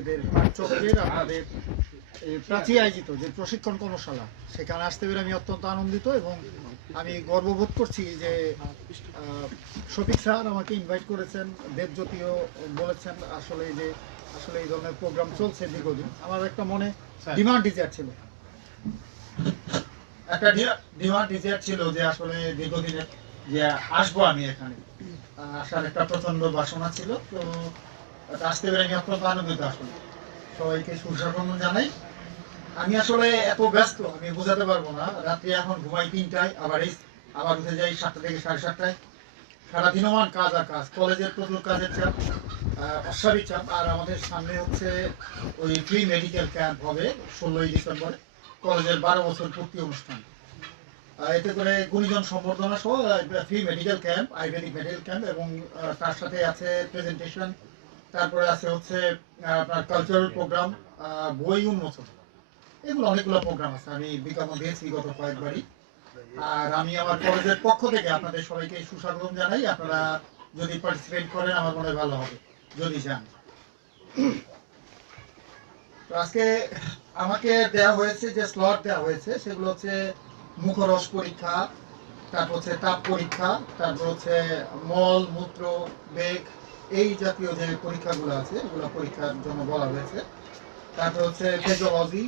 আয়ুর্বেদের চক্রের আপনাদের প্রাচী আয়োজিত যে প্রশিক্ষণ কর্মশালা, সেখানে আসতে পেরে আমি অত্যন্ত আনন্দিত এবং আমি গর্ববোধ করছি যে শফিক স্যার আমাকে ইনভাইট করেছেন, দেবজ্যোতিও বলেছেন আসলে এই ধরনের প্রোগ্রাম চলছে দীর্ঘদিন। আমার একটা মনে ডিমান্ড ডিজায়ার ছিল যে আসলে দীর্ঘদিনের যে আসবো আমি এখানে, আসার একটা প্রচন্ড বাসনা ছিল। তো আসতে পেরে আমি অত্যন্ত আনন্দিত। আসলে সবাইকে সুস্বাগতম জানাই। আমি আসলে এত ব্যস্ত আমি বোঝাতে পারবো না। রাত্রে এখন ঘুমাই 3টায়, আবার উঠে যাই 7টা থেকে 7:30টায়। সারাদিনমান কাজ আর কাজ, কলেজের প্রচুর কাজের চাপ, অস্বাভাবিক চাপ। আর আমাদের সামনে হচ্ছে ওই ফ্রি মেডিকেল ক্যাম্প হবে 16ই ডিসেম্বর, কলেজের 12 বছর পূর্তি অনুষ্ঠান। এতে করে গুণীজন সম্বর্ধনা সহ free medical camp, Ayurvedic medical camp, এবং তার সাথে আছে প্রেজেন্টেশন, তারপরে আছে হচ্ছে আপনার কালচারাল প্রোগ্রাম, বই উন্মোচন, এগুলো অনেকগুলো প্রোগ্রাম আছে। আমি বিজ্ঞাপন দিয়েছি গত কয়েকবারই। আর আমি আমার কলেজের পক্ষ থেকে আপনাদের সবাইকে সুস্বাগতম জানাই। আপনারা যদি পার্টিসিপেট করেন আমার মনে হয় ভালো হবে, যদি যান। তো আজকে আমাকে দেওয়া হয়েছে, যে স্লট দেওয়া হয়েছে সেগুলো হচ্ছে মুখরস পরীক্ষা, তারপর হচ্ছে তাপ পরীক্ষা, তারপর হচ্ছে মল মূত্র বেগ, এই জাতীয় যে পরীক্ষাগুলো আছে এগুলো পরীক্ষার জন্য বলা হয়েছে। তারপর হচ্ছে ফিজিওলজি,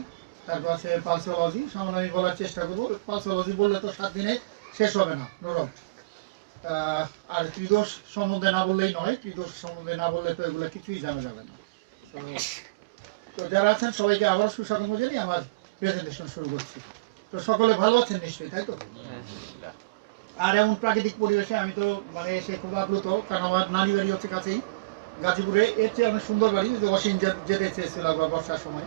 তারপর আছে পালসোলজি। সামান্য আমি বলার চেষ্টা করবো। পালসোলজি বললে তো 7 দিনে শেষ হবে না, নরম। আর ত্রিদোষ সম্বন্ধে না বললেই নয়, ত্রিদোষ সম্বন্ধে না বললে তো এগুলো কিছুই জানা যাবে না। তো যারা আছেন সবাইকে আবার সুস্বাগত জানিয়ে আমার প্রেজেন্টেশন শুরু করছি। তো সকলে ভালো আছেন নিশ্চয়ই, তাই তো? আর এমন প্রাকৃতিক পরিবেশে আমি তো মানে এসে খুব আপ্লুত, কারণ আমার নানি বাড়ি হচ্ছে কাছেই, গাজীপুরে। এর চেয়ে অনেক সুন্দর বাড়ি, যে অসীম যেতে চেয়েছিল বা বর্ষার সময়,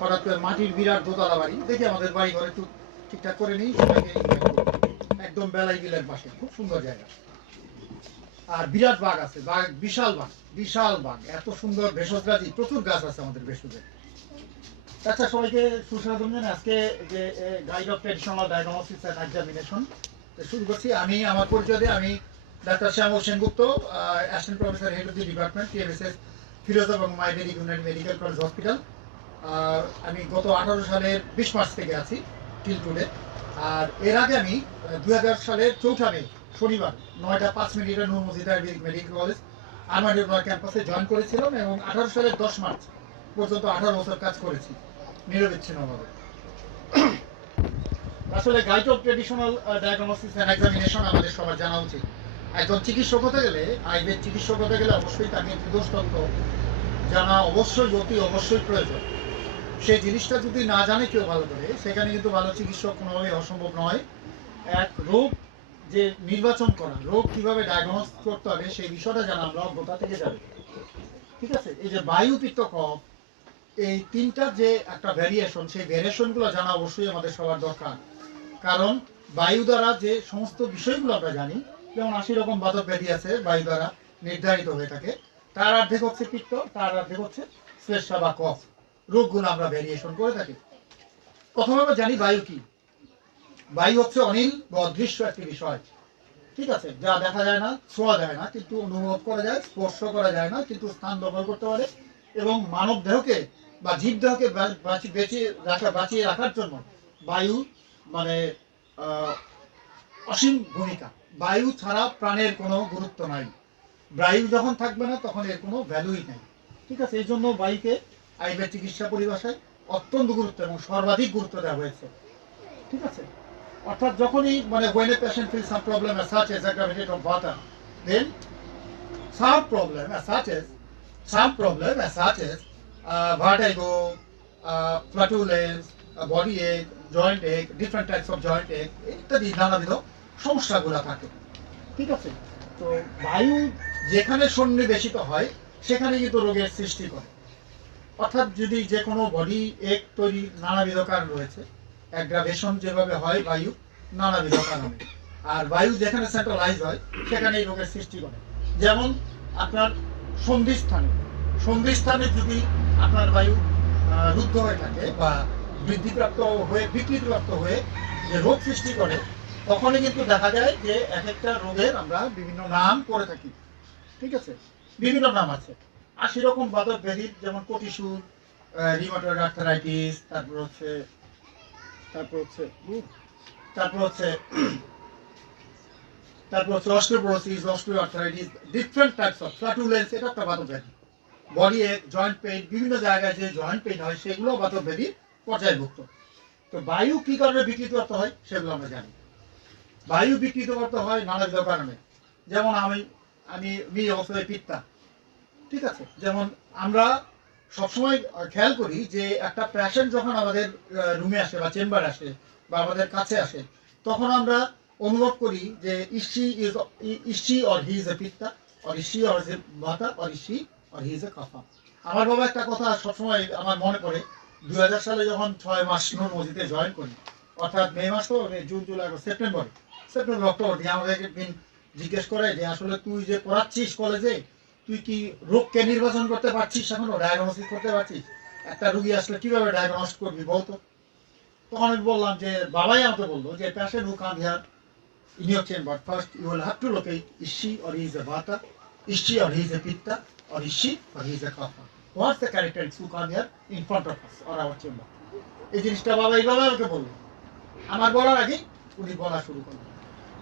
হঠাৎ করে মাটির বিরাট দোতলা বাড়ি দেখে আমাদের বাড়ি ঘরে একটু ঠিকঠাক করে নিই সবাইকে। একদম বেলাই বিলের পাশে, খুব সুন্দর জায়গা। আর বিরাট বাগ আছে, বাগ বিশাল বাগ, এত সুন্দর। ভেষজ গাছই প্রচুর গাছ আছে আমাদের ভেষজে। আচ্ছা, সবাইকে সুস্বাগতম জানাই। আজকে যে guide of traditional diagnosis and examination শুরু করছি। আমি আমার পরিচয় দিয়ে, আমি doctor Shyamal Sengupta, assistant professor, head of the department, TMSS Firoza এবং Ayurvedic united medical college hospital. আমি গত 18 সালের 20 মার্চ থেকে আছি টিল টুডে। আর এর আগে আমি 2000 সালের 4 মে শনিবার 9টা 5 মিনিটে নূর মসজিদ আয়ুর্বেদিক মেডিকেল কলেজ আরমানিয়া ক্যাম্পাসে জয়েন করেছিলাম, এবং 18 সালের 10 মার্চ পর্যন্ত 18 বছর কাজ করেছি নিরবিচ্ছিন্নভাবে। আসলে guide of traditional diagnosis and examination আমাদের সবার জানা উচিত। একজন চিকিৎসক হতে গেলে, আয়ুর্বেদ চিকিৎসক হতে গেলে অবশ্যই তাকে ত্রিদোষ তত্ত্ব জানা অতি অবশ্যই প্রয়োজন। সেই জিনিসটা যদি না জানে কেউ ভালো করে, সেখানে কিন্তু ভালো চিকিৎসক কোনোভাবেই অসম্ভব নয়। এক রোগ যে নির্বাচন করা, রোগ কিভাবে ডায়াগনোস করতে হবে সেই বিষয়টা জানা আমরা অজ্ঞতা থেকে যাবে। ঠিক আছে? এই যে বায়ু, পিত্ত, কফ, এই তিনটার যে একটা ভ্যারিয়েশন, সেই ভ্যারিয়েশনগুলো জানা অবশ্যই আমাদের সবার দরকার। কারণ বায়ু দ্বারা যে সমস্ত বিষয়গুলো আমরা জানি, যেমন 80 রকম বাদক ব্যাধি আছে বায়ু দ্বারা নির্ধারিত হয়ে থাকে, তার অর্ধেক হচ্ছে পিত্ত, তার অর্ধেক হচ্ছে শ্লেষ্মা বা কফ। রোগগুলো আমরা ভ্যারিয়েশন করে থাকি। প্রথমে আমরা জানি বায়ু কি। বায়ু হচ্ছে অনিল বা অদৃশ্য একটি বিষয়। ঠিক আছে? যা দেখা যায় না, ছোঁয়া যায় না, কিন্তু অনুভব করা যায়, স্পর্শ করা যায় না, কিন্তু স্থান দখল করতে পারে। এবং মানব দেহকে বা জীব দেহকে বাঁচিয়ে রাখার জন্য বায়ু মানে অসীম ভূমিকা। বায়ু ছাড়া প্রাণের কোনো গুরুত্ব নাই। বায়ু যখন থাকবে না তখন এর কোনো ভ্যালুই নেই। ঠিক আছে? এই জন্য বায়ুকে আয়ুর্বেদ চিকিৎসা পরিভাষায় অত্যন্ত গুরুত্ব এবং সর্বাধিক গুরুত্ব দেওয়া হয়েছে। ঠিক আছে? অর্থাৎ যখনই মানে when a patient feels some problem as such as aggravated of water, then some problem as such as vertigo, flatulence, body ache, joint ache, different types of joint ache, ইত্যাদি নানাবিধ সমস্যাগুলো থাকে। ঠিক আছে? তো বায়ু যেখানে সন্নিবেশিত হয় সেখানে কিন্তু রোগের সৃষ্টি করে। অর্থাৎ যদি যে কোনো বডি এক তৈরি নানাবিধ কারণ রয়েছে, অ্যাগ্রাভেশন যেভাবে হয় বায়ু নানাবিধ কারণে, আর বায়ু যেখানে সেন্ট্রালাইজ হয় সেখানে এই রোগের সৃষ্টি করে। যেমন আপনার সন্ধিস্থানে যদি আপনার বায়ু রুদ্ধ হয়ে থাকে বা বিকৃতিপ্রাপ্ত হয়ে যে রোগ সৃষ্টি করে, তখনই কিন্তু দেখা যায় যে এক একটা রোগের আমরা বিভিন্ন নাম করে থাকি। ঠিক আছে? বিভিন্ন নাম আছে। 80 রকম বাদক ব্যাধির, যেমন কোটিসুর, রিমাটয়েড আর্থারাইটিস, তারপর হচ্ছে তারপর হচ্ছে osteoporosis, osteoarthritis, different types of ফ্ল্যাটুলেন্স, এটা একটা বাতক ব্যাধি। বডি এক, জয়েন্ট পেইন, বিভিন্ন জায়গায় যে জয়েন্ট পেইন হয় সেগুলো বাতক ব্যাধির পর্যায়ভুক্ত। তো বায়ু কি কারণে বিকৃত হয় সেগুলো আমরা জানি। বায়ু বিকৃত করতে হয় নানাবিধ কারণে, যেমন আমি অবশ্যই পিত্তা, ঠিক আছে। যেমন আমরা সবসময় খেয়াল করি যে একটা পেশেন্ট যখন আমাদের রুমে আসে বা চেম্বারে আসে বা আমাদের কাছে আসে, তখন আমরা অনুভব করি যে she or he is a pitta, or she or is a vata, or she or he is a kapha. আমার বাবা একটা কথা সবসময় আমার মনে পড়ে, 2000 সালে যখন 6 মাস নূর মসজিদে জয়েন করি, অর্থাৎ মে মাস, তো জুন জুলাই সেপ্টেম্বর অক্টোবর দিয়ে আমাদের একদিন জিজ্ঞেস করে যে আসলে তুই যে পড়াচ্ছিস কলেজে, তুই কি রোগকে নির্বাচন করতে পারছিস, এখনো ডায়াগনোসিস করতে পারছিস? একটা রুগী আসলে কিভাবে ডায়াগনোস করবি বলতো? তখন আমি বললাম যে বাবাই আমাকে বললো যে patient who come here in your chamber, first you will have to locate is she or he is a vata, is she or he is a pitta, or is she or he is a kapha. What's the characteristics who come here in front of us or our chamber? এই জিনিসটা বাবা এইভাবে আমাকে বললো। আমার বলার আগে উনি বলা শুরু করলেন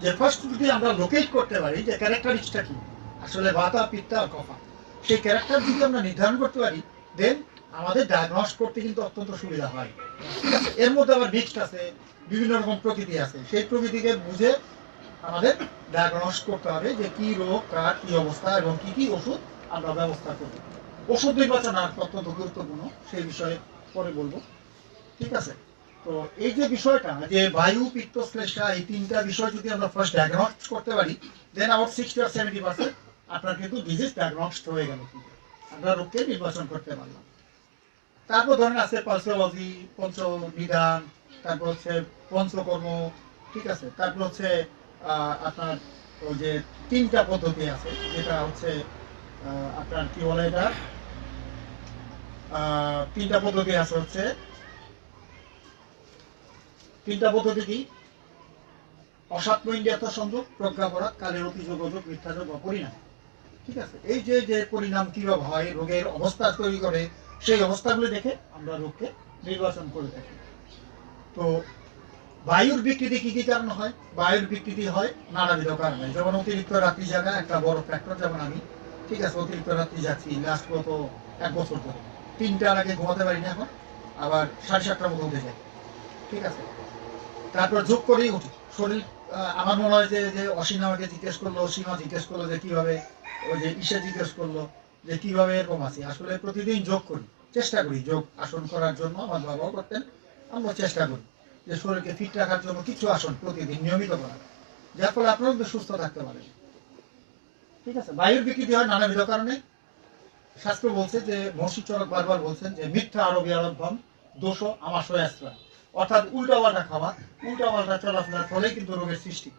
যে ফার্স্ট যদি আমরা লোকেট করতে পারি যে ক্যারেক্টারিস্টটা কি, আসলে বাতা, পিত্তা আর কফা, সেই ক্যারেক্টার যদি আমরা নির্ধারণ করতে পারি, দেন আমাদের ডায়াগনোস করতে কিন্তু অত্যন্ত সুবিধা হয়। এর মধ্যে আবার মিক্সড আছে, বিভিন্ন রকম প্রকৃতি আছে, সেই প্রকৃতিকে বুঝে আমাদের ডায়াগনোস করতে হবে যে কি রোগ, কার কি অবস্থা এবং কি কি ওষুধ আমরা ব্যবস্থা করব। ওষুধ নির্বাচন অত্যন্ত গুরুত্বপূর্ণ, সেই বিষয়ে পরে বলবো, ঠিক আছে। তো এই যে বিষয়টা যে বায়ু, পিত্ত, শ্লেষ্মা, এই তিনটা বিষয় যদি আমরা ফার্স্ট ডায়াগনোস করতে পারি, দেন আবার 60 or 70% আপনার কিন্তু ডিজিজ ডায়াগনোস হয়ে গেল, আমরা রোগকে নির্বাচন করতে পারলাম। তারপর ধরেন আছে পালসোলজি, পঞ্চনিদান, তারপর হচ্ছে পঞ্চকর্ম, ঠিক আছে। তারপর হচ্ছে আপনার ওই যে তিনটা পদ্ধতি আছে, যেটা হচ্ছে আপনার কি বলে এটা, তিনটা পদ্ধতি আছে, হচ্ছে তিনটা পদ্ধতি কি: অসাত্ম ইন্ডিয়াত সংযোগ, প্রজ্ঞাপরাধ, কালের অভিযোগ, অযোগ, মিথ্যাযোগ বা পরিণাম, ঠিক আছে। এই যে যে পরিণাম কিভাবে হয়, রোগের অবস্থা তৈরি করে, সেই অবস্থাগুলো দেখে আমরা রোগকে নির্বাচন করে থাকি। তো বায়ুর বিকৃতি কি কি কারণ হয়? বায়ুর বিকৃতি হয় নানাবিধ কারণে, যেমন অতিরিক্ত রাত্রি জাগা একটা বড় ফ্যাক্টর। যেমন আমি, ঠিক আছে, অতিরিক্ত রাত্রি যাচ্ছি লাস্ট গত 1 বছর ধরে, 3টার আগে ঘুমাতে পারি না, এখন আবার 7:30টার মধ্যে উঠে যাই, ঠিক আছে। তারপর যোগ করেই উঠি, শরীর আমার মনে হয় যে যে অসীম আমাকে জিজ্ঞেস করলো, সীমা জিজ্ঞেস করলো যে কিভাবে, ওই যে ঈশা জিজ্ঞেস করলো যে কিভাবে এরকম আছি, আসলে প্রতিদিন যোগ করি, চেষ্টা করি যোগ আসন করার জন্য। আমার বাবাও করতেন, আমরা চেষ্টা করি যে শরীরকে ফিট রাখার জন্য কিছু আসন প্রতিদিন নিয়মিত করা, যার ফলে আপনারা কিন্তু সুস্থ থাকতে পারেন, ঠিক আছে। বায়ুর বিকৃতি হয় নানাবিধ কারণে। শাস্ত্র বলছে যে মহর্ষি চরক বারবার বলছেন যে মিথ্যা আরবি আরব্ধম দোষ আমার সয়াশ্রয়, অর্থাৎ উল্টাপাল্টা খাওয়া, উল্টাপাল্টা চলাফেরার ফলেই কিন্তু রোগের সৃষ্টি।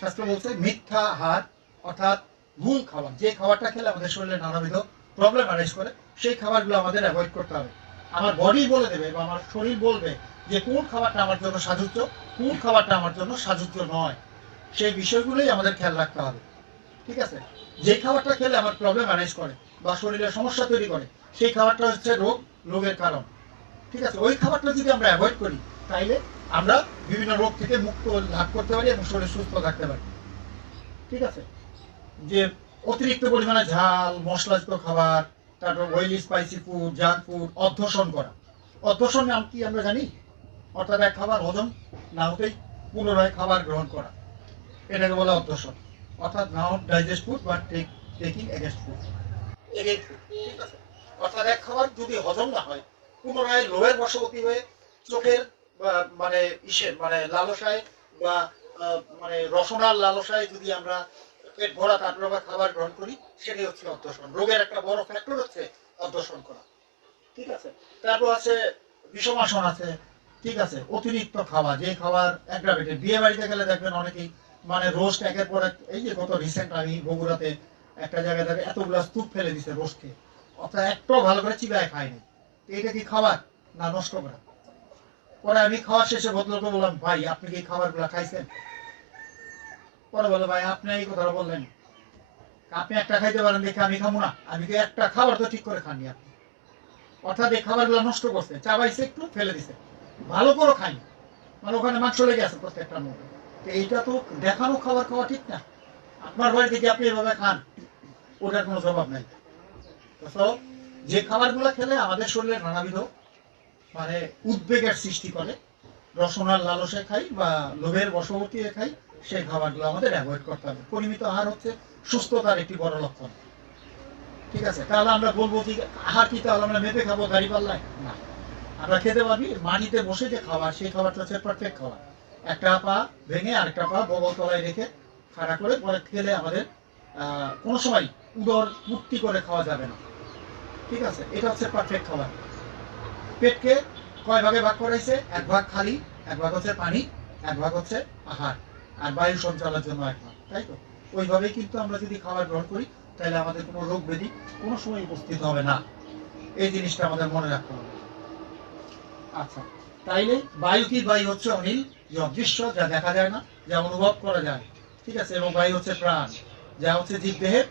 শাস্ত্র বলছে মিথ্যা আহার, অর্থাৎ ভুল খাবার, যে খাবারটা খেলে আমাদের শরীরে নানাবিধ প্রবলেম অ্যারাইজ করে, সেই খাবারগুলো আমাদের অ্যাভয়েড করতে হবে। আমার বডি বলে দেবে বা আমার শরীর বলবে যে কোন খাবারটা আমার জন্য সাজুজ্য, কোন খাবারটা আমার জন্য সাজুজ্য নয়, সেই বিষয়গুলোই আমাদের খেয়াল রাখতে হবে, ঠিক আছে। যে খাবারটা খেলে আমার প্রবলেম অ্যারাইজ করে বা শরীরে সমস্যা তৈরি করে, সেই খাবারটা হচ্ছে রোগের কারণ, ঠিক আছে। ওই খাবারটা যদি আমরা অ্যাভয়েড করি, তাইলে আমরা বিভিন্ন রোগ থেকে মুক্ত লাভ করতে পারি এবং শরীর সুস্থ থাকতে পারি, ঠিক আছে। যে অতিরিক্ত পরিমাণে ঝাল মশলাযুক্ত খাবার, তারপর oily spicy food, junk food, অধ্যসন করা। অধ্যসন নাম কি আমরা জানি? অর্থাৎ এক খাবার হজম না হতেই পুনরায় খাবার গ্রহণ করা, এটাকে বলে অধ্যসন। অর্থাৎ now digest food but taking against food, ঠিক আছে। অর্থাৎ এক খাবার যদি হজম না হয়, পুনরায় লোহের বশবর্তী হয়ে চোখের মানে মানে লালসায় বা মানে রসনার লালসায় যদি আমরা পেট ভরা তারপর আবার খাবার গ্রহণ করি, সেটাই হচ্ছে অধ্যসন। রোগের একটা বড় ফ্যাক্টর হচ্ছে অধ্যসন করা, ঠিক আছে। তারপর আছে বিষমাসন আছে, ঠিক আছে। অতিরিক্ত খাওয়া, যে খাবার অ্যাগ্রাভেটেড, বিয়ে বাড়িতে গেলে দেখবেন অনেকেই মানে রোস্ট একের পর এক, এই যে গত রিসেন্ট আমি বগুড়াতে একটা জায়গায় দেখে এতগুলো স্তূপ ফেলে দিছে রোস্টকে, অর্থাৎ একটাও ভালো করে চিবায় খায়নি। এইটা কি খাবার না নষ্ট করা? পরে আমি খাওয়ার শেষে ভদ্রলোককে বললাম, ভাই আপনি কি খাবারগুলো খাইছেন? পরে বলে, ভাই আপনি এই কথাটা বললেন, আপনি একটা খাইতে পারেন দেখে আমি খাবো না, আমি কি একটা খাবার তো ঠিক করে খাননি আপনি, অর্থাৎ এই খাবারগুলো নষ্ট করছে, চাবাইছে একটু ফেলে দিছে, ভালো করে খাইনি, মানে ওখানে মাংস লেগে আছে প্রত্যেকটার মধ্যে। তো এইটা তো দেখানো খাবার খাওয়া ঠিক না। আপনার বাড়ি থেকে আপনি এভাবে খান, ওটার কোনো জবাব নাই। তো যে খাবারগুলো খেলে আমাদের শরীরে নানাবিধ মানে উদ্বেগের সৃষ্টি করে, রসনার লালসায় খাই বা লোভের বশবর্তী খাই, সেই খাবারগুলো আমাদের অ্যাভয়েড করতে হবে। পরিমিত আহার হচ্ছে সুস্থতার একটি বড় লক্ষণ। ঠিক আছে, তাহলে আমরা বলবো কি আহার কি তাহলে আমরা মেপে খাবো দাড়ি পাল্লায়? না, আমরা খেতে পারি মাটিতে বসে যে খাবার, সেই খাবারটা হচ্ছে পারফেক্ট খাবার। একটা পা ভেঙে আরেকটা পা বগল তলায় রেখে খাড়া করে পরে খেলে আমাদের কোনো সময় উদর মুক্তি করে খাওয়া যাবে না। ঠিক আছে, এটা হচ্ছে পারফেক্ট খাবার। পেটকে কয় ভাগে ভাগ করাইছে? এক ভাগ খালি, এক ভাগ হচ্ছে পানি, এক ভাগ হচ্ছে আহার, আর বায়ু সঞ্চালনের জন্য এক ভাগ, তাই তো? ওইভাবেই কিন্তু আমরা যদি খাবার গ্রহণ করি তাহলে আমাদের কোনো রোগ ব্যাধি কোনো সময় উপস্থিত হবে না। এই জিনিসটা আমাদের মনে রাখতে হবে। আচ্ছা, তাইলে বায়ু কি? বায়ু হচ্ছে অনিল, যে অদৃশ্য, যা দেখা যায় না, যা অনুভব করা যায়। ঠিক আছে, এবং বায়ু হচ্ছে প্রাণ, যা হচ্ছে জীবদেহের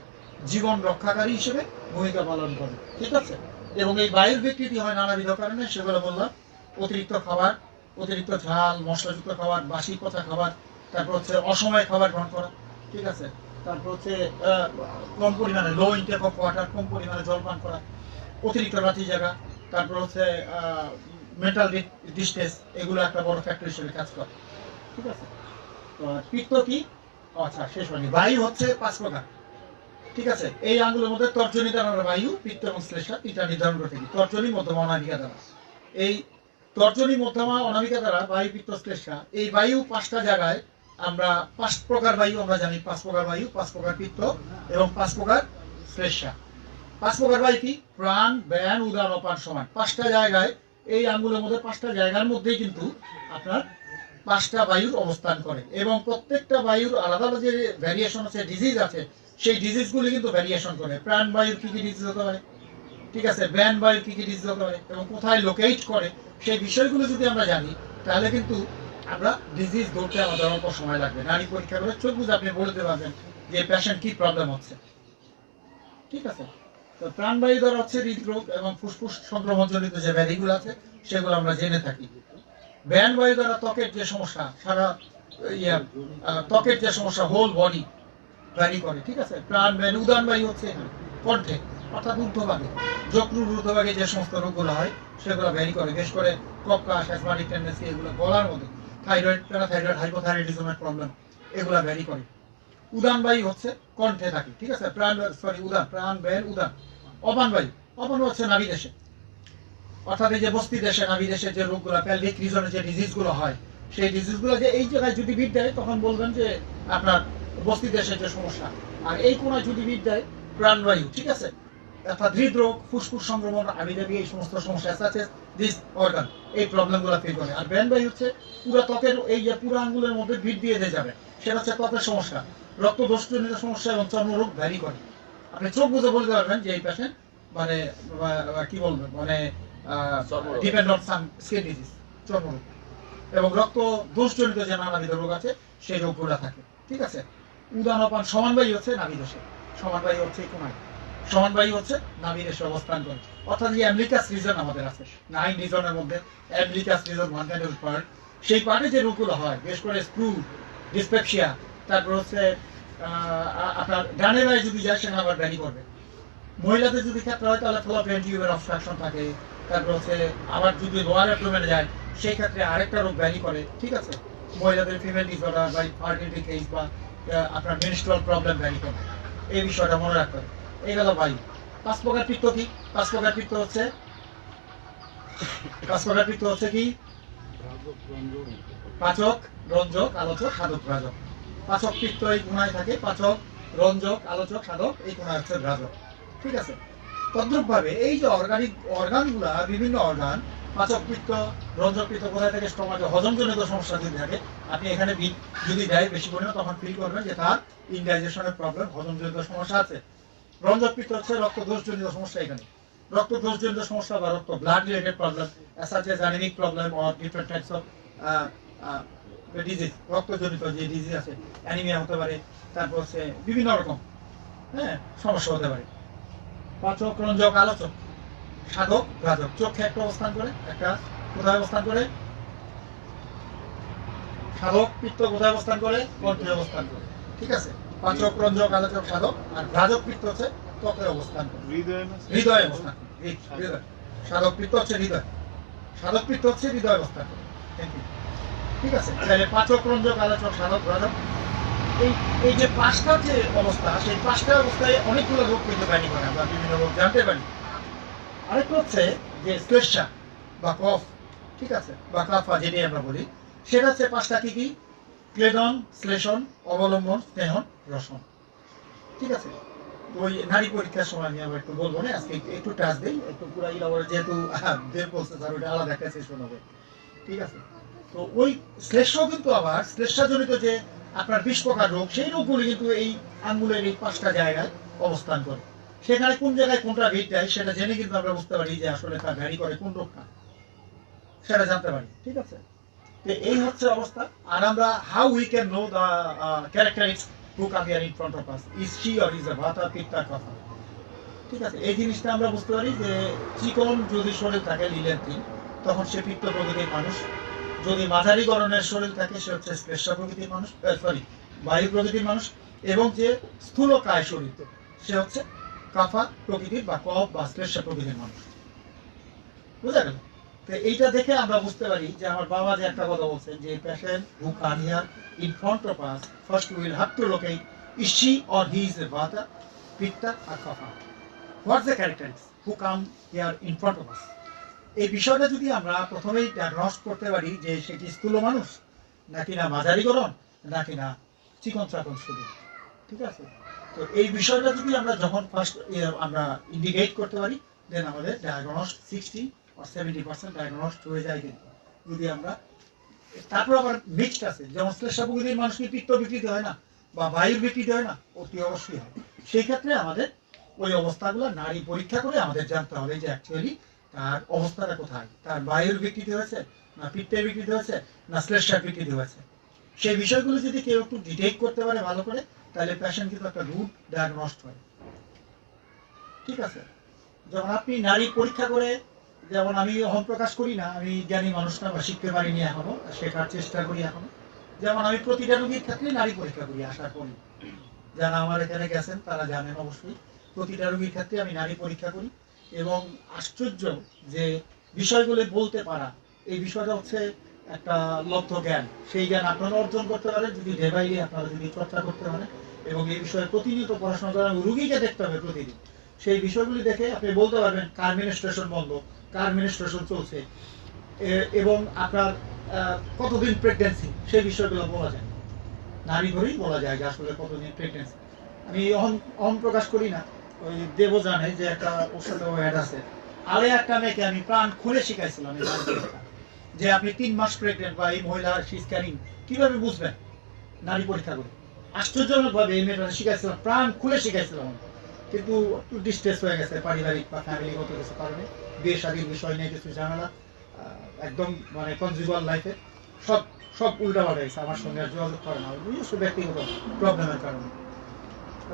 জীবন রক্ষাকারী হিসেবে ভূমিকা পালন করে। ঠিক আছে, এবং এই বায়ুর বিকৃতি হয় নানাবিধ কারণে, সেগুলো বললাম। অতিরিক্ত খাবার, অতিরিক্ত ঝাল মশলাযুক্ত খাবার, বাসি পচা খাবার, তারপর হচ্ছে অসময়ে খাবার গ্রহণ করা। ঠিক আছে, তারপর হচ্ছে কম পরিমাণে লো ইনটেক অফ ওয়াটার, কম পরিমাণে জল পান করা, অতিরিক্ত রাতি জায়গা, তারপর হচ্ছে মেন্টাল ডিস্ট্রেস, এগুলো একটা বড় ফ্যাক্টর হিসেবে কাজ করে। ঠিক আছে, তো পিত্ত কি? আচ্ছা, শেষ হয়নি। বায়ু হচ্ছে 5 প্রকার। ঠিক আছে, এই আঙ্গুলের মধ্যে তর্জনী দ্বারা বায়ু, পিত্ত এবং শ্লেষা তিনটা নির্ধারণ করে থাকি। তর্জনী, মধ্যমা, অনামিকা দ্বারা। এই তর্জনী, মধ্যমা, অনামিকা দ্বারা বায়ু, পিত্ত, শ্লেষা, এই বায়ু 5টা জায়গায় আমরা 5 প্রকার বায়ু আমরা জানি। 5 প্রকার বায়ু, 5 প্রকার পিত্ত এবং 5 প্রকার শ্লেষা। 5 প্রকার বায়ু কি? প্রাণ, ব্যান, উদান, অপান, সমান। 5টা জায়গায়, এই আঙ্গুলের মধ্যে 5টা জায়গার মধ্যেই কিন্তু আপনার 5টা বায়ুর অবস্থান করে, এবং প্রত্যেকটা বায়ুর আলাদা আলাদা যে ভ্যারিয়েশন আছে, ডিজিজ আছে, সেই ডিজিজগুলি কিন্তু ভ্যারিয়েশন করে। প্রাণ বায়ুর কি কি ডিজিজ হতে পারে, ঠিক আছে, ব্যান বায়ুর কি কি ডিজিজ হতে পারে, এবং কোথায় লোকেট করে, সেই বিষয়গুলো যদি আমরা জানি, তাহলে কিন্তু আমরা ডিজিজ ধরতে আমাদের অল্প সময় লাগবে। নারী পরীক্ষা করে চোখ বুঝে আপনি বলতে পারবেন যে পেশেন্ট কি প্রবলেম হচ্ছে। ঠিক আছে, তো প্রাণবায়ু দ্বারা হচ্ছে হৃদরোগ এবং ফুসফুস সংক্রমণজনিত যে ব্যাধিগুলো আছে, সেগুলো আমরা জেনে থাকি। ব্যান বায়ু দ্বারা ত্বকের যে সমস্যা, সারা ত্বকের যে সমস্যা, হোল বডি ভ্যারি করে। ঠিক আছে, প্রাণ ব্যান। উদান বায়ু হচ্ছে কণ্ঠে, অর্থাৎ ঊর্ধ্বভাগে, যকৃর ঊর্ধ্বভাগে যে সমস্ত রোগগুলো হয়, সেগুলো ভ্যারি করে। বিশেষ করে কপকাশ, অ্যাজমাটিক টেন্ডেন্সি, এগুলো গলার মধ্যে, থাইরয়েড, প্যারাথাইরয়েড, হাইপোথাইরয়েডিজমের প্রবলেম, এগুলো ভ্যারি করে। উদান বায়ু হচ্ছে কণ্ঠে থাকে। ঠিক আছে, উদান, প্রাণ ব্যান উদান। অপান বায়ু, অপান হচ্ছে নাভি দেশে, অর্থাৎ এই যে বস্তি দেশে, নাভি দেশে যে রোগগুলো, প্যালভিক রিজনে যে ডিজিজগুলো হয়, সেই ডিজিজগুলো যে এই জায়গায় যদি ভিড় দেয়, তখন বলবেন যে আপনার বস্তি দেশের যে সমস্যা। আর এই কোনায় যদি ভিড় দেয়, প্রাণবায়ু। ঠিক আছে, অর্থাৎ হৃদরোগ, ফুসফুস সংক্রমণ, আবিদাবি, এই সমস্ত সমস্যা আছে, দিস অর্গান, এই প্রবলেমগুলো ফিল করে। আর ব্যান বায়ু হচ্ছে পুরো ত্বকের, এই যে পুরো আঙ্গুলের মধ্যে ভিড় দিয়ে যাবে, সেটা হচ্ছে ত্বকের সমস্যা, রক্তদোষজনিত সমস্যা এবং চর্মরোগ ভ্যারি করে। আপনি চোখ বুঝে বলতে পারবেন যে এই পেশেন্ট মানে কি বলবেন, মানে depend on some skin disease, চর্মরোগ, এবং রক্ত দোষজনিত যে নানাবিধ রোগ আছে, সেই রোগগুলো থাকে। ঠিক আছে, উদান, অপান। সমান বায়ু হচ্ছে নাভি দেশে, সমান বায়ু হচ্ছে কোনায়, সমান বায়ু হচ্ছে নাভি দেশে অবস্থান করে। অর্থাৎ যে অ্যামলিকাস রিজন আমাদের আছে, 9 রিজনের মধ্যে অ্যামলিকাস region one kind of part. সেই পার্টে যে রোগগুলো হয়, বিশেষ করে স্ক্রু, ডিসপেপসিয়া, তারপর হচ্ছে আপনার ডানে বায়ে যদি যায়, সেটা আবার ভ্যারি করবে। মহিলাদের যদি ক্ষেত্রে হয়, তাহলে ফ্লোপিয়ান টিউবের অবস্ট্রাকশন থাকে। তারপর হচ্ছে আবার যদি লোয়ার অ্যাবডোমেনে যায়, সেই ক্ষেত্রে আরেকটা রোগ ভ্যারি করে। ঠিক আছে, মহিলাদের ফিমেল ডিসঅর্ডার বা ফার্টিলিটি কেস বা আপনার মেনস্ট্রুয়াল প্রবলেম ভ্যারি করে। এই বিষয়টা মনে রাখতে হবে। এই গেল বায়ু। 5 প্রকার পিত্ত কি? 5 প্রকার পিত্ত হচ্ছে, 5 প্রকার পিত্ত হচ্ছে কি? পাচক, রঞ্জক, আলোচক, সাধক, রাজক। পাচক পিত্ত এই কোণায় থাকে, পাচক, রঞ্জক, আলোচক, সাধক এই কোণায় হচ্ছে রাজক। ঠিক আছে, তদ্রুপ ভাবে এই যে অর্গানিক অর্গানগুলা, বিভিন্ন অর্গান, পাচক পিত্ত, রঞ্জক পিত্ত কোথায় থেকে? স্টমাকে হজমজনিত সমস্যা যদি থাকে, আপনি এখানে যদি দেয় বেশি পরিমাণ, তখন ফিল করবেন যে তার ইনডাইজেশনের প্রবলেম, হজমজনিত সমস্যা আছে। রঞ্জক পিত্ত হচ্ছে রক্তদোষজনিত সমস্যা। এখানে রক্তদোষজনিত সমস্যা বা রক্ত blood related problem, such as anemic problem or different types of disease, রক্তজনিত যে ডিজিজ আছে, অ্যানিমিয়া হতে পারে, তারপর হচ্ছে বিভিন্ন রকম হ্যাঁ, সমস্যা হতে পারে। পাচক, রঞ্জক, আলোচক, সাধক, রাজক। চোখে একটা অবস্থান করে, একটা কোথায় অবস্থান করে? সাধক। পিত্ত কোথায় অবস্থান করে? কণ্ঠে অবস্থান করে। ঠিক আছে? পাচক, রঞ্জক, আলোচক, সাধক। আর রাজক পিত্ত হচ্ছে ত্বকে অবস্থান করে, হৃদয়ে অবস্থান করে। হৃদয়। সাধক পিত্ত হচ্ছে হৃদয়, সাধক পিত্ত হচ্ছে হৃদয় অবস্থান করে। Thank you. ঠিক আছে? তাহলে পাচক, রঞ্জক, আলোচক, সাধক, রাজক, এই এই যে পাঁচটা যে অবস্থা, সেই পাঁচটা অবস্থায় অনেকগুলো রোগ পেতে পারি করে আমরা বিভিন্ন রোগ জানতে পারি। আরেকটা হচ্ছে যে শ্লেষ্মা বা কফ, ঠিক আছে, বা কাফা যেটি আমরা বলি, সেটা হচ্ছে পাঁচটা কি কি? ক্লেদন, শ্লেষণ, অবলম্বন, স্নেহন, রসন। ঠিক আছে? ওই নারী পরীক্ষার সময় আমি আবার একটু বলবো না, আজকে একটু টাচ দিই, একটু পুরো ইলাবরে যেহেতু দেব বলছে স্যার, ওইটা আলাদা একটা সেশন হবে। ঠিক আছে? তো ওই শ্লেষ্ম কিন্তু আবার শ্লেষ্মাজনিত যে আপনার 20 প্রকার রোগ, সেই রোগগুলি কিন্তু এই আঙ্গুলের এই পাঁচটা জায়গায় অবস্থান করে। সেখানে কোন জায়গায় কোনটা ভিট দেয় সেটা জেনে কিন্তু আমরা বুঝতে পারি যে আসলে তার ভ্যারি করে কোন রোগটা, সেটা জানতে পারি। ঠিক আছে? তো এই হচ্ছে অবস্থা। আর আমরা how we can know the characteristics who come here in front of us, is she or is a vata, pitta, কাফা। ঠিক আছে? এই জিনিসটা আমরা বুঝতে পারি যে চিকন যদি শরীর থাকে লিলেন তিন, তখন সে পিত্ত প্রকৃতির মানুষ। যদি মাঝারি গড়নের শরীর থাকে সে হচ্ছে শ্লেষ্মা প্রকৃতির মানুষ, সরি বায়ু প্রকৃতির মানুষ। এবং যে স্থূলকায় শরীর সে হচ্ছে কাফা প্রকৃতির বা কফ বা শ্লেষ্মা প্রকৃতির মানুষ। বুঝা গেল? তো এইটা দেখে আমরা বুঝতে পারি যে আমার বাবা যে একটা কথা বলছেন যে patient who come here in front of us, first will have to locate is she or he is a vata, pitta আর kapha. What's the characteristics who come here in front of us. এই বিষয়টা যদি আমরা প্রথমেই ডায়াগনস্ট করতে পারি যে সেটি স্থূল মানুষ নাকি না মাঝারি গড়ন নাকি না চিকন চাকন শরীর। ঠিক আছে? তো এই বিষয়টা যদি আমরা যখন ফার্স্ট আমরা ইন্ডিকেট করতে পারি, দেন আমাদের ডায়াগনস্ট 60 or 70% ডায়াগনস্ট হয়ে যায়। কিন্তু যদি আমরা তারপর আবার মিক্সড আছে, যেমন শ্লেষ্মা প্রকৃতির মানুষ কি পিত্ত বিকৃতি হয় না বা বায়ুর বিকৃতি হয় না? অতি অবশ্যই হয়। সেই ক্ষেত্রে আমাদের ওই অবস্থাগুলো নারী পরীক্ষা করে আমাদের জানতে হবে যে অ্যাকচুয়ালি তার অবস্থাটা কোথায়, তার বায়ুর বিকৃতি হয়েছে না পিত্তের বিকৃতি হয়েছে না শ্লেষ্মার বিকৃতি হয়েছে। সেই বিষয়গুলো যদি কেউ একটু ডিটেক্ট করতে পারে ভালো করে, তাহলে পেশেন্ট কিন্তু একটা গুড ডায়াগনস্ট হয়। ঠিক আছে? যখন আপনি নারী পরীক্ষা করে, যেমন আমি অহম প্রকাশ করি না, আমি জ্ঞানী মানুষটা বা শিখতে পারিনি এখনো, শেখার চেষ্টা করি এখনো। যেমন আমি প্রতিটা রোগীর ক্ষেত্রে নারী পরীক্ষা করি, আশা করি যারা আমার এখানে গেছেন তারা জানেন অবশ্যই, প্রতিটা রোগীর ক্ষেত্রে আমি নারী পরীক্ষা করি। এবং আশ্চর্য যে বিষয়গুলো বলতে পারা, এই বিষয়টা হচ্ছে একটা লব্ধ জ্ঞান। সেই জ্ঞান আপনারা অর্জন করতে পারেন যদি ডে বাই ডে আপনারা যদি চর্চা করতে পারেন এবং এই বিষয়ে প্রতিনিয়ত পড়াশোনা করেন। রুগীকে দেখতে হবে প্রতিদিন, সেই বিষয়গুলি দেখে আপনি বলতে পারবেন কার মিনিস্ট্রেশন বন্ধ, কার মিনিস্ট্রেশন চলছে, এবং আপনার কতদিন প্রেগনেন্সি, সেই বিষয়গুলো বলা যায়। নারী ধরেই বলা যায় যে আসলে কতদিন প্রেগনেন্সি। আমি অহম প্রকাশ করি না, ওই দেব জানে যে একটা ওর সাথে অ্যাড আছে। আরে একটা মেয়েকে আমি প্রাণ খুলে শিখাইছিলাম এই নারী পরীক্ষা, যে আপনি 3 মাস প্রেগনেন্ট বা এই মহিলার স্ক্যানিং কিভাবে বুঝবেন নারী পরীক্ষা করে। আশ্চর্যজনকভাবে এই মেয়েটা শিখাইছিলাম, প্রাণ খুলে শিখাইছিলাম। কিন্তু একটু ডিস্ট্রেস হয়ে গেছে পারিবারিক বা ফ্যামিলিগত কিছু কারণে, বিয়ে শাদীর বিষয় নিয়ে কিছু ঝামেলা, একদম মানে কনজুগাল লাইফে সব সব উল্টা পাল্টা গেছে। আমার সঙ্গে আর যোগাযোগ করে না, নিজস্ব ব্যক্তিগত প্রবলেমের কারণে।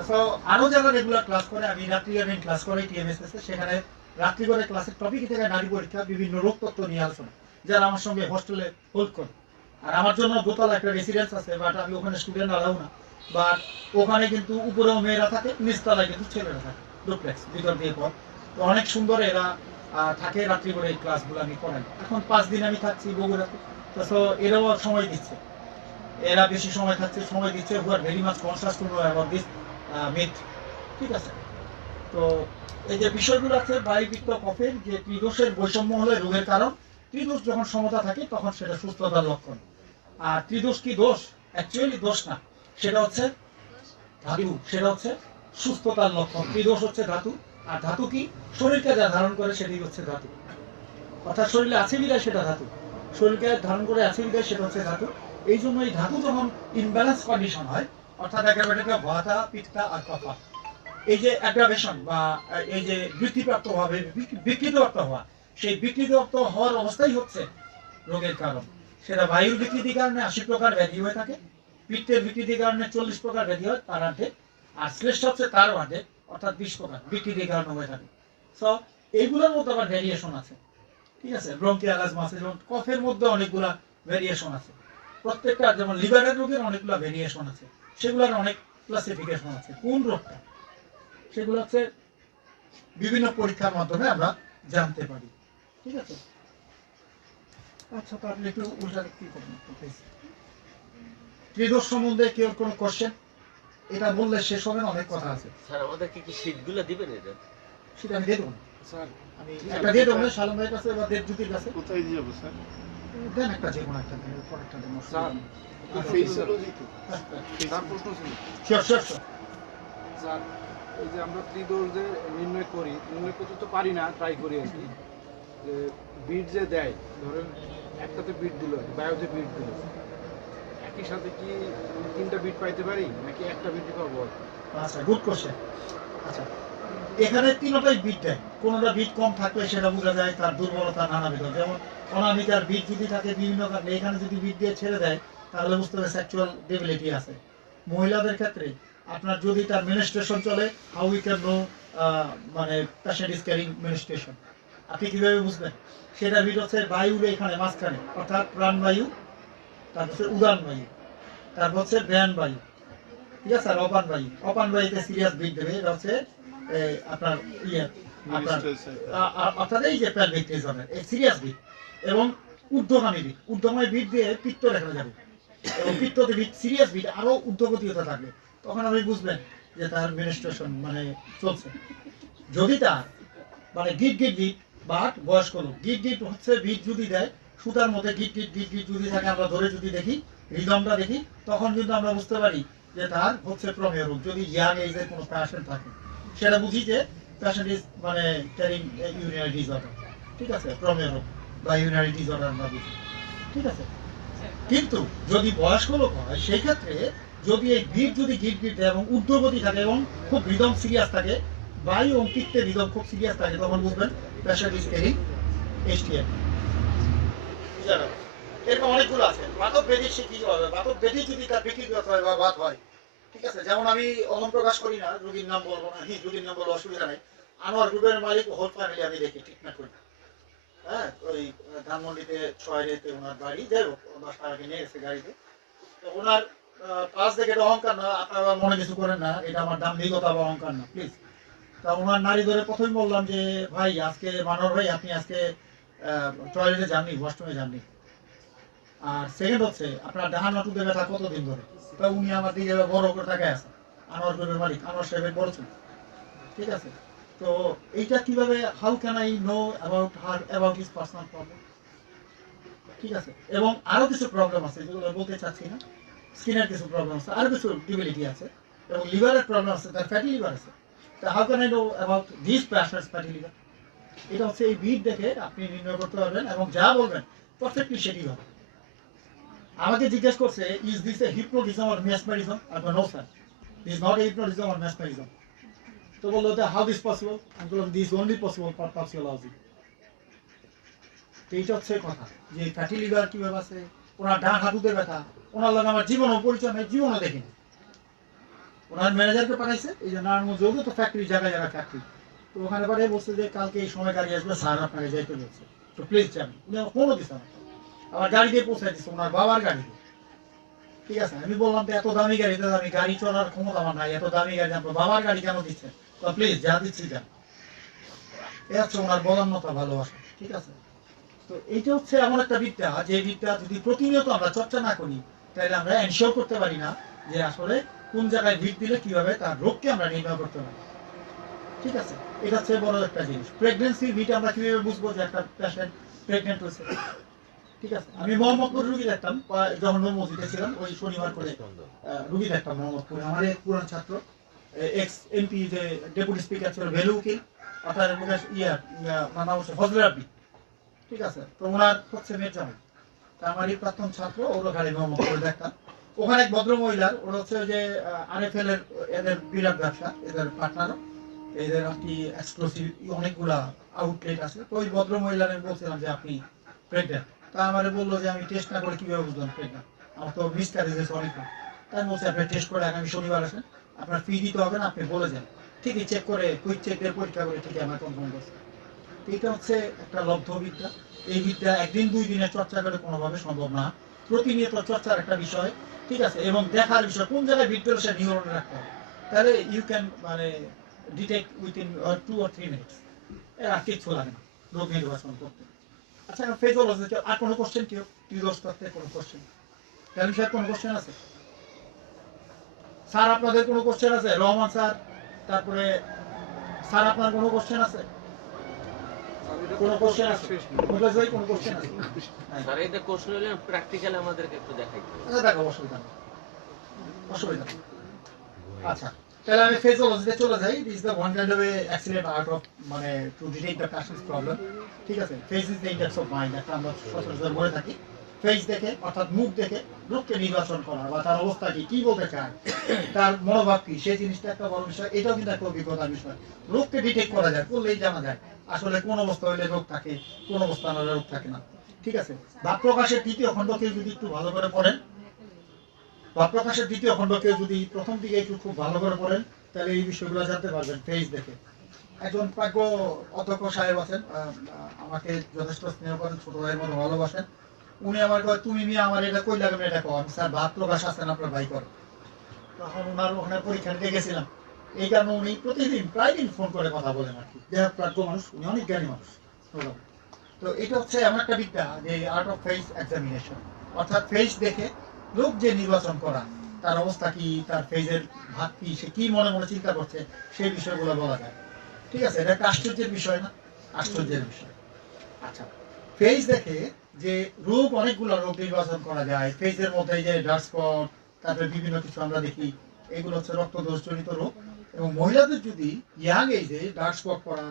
তো আরো যারা রেগুলার ক্লাস করে, আমি রাত্রিকালীন ক্লাস করি টিএমএসএস এ, সেখানে রাত্রি করে ক্লাসের টপিক থেকে নারী পরীক্ষা, বিভিন্ন রোগ তত্ত্ব নিয়ে আলোচনা, যারা আমার সঙ্গে হোস্টেলে হোল্ড করে। আর আমার জন্য দোতলা একটা রেসিডেন্স আছে, বাট আমি ওখানে স্টুডেন্ট আলাও না। বাট ওখানে কিন্তু উপরেও মেয়েরা থাকে, নিচতলায় কিন্তু ছেলেরা থাকে, ডুপ্লেক্স ভিতর দিয়ে পথ। তো অনেক সুন্দর এরা থাকে, রাত্রি করে এই ক্লাসগুলো আমি করাই। এখন 5 দিন আমি থাকছি বগুড়াতে, তো এরাও সময় দিচ্ছে, এরা বেশি সময় থাকছে, সময় দিচ্ছে, who are very much conscious to know about this myth. ঠিক আছে? তো এই যে বিষয়গুলো আছে বায়ু পিত্ত কফের, যে ত্রিদোষের বৈষম্য হলে রোগের কারণ। ত্রিদোষ যখন সমতা থাকে তখন সেটা সুস্থতার লক্ষণ। আর ত্রিদোষ কি দোষ? অ্যাকচুয়ালি দোষ না, সেটা হচ্ছে ধাতু, সেটা হচ্ছে সুস্থতার লক্ষণ। ত্রিদোষ হচ্ছে ধাতু, আর ধাতু কি? শরীরকে যা ধারণ করে সেটাই হচ্ছে ধাতু। অর্থাৎ শরীরে আছে বিদায় সেটা ধাতু, শরীরকে ধারণ করে আছে বিদায় সেটা হচ্ছে ধাতু। এই জন্য এই ধাতু যখন ইনব্যালেন্স কন্ডিশন হয়, অর্থাৎ একেবারে ভাতা, পিত্তা আর কফা, এই যে অ্যাগ্রাভেশন বা এই যে বৃদ্ধিপ্রাপ্ত ভাবে বিকৃতপ্রাপ্ত হওয়া, সেই বিকৃতপ্রাপ্ত হওয়ার অবস্থাই হচ্ছে রোগের কারণ। সেটা বায়ুর বিকৃতির কারণে 80 প্রকার ব্যাধি হয়ে থাকে, পিত্তের বিকৃতির কারণে 40 প্রকার ব্যাধি হয় তার মধ্যে, আর শ্রেষ্ঠ হচ্ছে তার বাদে, অর্থাৎ 20 প্রকার বিক্রির কারণে হয়ে থাকে। সো এইগুলোর মধ্যে আবার ভ্যারিয়েশন আছে, ঠিক আছে। ব্রঙ্কিয়ালাজমা আছে, যেমন কফের মধ্যে অনেকগুলা ভ্যারিয়েশন আছে, প্রত্যেকটা, যেমন লিভারের রোগের অনেকগুলো ভ্যারিয়েশন আছে, সেগুলোর অনেক ক্লাসিফিকেশন আছে। কোন রোগটা, সেগুলো হচ্ছে বিভিন্ন পরীক্ষার মাধ্যমে আমরা জানতে পারি, ঠিক আছে। আচ্ছা, তো আপনি একটু উল্টা কি করবেন প্লিজ। ত্রিদোষ সম্বন্ধে কেউ কোনো কোশ্চেন? এটা বললে শেষ হবে না, অনেক কথা আছে। স্যার আমাদেরকে কি শীটগুলো দিবেন? এটা সেটা আমি দিয়ে দেবো স্যার। আমি একটা দিয়ে দেবো সালম ভাইয়ের কাছে বা দেবজ্যোতির কাছে। কোথায় দিয়ে যাবো স্যার? দেন একটা, যে কোনো একটা দেন, পরেরটা দেন। স্যার, স্যার প্রশ্ন ছিল শিওর শিওর শিওর। স্যার, এই যে আমরা ত্রিদোষ যে নির্ণয় করতে তো পারি না, ট্রাই করি আর কি। যে বিট যে দেয়, ধরেন একটাতে বিট দিল, বায়োতে বিট দিল, একই সাথে কি আমি 3টা বিট পাইতে পারি নাকি একটা বিটই পাবো? আচ্ছা, গুড কোশ্চেন। আচ্ছা, এখানে তিনটাই বিট দেয়, কোনোটা বিট কম থাকলে সেটা বোঝা যায় তার দুর্বলতা নানাবিধ। যেমন অনামিকার বিট যদি থাকে বিভিন্ন কারণে, এখানে যদি বিট দিয়ে ছেড়ে দেয় তাহলে বুঝতে হবে সেক্সুয়াল ডেবিলিটি আছে। মহিলাদের ক্ষেত্রে আপনার যদি তার মেনস্ট্রুয়েশন চলে, হাউ উই ক্যান নো মানে পেশেন্ট ইজ ক্যারিং মেনস্ট্রুয়েশন, আপনি কিভাবে বুঝবেন? সেটার বিট হচ্ছে বায়ুর এখানে মাঝখানে, অর্থাৎ প্রাণবায়ু, তারপর হচ্ছে উড়ান বায়ু, তারপর হচ্ছে ব্যান বায়ু, ঠিক আছে। আর অপান বায়ু, অপান বায়ুতে সিরিয়াস বিট দেবে, এটা হচ্ছে আপনার ইয়ে, আপনার অর্থাৎ এই যে পেলভিক রিজনের এই সিরিয়াস বিট। এবং ঊর্ধ্বগামী বিট, ঊর্ধ্বগামী বিট দিয়ে পিত্ত দেখা যাবে, এবং পিত্ততে বিট, সিরিয়াস বিট আরো ঊর্ধ্বগতি হতে থাকবে, তখন আপনি বুঝবেন যে তার মেনস্ট্রুয়েশন মানে চলছে। যদি তার মানে গিট গিট গিট, বাট বয়স্ক লোক, গিট গিট হচ্ছে বিট যদি দেয় সুতার মধ্যে গিট গিট গিট গিট যদি থাকে, আমরা ধরে যদি দেখি, রিদমটা দেখি, তখন কিন্তু আমরা বুঝতে পারি যে তার হচ্ছে প্রমেয় রোগ। যদি ইয়াং এজের কোনো পেশেন্ট থাকে, সেটা বুঝি যে পেশেন্ট ইজ মানে ক্যারিং ইউরিনারি ডিসঅর্ডার, ঠিক আছে, প্রমেয় রোগ বা ইউরিনারি ডিসঅর্ডার আমরা বুঝি, ঠিক আছে। কিন্তু যদি বয়স্ক লোক হয়, সেই ক্ষেত্রে যদি এই ভিড় যদি গিট গিট দেয় এবং ঊর্ধ্বগতি থাকে এবং খুব রিদম সিরিয়াস থাকে, বায়ু এবং পিত্তের রিদম খুব সিরিয়াস থাকে, তখন বুঝবেন পেশেন্ট ইজ ক্যারিং এসটিএম। এরকম অনেকগুলো আছে। বাতক ব্যাধি সে কি হবে, বাতক ব্যাধি যদি তার ব্যক্তিগত হয় বা বাত হয়, ঠিক আছে। যেমন আমি অহম প্রকাশ করি না, রোগীর নাম বলবো না, রোগীর নাম বলবো অসুবিধা নেই। আনোয়ার গ্রুপের মালিক হোল ফ্যামিলি আমি দেখি ট্রিটমেন্ট করি, হ্যাঁ, ওই ধানমন্ডিতে 6 ওনার বাড়ি, যাই হোক বাসাকে নিয়ে গেছে গাড়িতে। তো ওনার পাঁচ দেখে এটা অহংকার না, আপনারা মনে কিছু করেন না, এটা আমার দাম্ভিকতা বা অহংকার না প্লিজ। তা ওনার নারী ধরে প্রথমে বললাম যে ভাই আজকে মানোয়ার ভাই আপনি আজকে টয়লেটে যাননি, ওয়াশরুমে যাননি। আর সেকেন্ড হচ্ছে আপনার ডাহান হাঁটুতে ব্যথা কতদিন ধরে? তা উনি আমার দিকে বড় করে তাকায় আছে, আনোয়ার গ্রুপের মালিক, আনোয়ার সাহেবের বড় ছিল, ঠিক আছে। তো এইটা কিভাবে, how can I know about her, about his personal problem, ঠিক আছে। এবং আরো কিছু প্রবলেম আছে যেগুলো বলতে চাচ্ছি না, স্কিনের কিছু প্রবলেম আছে, আরো কিছু ডিবিলিটি আছে, এবং লিভারের প্রবলেম আছে, তার ফ্যাটি লিভার আছে। তা how can I know about this patient's fatty liver? এটা হচ্ছে এই বিট দেখে আপনি নির্ণয় করতে পারবেন, এবং যা বলবেন পারফেক্টলি সেটি হবে। আমাকে জিজ্ঞেস করছে is this a hypnotism or mesmerism? আমি no sir, this not a hypnotism or mesmerism. তো বললো হাউ দিস পসিবল? আমি বললাম this only possible for faceology. তো এইটা হচ্ছে কথা, যে ফ্যাটি লিভার কিভাবে আছে, ওনার ডান হাঁটুতে ব্যথা, ওনার লাগে আমার জীবনও পরিচয় নেই, জীবনও দেখিনি। ওনার ম্যানেজারকে পাঠাইছে, এই যে নারায়ণগঞ্জ যোগ তো ফ্যাক্টরি, জায়গায় জায়গায় ফ্যাক্টরি, তো ওখানে পাঠিয়ে বলছে যে কালকে এই সময় গাড়ি আসবে, স্যার আপনাকে যাইতে বলছে, তো প্লিজ যান। উনি আমার ফোনও দিচ্ছে না, আমার গাড়ি দিয়ে পৌঁছাই দিচ্ছে, ওনার বাবার গাড়ি দিয়ে, ঠিক আছে। আমি বললাম তো এত দামি গাড়িতে আমি গাড়ি চলার ক্ষমতা আমার নাই, এত দামি গাড়ি আপনার বাবার গাড়ি কেন দিচ্ছেন? তো প্লিজ যা দিচ্ছি যান। এ হচ্ছে ওনার বলান্নতা, ভালোবাসা, ঠিক আছে। তো এইটা হচ্ছে এমন একটা বিদ্যা, যে বিদ্যা যদি প্রতিনিয়ত আমরা চর্চা না করি, তাহলে আমরা এনশিওর করতে পারি না যে আসলে কোন জায়গায় ভিট দিলে কিভাবে তার রোগকে আমরা নির্ণয় করতে পারি, ঠিক আছে। এটা হচ্ছে বড় একটা জিনিস। প্রেগনেন্সি ভিট আমরা কিভাবে বুঝবো যে একটা পেশেন্ট প্রেগনেন্ট হয়েছে, ঠিক আছে। আমি মোহাম্মদপুর রুগী দেখতাম, যখন মসজিদে ছিলাম, ওই শনিবার করে রুগী দেখতাম মোহাম্মদপুরে। আমার এক পুরান ছাত্র, এক্স এমপি যে ডেপুটি স্পিকার ছিল ভেলু উকিল, অর্থাৎ ওনার নাম হচ্ছে ফজলে রাব্বি, ঠিক আছে। তো ওনার হচ্ছে মেয়ের জামাই, তা আমারই প্রাক্তন ছাত্র, ওরা গাড়ি মোহাম্মদপুরে দেখতাম। ওখানে এক ভদ্র মহিলার, ওরা হচ্ছে যে আরএফএল এর, এদের বিরাট ব্যবসা, এদের পার্টনারও, এদের একটি এক্সক্লুসিভ অনেকগুলা আউটলেট আছে। তো ওই ভদ্র মহিলার আমি বলছিলাম যে আপনি প্রেগনেন্ট। তা আমারে বললো যে আমি টেস্ট না করে কিভাবে বুঝলাম প্রেগনেন্ট, আমার তো মিসক্যারেজ হয়েছে অনেকবার। তাই বলছি আপনি টেস্ট করে আগামী শনিবার আসেন, আপনার ফি দিতে হবে না, আপনি বলে যান, ঠিকই চেক করে কুইক চেক দিয়ে পরীক্ষা করে ঠিকই আমার কনফার্ম করছে। এটা হচ্ছে একটা লব্ধ বিদ্যা। এই বিদ্যা একদিন দুই দিনে চর্চা করে কোনোভাবে সম্ভব না, প্রতিনিয়ত চর্চার একটা বিষয়, ঠিক আছে, এবং দেখার বিষয় কোন জায়গায় ভিড় সে নিয়ন্ত্রণে রাখতে হবে, তাহলে ইউ ক্যান মানে ডিটেক্ট উইথিন 2 or 3 মিনিটস। এর আর কিচ্ছু লাগে না রোগ নির্বাচন করতে। আচ্ছা, ফেজোলজি আর কোনো কোশ্চেন কেউ টিউজোস করতে কোনো কোশ্চেন? তাহলে স্যার কোনো কোশ্চেন আছে? স্যার আপনাদের কোনো কোশ্চেন আছে? রহমান স্যার, তারপরে স্যার আপনার কোনো কোশ্চেন আছে? কোনো কোশ্চেন আছে? মুকেশ ভাই কোনো কোশ্চেন আছে? স্যার এটা কোশ্চেন হলে প্র্যাকটিক্যালি আমাদেরকে একটু দেখাই। আচ্ছা দেখো, অসুবিধা নেই, অসুবিধা নেই। আচ্ছা, তাহলে আমি ফেজোলজিতে চলে যাই। This is the one kind of a excellent art of মানে to detect the person's problem. ঠিক আছে, face is the index of mind, একটা আমরা সচরাচর বলে থাকি। ফেজ দেখে অর্থাৎ মুখ দেখে লোককে নির্বাচন করা বা তার অবস্থা কি, কি বলতে চায়, তার মনোভাব কি, সেই জিনিসটা একটা বড় বিষয়। এটাও কিন্তু একটা অভিজ্ঞতার বিষয়। লোককে ডিটেক্ট করা যায়, করলেই জানা যায় আসলে কোন অবস্থা হইলে রোগ থাকে, কোন অবস্থা হলে রোগ থাকে না। ঠিক আছে, ভাব প্রকাশের তৃতীয় খণ্ডকে যদি একটু ভালো করে পড়েন, ভাব প্রকাশের দ্বিতীয় খণ্ডকে যদি প্রথম দিকে একটু খুব ভালো করে পড়েন, তাহলে এই বিষয়গুলো জানতে পারবেন ফেজ দেখে। একজন প্রাজ্ঞ অধ্যক্ষ সাহেব আছেন, আমাকে যথেষ্ট স্নেহ করেন, ছোট ভাইয়ের মতো ভালোবাসেন। উনি আমার কয়, তুমি মিয়া আমার এটা কই লাগবে এটা কো। আমি স্যার ভাব প্রকাশ আছেন আপনার ভাই করে। তখন ওনার ওখানে পরীক্ষা নিতে গেছিলাম, এই কারণে উনি প্রতিদিন প্রায় দিন ফোন করে কথা বলেন আর কি। যাই হোক, প্রাজ্ঞ মানুষ, উনি অনেক জ্ঞানী মানুষ। তো এটা হচ্ছে এমন একটা বিদ্যা যে আর্ট অফ ফেস এক্সামিনেশন, অর্থাৎ ফেস দেখে লোক যে নির্বাচন করা, তার অবস্থা কি, তার ফেজের ভাব কি, সে কি মনে মনে চিন্তা করছে, সেই বিষয়গুলো বলা যায়। ঠিক আছে, এটা একটা আশ্চর্যের বিষয় না? আশ্চর্যের বিষয়। আচ্ছা, ফেজ দেখে যে রোগ, অনেকগুলো রোগ নির্বাচন করা যায় ফেজের মধ্যে। যে ডার্ক স্পট, তারপরে বিভিন্ন কিছু আমরা দেখি, এগুলো হচ্ছে রক্তদোষজনিত রোগ। এবং মহিলাদের যদি ইয়াং এজে ডার্ক স্পট পড়া,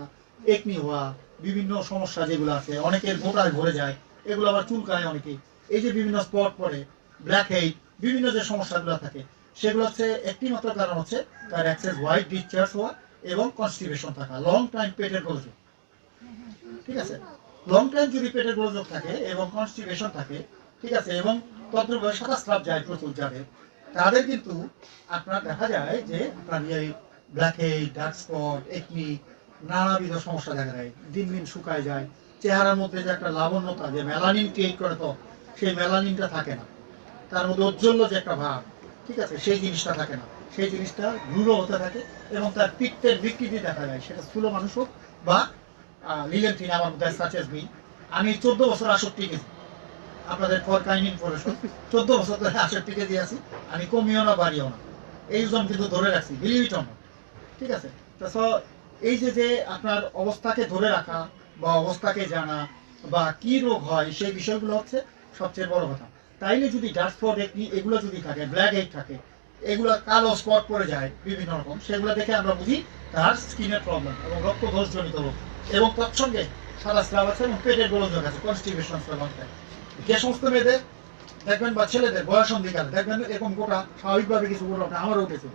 একনি হওয়া, বিভিন্ন সমস্যা যেগুলো আছে, অনেকের গোটায় ভরে যায়, এগুলো আবার চুলকায় অনেকে, এই যে বিভিন্ন স্পট পড়ে, ব্ল্যাক হেড, বিভিন্ন যে সমস্যাগুলো থাকে, সেগুলো হচ্ছে একটি মাত্র কারণ হচ্ছে তার এক্সেস হোয়াইট ডিসচার্জ হওয়া এবং কনস্টিপেশন থাকা, লং টাইম পেটের গোলযোগ। ঠিক আছে, লং টাইম যদি পেটের গোলযোগ থাকে এবং কনস্টিপেশন থাকে, ঠিক আছে, এবং তদ্রুপ সাদা স্রাব যায় প্রচুর যাদের, তাদের কিন্তু আপনার দেখা যায় যে আপনার black head, dark spot, acne, নানাবিধ সমস্যা দেখা যায়, দিন দিন শুকায় যায়, চেহারার মধ্যে যে একটা লাবণ্যতা, যে মেলানিন ক্রিয়েট করে, তো সেই মেলানিনটা থাকে না, তার মধ্যে ঔজ্জ্বল্য যে একটা ভাব, ঠিক আছে, সেই জিনিসটা থাকে না, সেই জিনিসটা রূঢ় হতে থাকে এবং তার পিত্তের বিকৃতি দেখা যায়, সেটা স্থূল মানুষ হোক বা লিলেন তিনি আমার মধ্যে সাচেস মি। আমি 14 বছর 68 কেজি, আপনাদের ফর কাইন্ড ইনফরমেশন, 14 বছর ধরে 68 কেজি আছি। আমি কমিও না বাড়িও না, এই ওজন কিন্তু ধরে রাখছি, বিলিভ ইট অর নট। ঠিক আছে, তো এই যে যে আপনার অবস্থাকে ধরে রাখা বা অবস্থাকে জানা বা কি রোগ হয়, সেই বিষয়গুলো হচ্ছে সবচেয়ে বড় কথা। তাইলে যদি ডার্ক স্পট এগুলো যদি থাকে, ব্ল্যাক হেড থাকে, এগুলো কালো স্পট পড়ে যায় বিভিন্ন রকম, সেগুলো দেখে আমরা বুঝি তার স্কিনের প্রবলেম এবং রক্তদোষজনিত রোগ, এবং তৎসঙ্গে সাদা স্রাব আছে এবং পেটের গোলযোগ আছে, কনস্টিপেশন আছে। যে সমস্ত মেয়েদের দেখবেন বা ছেলেদের বয়সন্ধিকালে দেখবেন এরকম গোটা স্বাভাবিকভাবে কিছু গোটা ওঠে, আমারও উঠেছিল,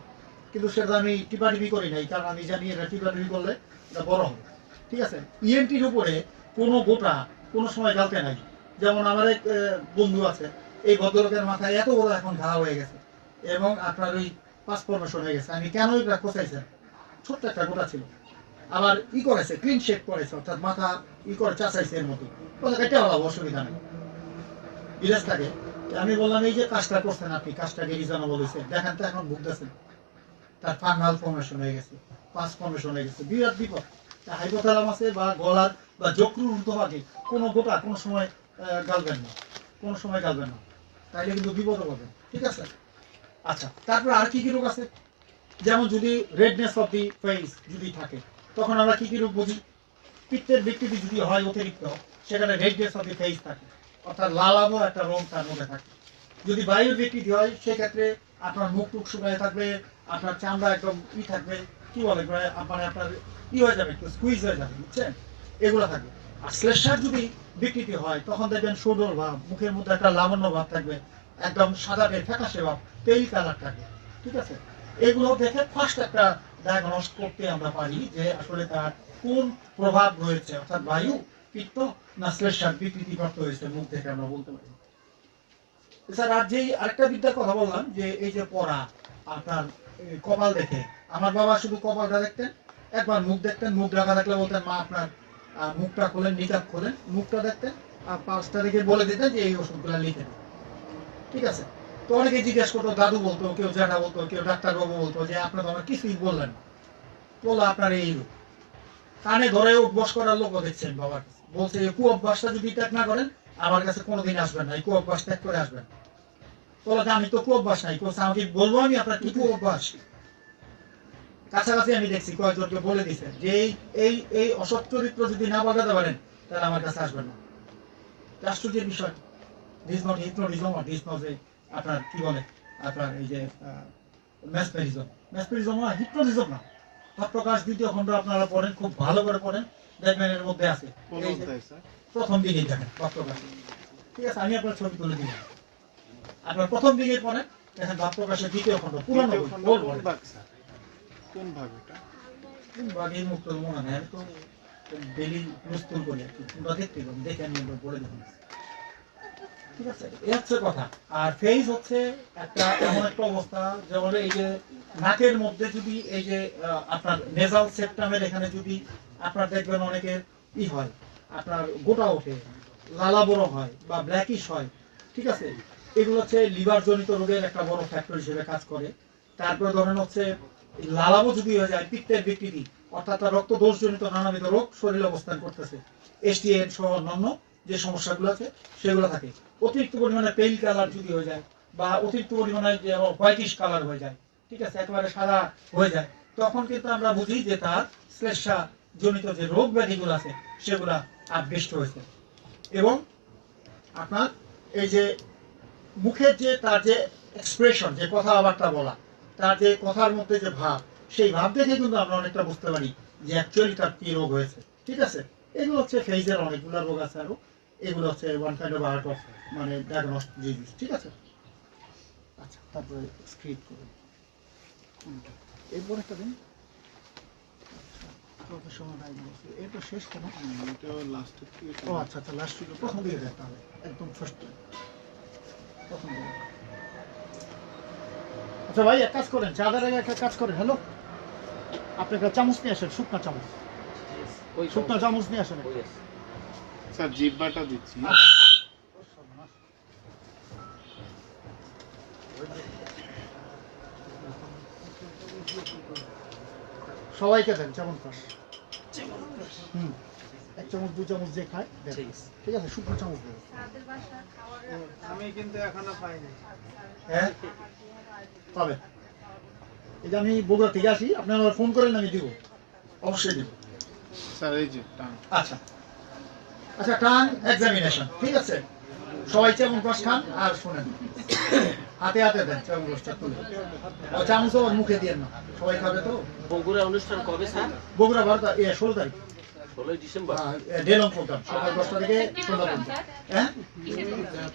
কিন্তু সেটা আমি টিপাটিপি করি নাই, কারণ আমি জানি এটা টিপাটিপি করলে এটা বড় হবে। ঠিক আছে, ইএনটির উপরে কোনো গোটা কোনো সময় গালতে নাই। যেমন আমার এক বন্ধু আছে, এই ভদ্রলোকের মাথায় এত বড় এখন ঘা হয়ে গেছে এবং আপনার ওই পাঁচ ফরমেশন হয়ে গেছে। আমি কেন এটা কোথাইছেন, ছোট্ট একটা গোটা ছিল, আবার করেছে ক্লিন শেপ করেছে, অর্থাৎ মাথা করে চাচাইছে, এর মতো কথা কেটে হলো, অসুবিধা নেই, বিদেশ থাকে। আমি বললাম, এই যে কাজটা করছেন আপনি, কাজটাকে রিজনেবল হয়েছে, দেখেন তো এখন ভুগতেছেন, তার ফাঙ্গাল ফর্মেশন হয়ে গেছে, পাঁচ ফর্মেশন হয়ে গেছে, বিরাট বিপদ। হাইপোথ্যালামাসে বা গলার বা যকৃর ঊর্ধ্বভাগে কোনো গোটা কোনো সময় গালবেন না, কোনো সময় গালবেন না, তাইলে কিন্তু বিপদ পাবেন। ঠিক আছে, আচ্ছা, তারপর আর কি কি রোগ আছে? যেমন যদি রেডনেস অফ দি ফেস যদি থাকে, তখন আমরা কি কি রোগ বুঝি? পিত্তের বিকৃতি যদি হয় অতিরিক্ত, সেখানে রেডনেস অফ দি ফেস থাকে, অর্থাৎ লালাবো একটা রোগ তার মধ্যে থাকে। যদি বায়ুর বিকৃতি হয়, সেক্ষেত্রে আপনার মুখ টুক শুকায় থাকবে, আপনার চামড়া একদম থাকবে, কি বলে মানে আপনার হয়ে যাবে, একটু স্কুইজ হয়ে যাবে, বুঝছেন, এগুলো থাকবে। আর শ্লেষার যদি বিকৃতি হয়, তখন দেখবেন সুডোর ভাব, মুখের মধ্যে একটা লাবণ্য ভাব থাকবে, একদম সাদাটে ফ্যাকাশে ভাব, পেল কালার থাকবে। ঠিক আছে, এগুলো দেখে ফার্স্ট একটা ডায়াগনোস করতে আমরা পারি যে আসলে তার কোন প্রভাব রয়েছে, অর্থাৎ বায়ু, পিত্ত না শ্লেষার বিকৃতিপ্রাপ্ত হয়েছে, মুখ দেখে আমরা বলতে পারি। স্যার আর যেই আরেকটা বিদ্যার কথা বললাম, যে এই যে পড়া, আপনার কপাল দেখে, আমার বাবা শুধু কপালটা দেখতেন, একবার মুখ দেখতেন, মুখ ঢাকা থাকলে বলতেন মা আপনার মুখটা খোলেন, নিকাব খোলেন, মুখটা দেখতেন আর 5টা দেখে বলে দিতেন যে এই ওষুধগুলো লিখে দিন। ঠিক আছে? তো অনেকে জিজ্ঞেস করতো, দাদু বলতো, কেউ জ্যাঠা বলতো, কেউ ডাক্তারবাবু বলতো যে আপনার তো আমার কিছুই বললেন না, বললো আপনার এই রোগ। কানে ধরে বস করার লোকও দেখছেন বাবার কাছে, বলছে এই কুঅভ্যাসটা যদি ত্যাগ না করেন আমার কাছে কোনোদিন আসবেন না, এই কুঅভ্যাস ত্যাগ করে আসবেন। বলো যে আমি তো কুঅভ্যাস নাই, কোথাও আমাকে বলবো আমি আপনার কি কুঅভ্যাস? কাছাকাছি আমি দেখছি কয়েকজনকে বলে দিছে যে এই এই এই অসৎ চরিত্র যদি না বলাতে পারেন তাহলে আমার কাছে আসবেন না। আশ্চর্যের বিষয়, দিস নট হিপনোটিজম আর দিস নট আপনার কি বলে আপনার এই যে ম্যাসমেরিজম, ম্যাসমেরিজম না, হিপনোটিজম না। ভাবপ্রকাশ 2য় খণ্ড আপনারা পড়েন, খুব ভালো করে পড়েন, দেখবেন এর মধ্যে আছে। এই যে প্রথম দিকেই দেখেন ভাবপ্রকাশ, ঠিক আছে? আমি আপনার ছবি তুলে দিলাম, আপনার প্রথম দিকে পড়েন, দেখেন ভাবপ্রকাশের 2য় খণ্ড, পুরানো বই, ওল্ড বই। কোন ভাগ এটা? বাকি মুক্ত মনে নেই, আমি তো ডেলি প্রস্তুত করি আর কি, তোমরা দেখতে পাবেন, দেখে আমি একবার পড়ে দেখুন। ঠিক আছে, এই হচ্ছে কথা। আর ফেজ হচ্ছে একটা এমন একটা অবস্থা, যেমন এই যে নাকের মধ্যে যদি এই যে আপনার নেজাল সেপ্টামের এখানে যদি আপনার দেখবেন অনেকের হয়, আপনার গোটা ওঠে, লালা বড় হয় বা ব্ল্যাকিশ হয়, ঠিক আছে? এগুলো হচ্ছে লিভার জনিত রোগের একটা বড় ফ্যাক্টর হিসেবে কাজ করে। তারপরে ধরেন হচ্ছে লালাবো যদি হয়ে যায়, পিত্তের বিকৃতি, অর্থাৎ রক্ত দোষজনিত নানাবিধ রোগ শরীরে অবস্থান করতেছে, এসটিএন সহ অন্যান্য যে সমস্যাগুলো আছে সেগুলো থাকে। অতিরিক্ত পরিমাণে পেইল কালার যদি হয়ে যায় বা অতিরিক্ত পরিমাণে যে হোয়াইটিশ কালার হয়ে যায়, ঠিক আছে, একেবারে সাদা হয়ে যায়, তখন কিন্তু আমরা বুঝি যে তার শ্লেষ্মা জনিত যে রোগ ব্যাধিগুলো আছে সেগুলা আবিষ্ট হয়েছে। এবং আপনার এই যে মুখের যে তার যে এক্সপ্রেশন, যে কথাবার্তা বলা, তার যে কথার মধ্যে যে ভাব, সেই ভাব দেখে কিন্তু আমরা অনেকটা বুঝতে পারি যে অ্যাকচুয়ালি তার কি রোগ হয়েছে। ঠিক আছে, এগুলো হচ্ছে ফেজের অনেকগুলো রোগ আছে আরো, এগুলো হচ্ছে one kind of art of মানে ডায়াগনস্টিক ডিজিজ। ঠিক আছে, আচ্ছা, তারপরে স্ক্রিপ্ট করুন এরপর একটা দিন প্রফেশনাল ডায়াগনোসিস, এটা শেষ কেন? এটা লাস্টের দিকে। ও আচ্ছা আচ্ছা, লাস্ট উইকে প্রথম দিকে দেখতে হবে, একদম ফার্স্ট প্রথম দিকে। আচ্ছা ভাই, এক কাজ করেন, চাঁদের আগে একটা কাজ করেন। হ্যালো, আপনি একটা চামচ নিয়ে আসেন, শুকনা চামচ, শুকনা চামচ নিয়ে আসেন। স্যার জিব্বাটা দিচ্ছি। সবাইকে দেন চামচ পাস, এক চামচ 2 চামচ যে খায় দেন। ঠিক আছে, শুকনো চামচ দেন। আমি কিন্তু এখনো পাইনি। হ্যাঁ পাবে, এই যে আমি বগুড়া থেকে আসি, আপনি আমার ফোন করেন, আমি দিব, অবশ্যই দিব। স্যার এই যে টান। আচ্ছা আচ্ছা, টান এক্সামিনেশন, ঠিক আছে? সবাই চামচ পাস খান আর শুনেন, হাতে হাতে দেন চামচ পাসটা তুলে, ও চামচও ওর মুখে দিয়ে না, সবাই খাবে তো। বগুড়া অনুষ্ঠান কবে স্যার? বগুড়া 16 তারিখ, 16 ডিসেম্বর। ডেলং প্রোগ্রাম, সকাল 10টা থেকে সন্ধ্যা পর্যন্ত। হ্যাঁ,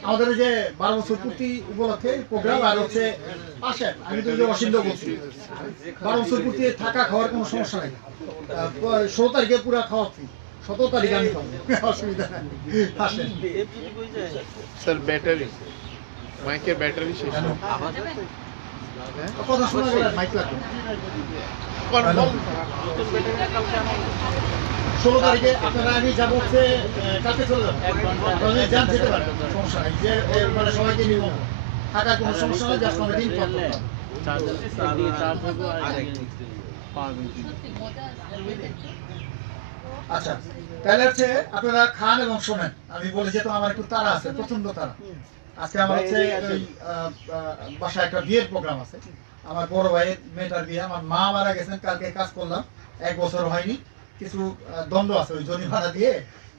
আমাদের ওই যে 12 বছর পূর্তি উপলক্ষে প্রোগ্রাম। আর হচ্ছে আসেন, আমি তো যে অসিন্ধ বলছি, 12 বছর পূর্তি থাকা খাওয়ার কোনো সমস্যা নেই। 16 তারিখে পুরা খাওয়া ফ্রি, 17 তারিখে আমি খাবো, অসুবিধা নেই, আসেন। স্যার ব্যাটারি, মাইকের ব্যাটারি শেষ। কথা শোনা গেলে মাইক লাগবে। 16 তারিখে আপনারা, আমি যাবো হচ্ছে কালকে চলে যাবো, আপনারা যান যেতে পারবেন, সমস্যা নেই, যে মানে সবাইকে নিব, থাকার কোনো সমস্যা নেই, জাস্ট আমাদের দিন পাবো। আচ্ছা, তাহলে হচ্ছে আপনারা খান এবং শোনেন। আমি বলে যেতাম আমার একটু তাড়া আছে, প্রচন্ড তাড়া। আজকে আমার হচ্ছে ওই বাসায় একটা বিয়ের প্রোগ্রাম আছে, আমার বড় ভাইয়ের মেয়েটার বিয়ে। আমার মা মারা গেছেন, কালকে কাজ করলাম, 1 বছর হয়নি, কিছু দণ্ড আছে, ওই জরিমানা দিয়ে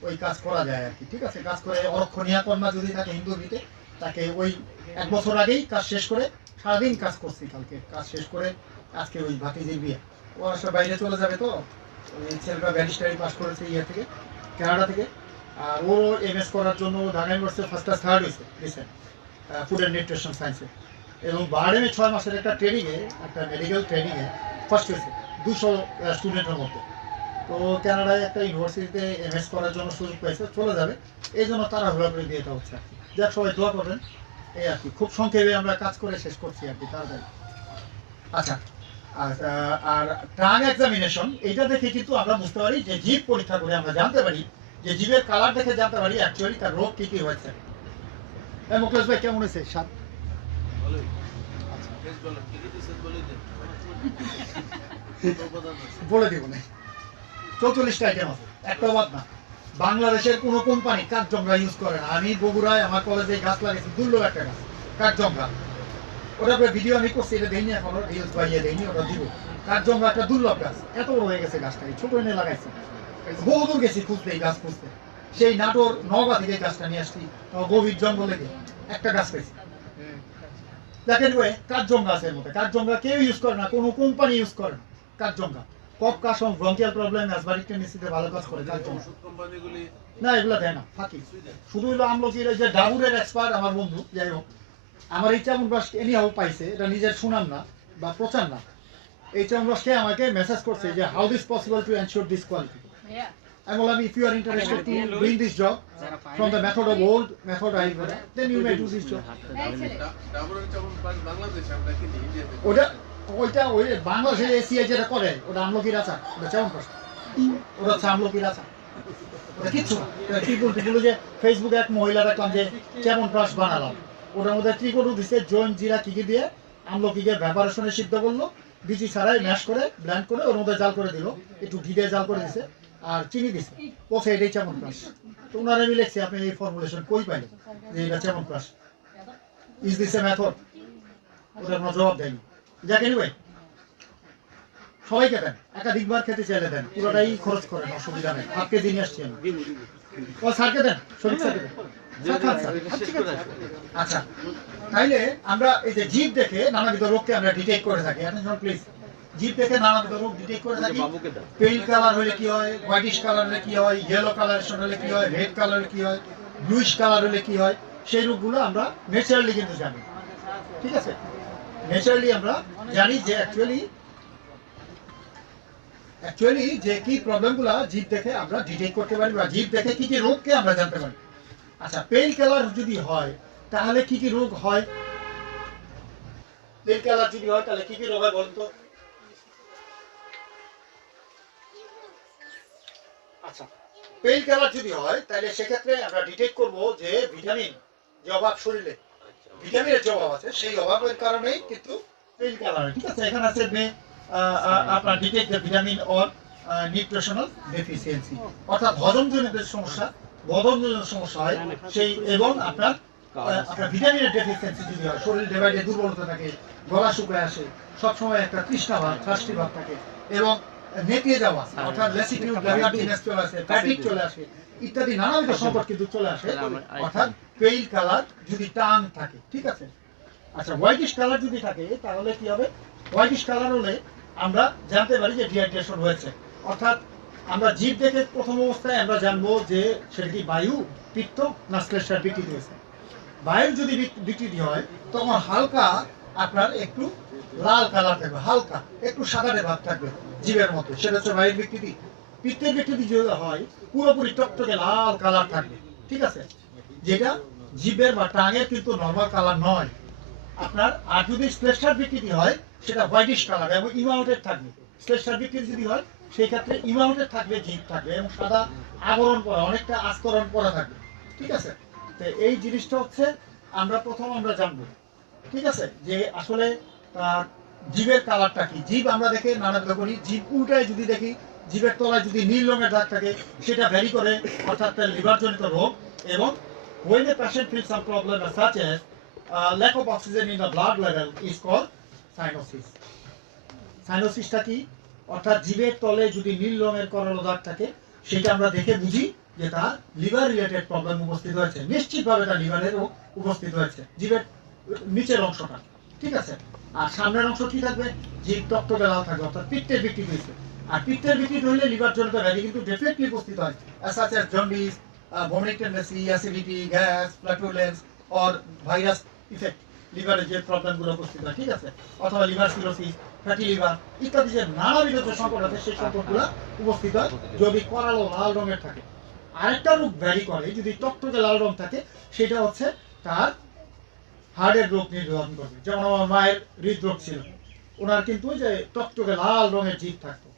ওই কাজ করা যায় আর কি। ঠিক আছে, কাজ করে অরক্ষণীয়া কন্যা যদি থাকে হিন্দু বিতে, তাকে ওই 1 বছর আগেই কাজ শেষ করে, সারাদিন কাজ করছি, কালকে কাজ শেষ করে আজকে ওই ভাতিজির বিয়ে। ও আসলে বাইরে চলে যাবে, তো ওই ছেলেটা ব্যারিস্টারি পাস করেছে ইয়ে থেকে, কানাডা থেকে। আর ও এমএস করার জন্য Dhaka university first class 3rd হয়েছে রিসেন্ট, ফুড অ্যান্ড নিউট্রিশন সায়েন্সে। এবং বাহারেমে 6 মাসের একটা ট্রেনিংয়ে, একটা মেডিকেল ট্রেনিংয়ে ফার্স্ট হয়েছে 200 স্টুডেন্টের মধ্যে। তো কানাডায় একটা ইউনিভার্সিটিতে এমএস করার জন্য সুযোগ পেয়েছে, চলে যাবে, এই জন্য তাড়াহুড়া করে বিয়েটা হচ্ছে আর কি। যাক, সবাই দোয়া করবেন, এই আর কি। খুব সংক্ষেপে আমরা কাজ করে শেষ করছি আর কি, তাড়াতাড়ি। আচ্ছা, আর টাং এক্সামিনেশন এটা দেখে কিন্তু আমরা বুঝতে পারি যে জিভ পরীক্ষা করে আমরা জানতে পারি যে জিভের কালার দেখে জানতে পারি অ্যাকচুয়ালি তার রোগ কি কি হয়েছে। মুকেশ ভাই কেমন হয়েছে স্বাদ? বলে দিব না, 44টা আইটেম আছে, একটা বাদ না। বাংলাদেশের কোনো কোম্পানি কাঠজংরা ইউজ করে না। আমি বগুড়ায় আমার কলেজে গাছ লাগিয়েছি, দুর্লভ একটা গাছ কাঠজংরা, ওটা ভিডিও আমি করছি, এটা দেয়নি এখনো, রিলস বাইয়ে দেয়নি, ওটা দিব। কাঠজংরা একটা দুর্লভ গাছ, এত বড় হয়ে গেছে গাছটা, ছোট এনে লাগাইছি, বহুদূর গেছি খুঁজতে এই গাছ খুঁজতে, সেই নাটোর নওগাঁ থেকে গাছটা নিয়ে আসছি, গভীর জঙ্গলে গিয়ে একটা গাছ পেয়েছি। দেখেন ভাই কাঠজংরা আছে এর মধ্যে, কাঠজংরা কেউ ইউজ করে না, কোনো কোম্পানি ইউজ করে না কাঠজংরা। কফ কাশম ব্রঙ্কিয়াল প্রবলেম অ্যাসবারিক টেন্ডেন্সিতে ভালো কাজ করে কাঠজংরা। না এগুলা দেয় না, ফাঁকি। শুধু হলো আমলকির যে ডাবুরের এক্সপার্ট আমার বন্ধু, যাই হোক, আমার এই চামড়াস এনিহাও পাইছে, এটা নিজের সুনাম না বা প্রচার না। এই চামড়াসকে আমাকে মেসেজ করছে যে how this possible to ensure this quality. I will if you are interested to doing this job from the method of old method Ayurveda, then you may do this job. ওটা ওই বাংলাদেশে ACI যেটা করে ওটা আমলকির আচার, ওটা কেমন প্রশ্ন, ওটা হচ্ছে আমলকির আচার, ওটা কিচ্ছু না। ত্রিপুল যে ফেসবুকে এক মহিলা দেখলাম যে কেমন ব্রাশ বানালাম, ওটার মধ্যে ত্রিকটু দিচ্ছে, জৈন জিরা কি দিয়ে আমলকিকে ভ্যাপারেশনে সিদ্ধ করলো, বিচি ছাড়াই ম্যাশ করে ব্ল্যান্ড করে ওর মধ্যে জাল করে দিল, একটু ঘি দিয়ে জাল করে দিছে আর চিনি দিছে, পথে এটাই চামন প্রাস। তো ওনারা আমি লিখছি আপনি এই ফর্মুলেশন কই পাইলেন যে এটা চামন প্রাস, ইজ দিস এ মেথড? ওটার কোনো জবাব দেয়নি। যাক এনিওয়ে, সবাইকে দেন, একাধিকবার খেতে চাইলে দেন, পুরোটাই খরচ করেন, অসুবিধা নেই। 8 কেজি নিয়ে আসছি আমি, ও স্যারকে দেন, শরীর স্যারকে দেন। আচ্ছা, তাইলে আমরা এই যে জিভ দেখে নানাবিধ রোগকে আমরা ডিটেক্ট করে থাকি। অ্যাটেনশন প্লিজ, জিভ দেখে নানাবিধ রোগ ডিটেক্ট করে থাকি। পেল কালার হলে কি হয়, হোয়াইটিশ কালার হলে কি হয়, ইয়েলো কালারেশন হলে কি হয়, রেড কালার কি হয়, ব্লুইশ কালার হলে কি হয়, সেই রোগগুলো আমরা ন্যাচারালি কিন্তু জানি। ঠিক আছে, ন্যাচারালি আমরা জানি যে অ্যাকচুয়ালি যে কি প্রবলেমগুলো জিভ দেখে আমরা ডিটেক্ট করতে পারি বা জিভ দেখে কি কি রোগকে আমরা জানতে পারি। আচ্ছা, পেল কালার যদি হয় তাহলে কি কি রোগ হয়? পেল কালার যদি হয় তাহলে কি কি রোগ হয় বলুন তো? আচ্ছা, পেল কালার যদি হয় তাহলে সেক্ষেত্রে আমরা ডিটেক্ট করব যে ভিটামিন যে অভাব শরীরে, ভিটামিনের যে অভাব আছে সেই অভাবের কারণেই কিন্তু পেল কালার। ঠিক আছে, এখানে আছে আপনার detect the vitamin or nutritional deficiency, অর্থাৎ হজমজনিত সমস্যা, বদহজমজনিত সমস্যা হয় সেই, এবং আপনার ভিটামিনের ডেফিসিয়েন্সি যদি হয়, শরীর ডিভাইডে দুর্বলতা থাকে, গলা শুকায় আসে, সবসময় একটা তৃষ্ণা ভাব, থার্স্টি ভাব থাকে, এবং নেতিয়ে যাওয়া অর্থাৎ লেসিটিউড, লেভারটিনেস চলে আসে, ফ্যাটিক চলে আসে, ইত্যাদি নানাবিধ সংকট কিন্তু চলে আসে, অর্থাৎ পেইল কালার যদি টান থাকে। ঠিক আছে, আচ্ছা, হোয়াইটিশ কালার যদি থাকে তাহলে কি হবে? হোয়াইটিশ কালার হলে আমরা জানতে পারি যে ডিহাইড্রেশন হয়েছে, অর্থাৎ আমরা জিভ দেখে প্রথম অবস্থায় আমরা জানবো যে সেটা কি বায়ু, পিত্ত না শ্লেষ্মার বিকৃতি হয়েছে। বায়ুর যদি বিকৃতি হয় তখন হালকা আপনার একটু লাল কালার থাকবে, হালকা একটু সাদাটে ভাব থাকবে জীবের মতো, সেটা হচ্ছে বায়ুর বিকৃতি। পিত্তের বিকৃতি যদি হয় পুরোপুরি টকটকে লাল কালার থাকবে। ঠিক আছে, যেটা জীবের বা টাঙের কিন্তু নর্মাল কালার নয় আপনার। আর যদি শ্লেষ্মার বিকৃতি হয় সেটা হোয়াইটিশ কালার এবং ইমাউন্টেড থাকবে। শ্লেষ্মার বিকৃতি যদি হয় সেই ক্ষেত্রে ইমাউন্টেড থাকবে, জিভ থাকবে এবং সাদা আবরণ পরা, অনেকটা আস্তরণ পরা থাকবে। ঠিক আছে, তো এই জিনিসটা হচ্ছে আমরা জানবো। ঠিক আছে, যে আসলে জীবের কালারটা কি। জীব আমরা দেখে নানান রকমই, জীব উল্টায় যদি দেখি, জীবের তলায় যদি নীল রঙের দাগ থাকে সেটা ভ্যারি করে, অর্থাৎ লিভার জনিত রোগ। এবং when the patient feels some problem such as lack of oxygen in the blood level is called cyanosis. সাইনোসিসটা কি? অর্থাৎ জীবের তলে যদি নীল রঙের করালো দাগ থাকে সেটা আমরা দেখে বুঝি যে তার লিভার রিলেটেড প্রবলেম উপস্থিত হয়েছে। নিশ্চিতভাবে তার লিভারের রোগ উপস্থিত হয়েছে জীবের নিচের অংশটা। ঠিক আছে, আর সামনের অংশ কি থাকবে? জীব টকটকে লাল থাকবে, অর্থাৎ পিত্তের বিকৃতি হয়েছে। আর পিত্তের বিকৃতি হলে লিভার জনিত ব্যাধি কিন্তু ডেফিনেটলি উপস্থিত হয়, such as jaundice, vomiting tendency, acidity, gas, flatulence or virus effect, লিভারের যে প্রবলেমগুলো উপস্থিত হয়। ঠিক আছে, অথবা লিভার সিরোসিস, ফ্যাটি লিভার ইত্যাদি যে নানাবিধ যে সংকট আছে সেই সংকটগুলো উপস্থিত হয় যদি করালো লাল রঙের থাকে। আরেকটা রোগ ভ্যারি করে, যদি টকটকে লাল রং থাকে সেটা হচ্ছে তার হার্টের রোগ নির্ধারণ করবে। যেমন আমার মায়ের হৃদরোগ ছিল, ওনার কিন্তু ওই যে টকটকে লাল রঙের জিভ থাকতো।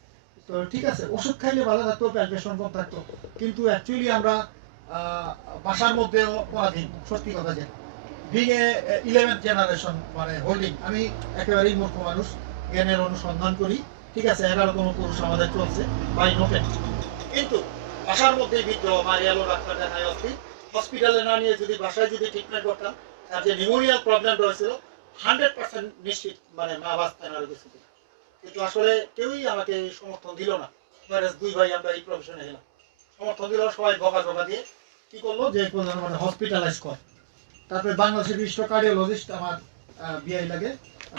তো ঠিক আছে, ওষুধ খাইলে ভালো থাকতো, প্যালপেশন কম থাকতো, কিন্তু অ্যাকচুয়ালি আমরা বাসার মধ্যেও পরাধীন, সত্যি কথা যেটা। বিং এ 11th জেনারেশন মানে হোল্ডিং, আমি একেবারেই মূর্খ মানুষ, জ্ঞানের অনুসন্ধান করি, ঠিক আছে, 11তম পুরুষ আমাদের চলছে বাই নোটেন, কিন্তু বাসার মধ্যেই বিদ্রোহ, মারিয়ালো ডাক্তার দেখায় অস্থির, হসপিটালে না নিয়ে যদি বাসায় যদি ট্রিটমেন্ট করতাম, তার যে নিউমোনিয়ার প্রবলেম রয়েছিল 100% নিশ্চিত মানে মা বাঁচতেন আর কিছু। কিন্তু আসলে কেউই আমাকে সমর্থন দিল না, দুই ভাই আমরা এই প্রফেশনে এলাম, সমর্থন দিল সবাই বকা দিয়ে কি করলো যে মানে হসপিটালাইজ কর। তারপরে বাংলাদেশের বিশিষ্ট কার্ডিওলজিস্ট আমার বিআই লাগে,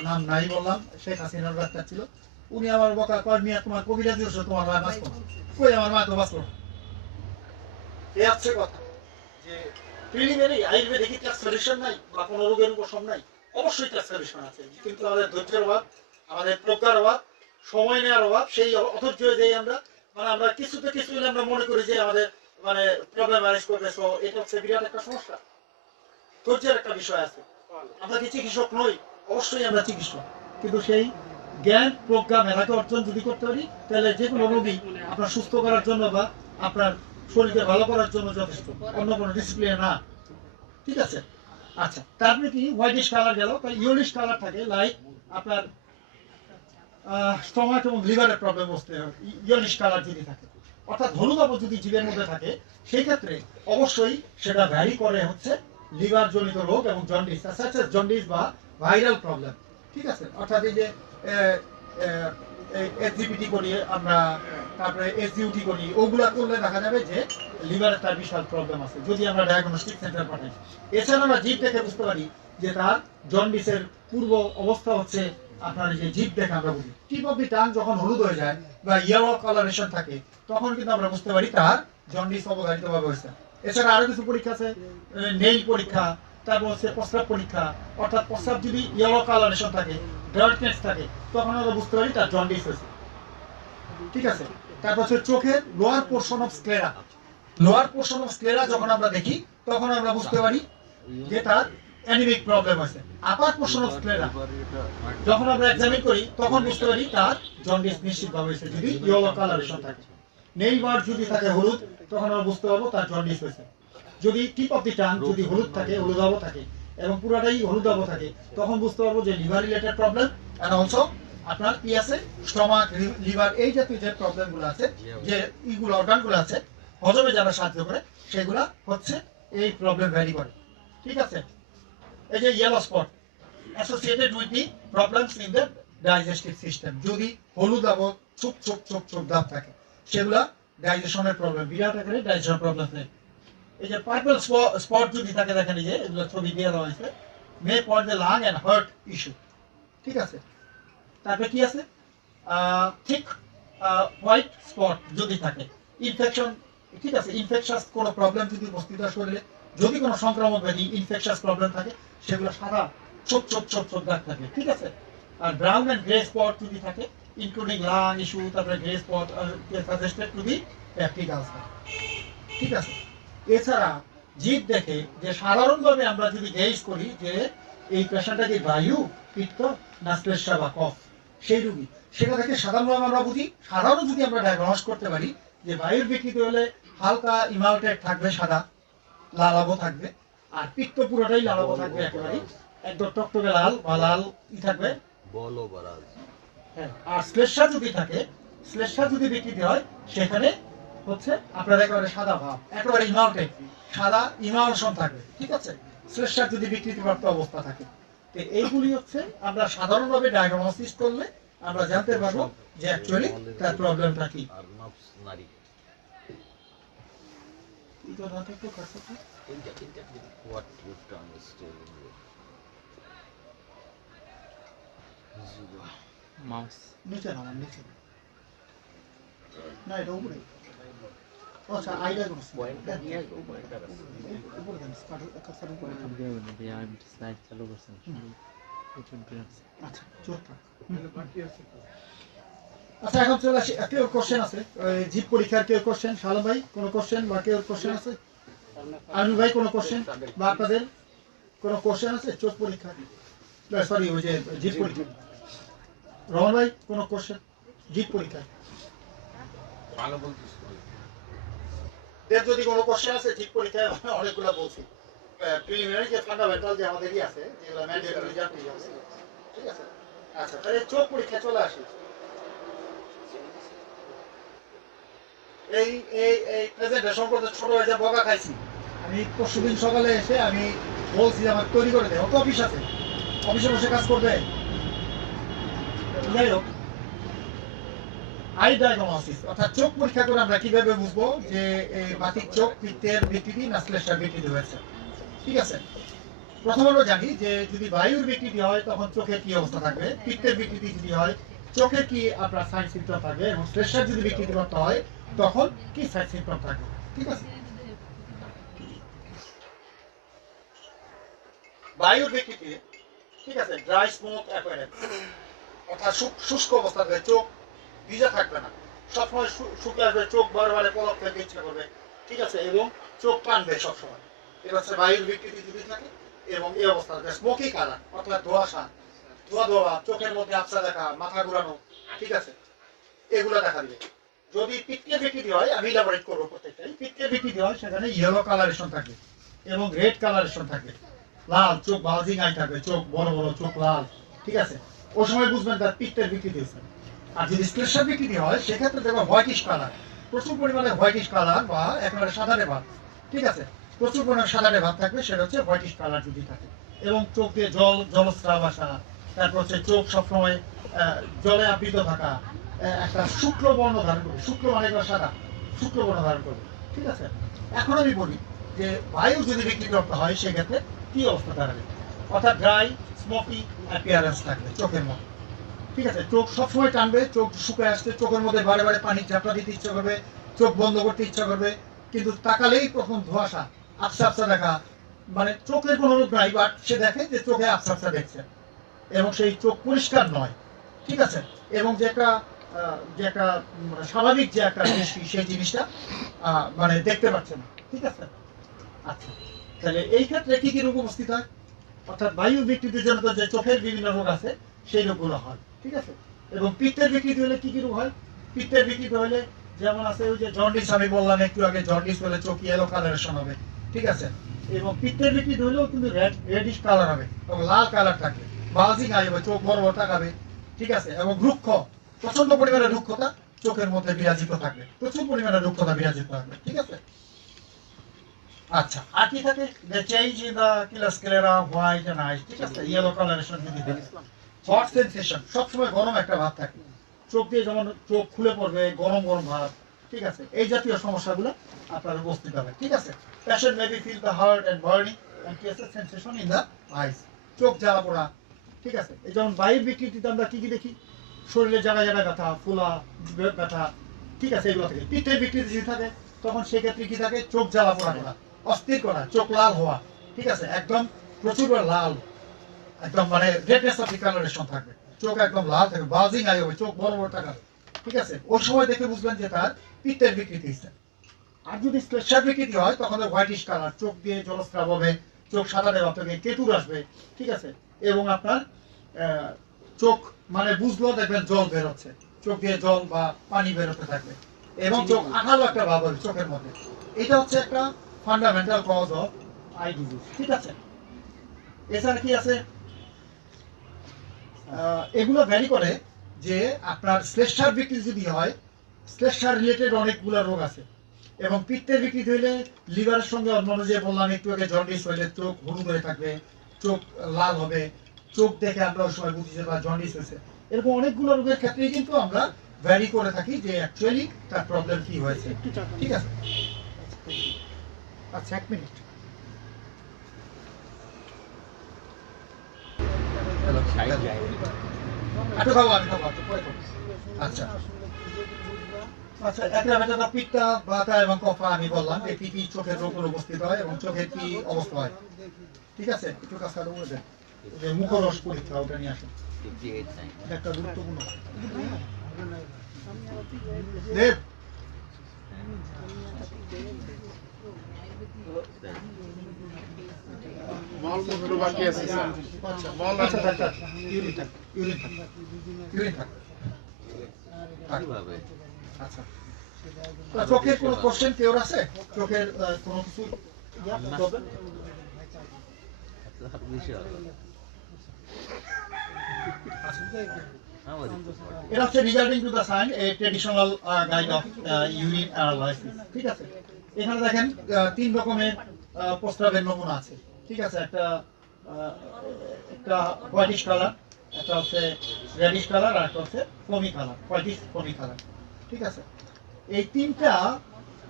নাম নাই বললাম, শেখ হাসিনার ডাক্তার ছিল, উনি আমার বকা কর মিয়া তোমার কবিরাজি ওষুধ তোমার মা বাঁচবো না, কই আমার মা তো বাঁচলো না। এই হচ্ছে কথা যে প্রিলিমিনারি আয়ুর্বেদিক কি তার সলিউশন নাই বা কোনো রোগের উপশম নাই? অবশ্যই তার সলিউশন আছে, কিন্তু আমাদের ধৈর্যের অভাব, আমাদের প্রজ্ঞার অভাব, সময় নেওয়ার অভাব, সেই অধৈর্য যে আমরা মানে আমরা কিছুতে কিছু আমরা মনে করি যে আমাদের মানে প্রবলেম ম্যানেজ করবে, সো এটা হচ্ছে বিরাট একটা সমস্যা, ধৈর্যের একটা বিষয় আছে। আমরা কি চিকিৎসক নই? অবশ্যই আমরা চিকিৎসক, কিন্তু সেই জ্ঞান প্রজ্ঞা মেধাকে অর্জন যদি করতে পারি, তাহলে যে কোনো রোগী আপনার সুস্থ করার জন্য বা আপনার শরীরকে ভালো করার জন্য যথেষ্ট, অন্য কোনো ডিসিপ্লিনে না, ঠিক আছে। আচ্ছা, তারপরে কি হোয়াইটিশ কালার গেল, তাই ইয়েলিশ কালার থাকে, লাইক আপনার স্টমাক এবং লিভারের প্রবলেম বসতে হবে ইয়েলিশ কালার যদি থাকে, অর্থাৎ হলুদ আবু যদি জীবের মধ্যে থাকে, সেই ক্ষেত্রে অবশ্যই সেটা ভ্যারি করে হচ্ছে লিভার জনিত রোগ এবং জন্ডিস, জন্ডিস বা ভাইরাল প্রবলেম, ঠিক আছে। অর্থাৎ এই যে এসজিপিটি করি আমরা, তারপরে এসজিউটি করি, ওগুলা করলে দেখা যাবে যে লিভারের তার বিশাল প্রবলেম আছে, যদি আমরা ডায়াগনস্টিক সেন্টার পাঠাই। এছাড়া আমরা জিভ দেখে বুঝতে পারি যে তার জন্ডিসের পূর্ব অবস্থা হচ্ছে আপনার যে জিভ দেখে আমরা বুঝি, টিপ অফ দি টাং যখন হলুদ হয়ে যায় বা ইয়েলো কালারেশন থাকে, তখন কিন্তু আমরা বুঝতে পারি তার জন্ডিস অবধারিতভাবে হয়েছে। এছাড়া আরো কিছু পরীক্ষা আছে, নেইল পরীক্ষা, তারপর হচ্ছে প্রস্রাব পরীক্ষা, অর্থাৎ প্রস্রাব যদি ইয়েলো কালারেশন থাকে, ডার্কনেস থাকে, তখন আমরা বুঝতে পারি তার জন্ডিস হয়েছে, ঠিক আছে। তারপর হচ্ছে চোখের lower portion of sclera, lower portion of sclera যখন আমরা দেখি, তখন আমরা বুঝতে পারি যে তার অ্যানিমিক প্রবলেম আছে। আপার পোর্শন অফ স্ক্লেরা যখন আমরা এক্সামিন করি, তখন বুঝতে পারি তার জন্ডিস নিশ্চিতভাবে হয়েছে, যদি ইয়েলো কালারেশন থাকে। নেইল বার যদি থাকে হলুদ, তখন আমরা বুঝতে পারবো তার জন্ডিস হয়েছে। যদি টিপ অফ দি টাং যদি হলুদ থাকে, হলুদাভ থাকে এবং পুরাটাই হলুদাভ থাকে, তখন বুঝতে পারবো যে liver related problem, and also আপনার কি আছে, স্টমাক, লিভার, এই জাতীয় যে প্রবলেমগুলো আছে, যে ইগুলো অর্গানগুলো আছে হজমে যারা সাহায্য করে, সেগুলা হচ্ছে এই প্রবলেম ভ্যারি করে, ঠিক আছে। এই যে yellow spot associated with the problems in the digestive system, যদি হলুদাভ চোখ চোখ চোখ চোখ দাঁত থাকে, সেগুলা ডাইজেশনের প্রবলেম, বিরাট আকারে ডাইজেশন প্রবলেম থাকে। এই যে পার্পল স্পট যদি থাকে, দেখেন এই যে এগুলো ছবি দেওয়া হয়েছে, may point the lung and heart issue, ঠিক আছে। তারপরে কি আছে, ঠিক হোয়াইট স্পট যদি থাকে, ইনফেকশন, ঠিক আছে, ইনফেকশাস কোনো প্রবলেম যদি উপস্থিত হয় শরীরে, যদি কোনো সংক্রামক ব্যাধি ইনফেকশাস প্রবলেম থাকে, সেগুলো সাদা ছোপ ছোপ ছোপ ছোপ দাগ থাকে, ঠিক আছে। আর ব্রাউন অ্যান্ড গ্রে স্পট যদি থাকে, ইনক্লুডিং লাং ইস্যু, তারপরে grey spot suggested to be peptic ulcer, ঠিক আছে। এছাড়া জিভ দেখে যে সাধারণভাবে আমরা যদি গেজ করি যে এই পেশাটা কি বায়ু, পিত্ত না শ্লেষ্মা বা কফ, সেই রোগী, সেটা থেকে সাধারণভাবে আমরা বুঝি, সাধারণ যদি আমরা ডায়াগনোস করতে পারি যে বায়ুর বিকৃতি হলে হালকা ইমালটেড থাকবে, সাদা লালাভ থাকবে, আর পিত্ত পুরোটাই লালাভ থাকবে, একেবারেই একদম টকটকে লাল বা লাল থাকবে, হ্যাঁ। আর শ্লেষ্মা যদি থাকে, শ্লেষ্মা যদি বিকৃতি হয়, সেখানে হচ্ছে আপনার একেবারে সাদা ভাব, একেবারে ইমালটেড সাদা ইমালশন থাকবে, ঠিক আছে, শ্লেষ্মার যদি বিকৃতিপ্রাপ্ত অবস্থা থাকে। তো এইগুলি হচ্ছে আমরা সাধারণভাবে ডায়াগনোসিস করলে আমরা জানতে পারবো যে অ্যাকচুয়ালি তার প্রবলেমটা কি। মাউস নিচে না, আমার নিচে না, এটা উপরে। আচ্ছা, আইডিয়া কোন পয়েন্টটা নিয়ে পয়েন্টটা উপরে দেন, কার্সার উপরে। স্লাইড চালু করছেন, আচ্ছা, চোখটা। আচ্ছা, এখন চলে আসি, কেউ কোশ্চেন আছে জিপ পরীক্ষার, কেউ কোশ্চেন, শালম ভাই কোনো কোশ্চেন বা কেউ কোশ্চেন আছে, আমিনুল ভাই কোনো কোশ্চেন বা আপনাদের কোনো কোশ্চেন আছে চোখ পরীক্ষা, সরি ওই যে জিপ পরীক্ষা? রহমান ভাই কোনো কোশ্চেন? জিপ পরীক্ষায় ভালো বলছিস। এর যদি কোনো কোশ্চেন আছে জিপ পরীক্ষায় অনেকগুলো বলছি। প্রিলিমিনারি যে ফান্ডামেন্টাল যে আমাদেরই আছে, যেগুলো ম্যান্ডেটরি জানতেই হবে, ঠিক আছে? আচ্ছা, তাহলে চোখ পরীক্ষা চলে আসি। এই এই এই প্রেজেন্টেশন করতে ছোট হয়ে যা বকা খাইছি। আমি পরশুদিন সকালে এসে আমি বলছি আমার তৈরি করে দেয়, অত অফিস আছে, অফিসে বসে কাজ করবে। যাই হোক, আই ডায়াগনোসিস অর্থাৎ চোখ পরীক্ষা করে আমরা কিভাবে বুঝবো যে এই বাতিক চোখ পিত্তের বিকৃতি না শ্লেষ্মার বিকৃতি হয়েছে, ঠিক আছে? প্রথম আমরা জানি যে যদি বায়ুর বিকৃতি হয় তখন চোখের কি অবস্থা থাকবে, পিত্তের বিকৃতি যদি হয় চোখে কি আপনার সাইন সিমটম থাকবে, এবং শ্লেষ্মার যদি বিকৃতি করতে হয় তখন কি সাইন সিমটম থাকবে, ঠিক আছে? বায়ুর বিকৃতি, ঠিক আছে, ড্রাই স্মোক অ্যাপিয়ারেন্স অর্থাৎ শুষ্ক অবস্থা থাকবে, চোখ ভিজা থাকবে না, সবসময় শুকিয়ে আসবে, চোখ বারবার পলক ফেলতে ইচ্ছা করবে, ঠিক আছে, এবং চোখ টানবে সবসময়। এটা হচ্ছে বায়ুর বিকৃতি যদি থাকে। এবং এই অবস্থা থাকবে স্মোকি কালার অর্থাৎ ধোঁয়াশা, ধোঁয়া ধোয়া, চোখের মধ্যে আবছা দেখা, মাথা ঘুরানো, ঠিক আছে, এগুলো দেখা দিবে। যদি পিত্তের বিকৃতি হয়, আমি ইলাবোরেট করবো প্রত্যেকটাই। পিত্তের বিকৃতি হয় সেখানে ইয়েলো কালারেশন থাকবে এবং রেড কালারেশন থাকবে, লাল চোখ, বালজিং আই থাকবে, চোখ বড় বড়, চোখ লাল, ঠিক আছে, ওই সময় বুঝবেন তার পিত্তের বিকৃতি হয়েছে। আর যদি শ্লেষ্মার বিকৃতি হয় সেক্ষেত্রে দেখবো হোয়াইটিশ কালার, প্রচুর পরিমাণে হোয়াইটিশ কালার বা একেবারে সাদাটে ভাব, ঠিক আছে, প্রচুর পরিমাণে সাদাটে ভাব থাকবে, সেটা হচ্ছে হোয়াইটিশ কালার যদি থাকে। এবং চোখ দিয়ে জলস্রাব আসা, তারপর হচ্ছে চোখ সবসময় জলে আবৃত থাকা, একটা শুক্ল বর্ণ ধারণ করবে, শুক্ল মানে সাদা, শুক্ল বর্ণ ধারণ করবে, ঠিক আছে? এখন আমি বলি যে বায়ু যদি বিকৃত হয় সেক্ষেত্রে কি অবস্থা দাঁড়াবে, অর্থাৎ ড্রাই স্মোকি অ্যাপিয়ারেন্স থাকবে চোখের মধ্যে, ঠিক আছে, চোখ সবসময় টানবে, চোখ শুকিয়ে আসছে, চোখের মধ্যে বারে বারে পানির ঝাপটা দিতে ইচ্ছা করবে, চোখ বন্ধ করতে ইচ্ছা করবে, কিন্তু তাকালেই প্রথম ধোঁয়াশা, আবসা আবসা দেখা, মানে চোখের কোনো রোগ নাই, বাট সে দেখে যে চোখে আবসা আবসা দেখছে এবং সেই চোখ পরিষ্কার নয়, ঠিক আছে, এবং যে একটা মানে স্বাভাবিক যে একটা দৃষ্টি সেই জিনিসটা মানে দেখতে পাচ্ছে না, ঠিক আছে? আচ্ছা, তাহলে এই ক্ষেত্রে কি কি রোগ উপস্থিত হয়, অর্থাৎ বায়ু বিকৃতির জন্য যে চোখের বিভিন্ন রোগ আছে সেই রোগগুলো হয়, ঠিক আছে? এবং পিত্তের বিকৃতি হলে কি কি রোগ হয়? পিত্তের বিকৃতি হলে যেমন আছে ওই যে জন্ডিস, আমি বললাম একটু আগে, জন্ডিস হলে চোখ ইয়েলো কালারেশন হবে, ঠিক আছে, এবং পিত্তের বিকৃতি হলেও কিন্তু রেডিশ কালার হবে এবং লাল কালার থাকবে, বালজিং আই হবে, চোখ বড় বড় তাকাবে, ঠিক আছে, এবং রুক্ষ, প্রচন্ড পরিমাণে রুক্ষতা চোখের মধ্যে বিরাজিত থাকবে, প্রচুর পরিমাণে রুক্ষতা বিরাজিত থাকবে, ঠিক আছে? আচ্ছা, আর কি থাকে? the change in the sclera white and eyes, ঠিক আছে, ইয়েলো কালারেশন যদি থাকে, হট সেন্সেশন, সবসময় গরম একটা ভাব থাকে, চোখ দিয়ে যেমন চোখ খুলে পড়বে, গরম গরম ভাব, ঠিক আছে, এই জাতীয় সমস্যাগুলো আপনার উপস্থিত হবে, ঠিক আছে? Patient may be feel the hurt and burning and কি আছে sensation in the eyes, চোখ জ্বালা পোড়া, ঠিক আছে? এই যেমন বায়ুর বিকৃতিতে আমরা কি কি দেখি, শরীরে জায়গায় জায়গায় ব্যথা, ফোলা ব্যথা, ঠিক আছে, এগুলো থাকে। পিঠের বিকৃতি যদি থাকে তখন সেক্ষেত্রে কি থাকে, চোখ জ্বালা পোড়া করা, অস্থির করা, চোখ লাল হওয়া, ঠিক আছে, একদম প্রচুর লাল, একদম মানে রেডনেস অফ দি কালারেশন থাকবে, চোখ একদম লাল থাকবে, বালজিং আই হবে, চোখ বড় বড় থাকবে, ঠিক আছে, ওই সময় দেখে বুঝবেন যে তার পিত্তের বিকৃতি হয়েছে। আর যদি শ্লেষ্মার বিকৃতি হয় তখন হোয়াইটিশ কালার, চোখ দিয়ে জলস্রাব হবে, চোখ সাদা ভাব থেকে কেতুর আসবে, ঠিক আছে, এবং আপনার চোখ মানে বুঝলো দেখবেন জল বের হচ্ছে, চোখ দিয়ে জল বা পানি বেরোতে থাকবে, এবং চোখ আঠালো একটা ভাব হবে চোখের মধ্যে। এটা হচ্ছে একটা fundamental cause of eye disease, ঠিক আছে? এছাড়া কি আছে? এগুলো ভ্যারি করে যে আপনার শ্লেষ্মার বিকৃতি যদি হয়, শ্লেষ্মার রিলেটেড অনেকগুলো রোগ আছে, এবং পিত্তের বিকৃতি হইলে লিভারের সঙ্গে অন্যান্য যে বললাম একটু আগে, জন্ডিস হইলে চোখ হলুদ হয়ে থাকবে, চোখ লাল হবে, চোখ দেখে আমরা ওই সময় বুঝি যে জন্ডিস হয়েছে। এরকম অনেকগুলো রোগের ক্ষেত্রেই কিন্তু আমরা ভ্যারি করে থাকি যে অ্যাকচুয়ালি তার প্রবলেম কি হয়েছে, ঠিক আছে? আচ্ছা, এক মিনিট। একটু খাবো, আমি খাবো, একটু পরে খাবো। আচ্ছা আচ্ছা, একটা ব্যাটা পিত্তা, বাতা এবং কফা আমি বললাম যে কি কি চোখের রোগগুলো উপস্থিত হয় এবং চোখের কি অবস্থা হয়, ঠিক আছে? একটু কাছে বলে দেন যে মুখরস পরীক্ষা, ওটা নিয়ে আসেন, একটা গুরুত্বপূর্ণ দেব। মলমূত্র বাকি আছে স্যার। আচ্ছা মল আচ্ছা ডাক্তার ইউরিন থাক ইউরিন থাক ইউরিন থাক কিভাবে? আচ্ছা চোখের কোনো কোশ্চেন কেউ আছে চোখের কোনো কিছু problem? বিষয় হলো। আমাদের তো পড়ে। এটা হচ্ছে regarding to the sign a traditional guide of urine analysis ঠিক আছে এখানে দেখেন 3 রকমের প্রস্রাবের নমুনা আছে ঠিক আছে একটা হোয়াইটিশ কালার একটা হচ্ছে রেডিশ কালার আর একটা হচ্ছে foamy colour whitish foamy colour ঠিক আছে এই তিনটা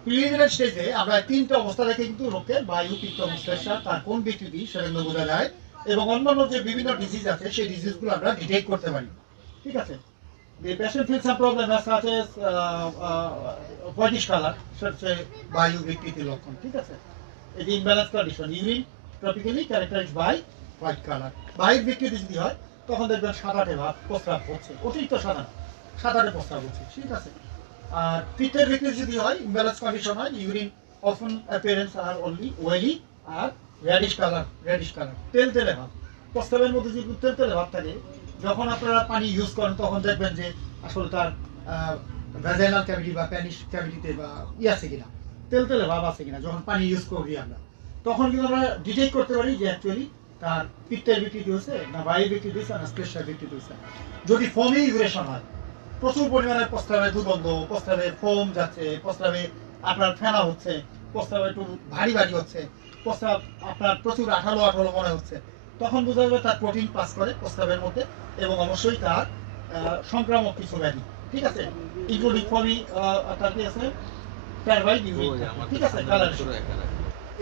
প্রিলিমিনারি স্টেজে আমরা তিনটা অবস্থা দেখে কিন্তু রোগের বায়ু পিত্ত বিশ্লেষণ তার কোন বিকৃতি সেটা কিন্তু বোঝা যায় এবং অন্যান্য যে বিভিন্ন ডিজিজ আছে সেই ডিজিজগুলো আমরা ডিটেক্ট করতে পারি ঠিক আছে the patient feels some problem as such as whitish color সেটা বায়ু বিকৃতি লক্ষণ ঠিক আছে এই যে imbalance condition urine tropically characterized by white colour বায়ুর বিকৃতি যদি হয় তখন দেখবেন সাদাটে ভাব প্রস্রাব হচ্ছে অতিরিক্ত সাদাটে প্রস্রাব হচ্ছে ঠিক আছে আর পিত্তের বিকৃতি যদি হয় ইমব্যালেন্স কন্ডিশন হয় ইউরিন অফেন অ্যাপিয়ারেন্স আর অনলি ওয়েলি আর রেডিশ কালার তেলতেলে ভাব প্রস্রাবের মধ্যে যদি তেলতেলে ভাব থাকে যখন আপনারা পানি ইউজ করেন তখন দেখবেন যে আসলে তার ভ্যাজাইনাল ক্যাভিটি বা প্যানিশ ক্যাভিটিতে বা আছে কিনা তেলতেলে ভাব আছে কিনা যখন পানি ইউজ করি আমরা তখন কিন্তু আমরা ডিটেক্ট করতে পারি যে অ্যাকচুয়ালি তার পিত্তের বিকৃতি হয়েছে না বায়ু বিকৃতি হয়েছে না স্পেশাল বিকৃতি হয়েছে যদি ফোমি ইউরেশন হয় প্রচুর পরিমাণে প্রস্রাবে দুর্গন্ধ প্রস্রাবে ফোম যাচ্ছে প্রস্রাবে আপনার ফেনা হচ্ছে প্রস্রাবে একটু ভারী হচ্ছে প্রস্রাব আপনার প্রচুর আঠালো মনে হচ্ছে তখন বোঝা যাবে তার প্রোটিন পাস করে প্রস্রাবের মধ্যে এবং অবশ্যই তার সংক্রামক কিছু ব্যাধি ঠিক আছে ইনক্লুডিং ফমি তার কি আছে প্যারভাইড ইউরিন ঠিক আছে কালার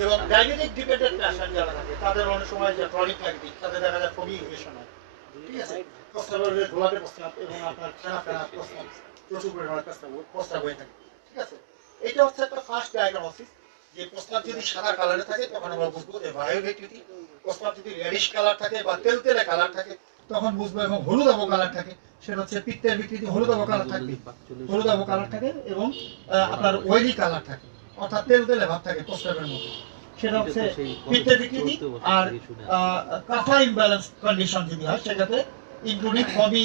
এবং ডায়াবেটিক ডিপেন্ডেন্ট পেশেন্ট যারা থাকে তাদের অনেক সময় যে ক্রনিক ডায়াবেটিক তাদের দেখা যায় ফমি ইউরেশন হয় ঠিক আছে প্রস্রাবের ঘোলাটে প্রস্রাব এবং আপনার ফেনা প্রস্রাব প্রচুর পরিমাণে প্রস্রাব হয়ে থাকে ঠিক আছে এটা হচ্ছে একটা ফার্স্ট ডায়াগনোসিস যে প্রস্রাব যদি সাদা কালারে থাকে তখন আমরা বুঝবো যে বায়ু বিকৃতি প্রস্রাব যদি রেডিশ কালার থাকে বা তেলতেলে কালার থাকে তখন বুঝবো এবং হলুদাভ কালার থাকে সেটা হচ্ছে পিত্তের বিকৃতি হলুদাভ কালার থাকে এবং আপনার ওয়েলি কালার থাকে অর্থাৎ তেলতেলে ভাব থাকে প্রস্রাবের মধ্যে সেটা হচ্ছে পিত্তের বিকৃতি আর কাফা ইমব্যালেন্স কন্ডিশন যদি হয় সেক্ষেত্রে ইনক্লুডিং ফমি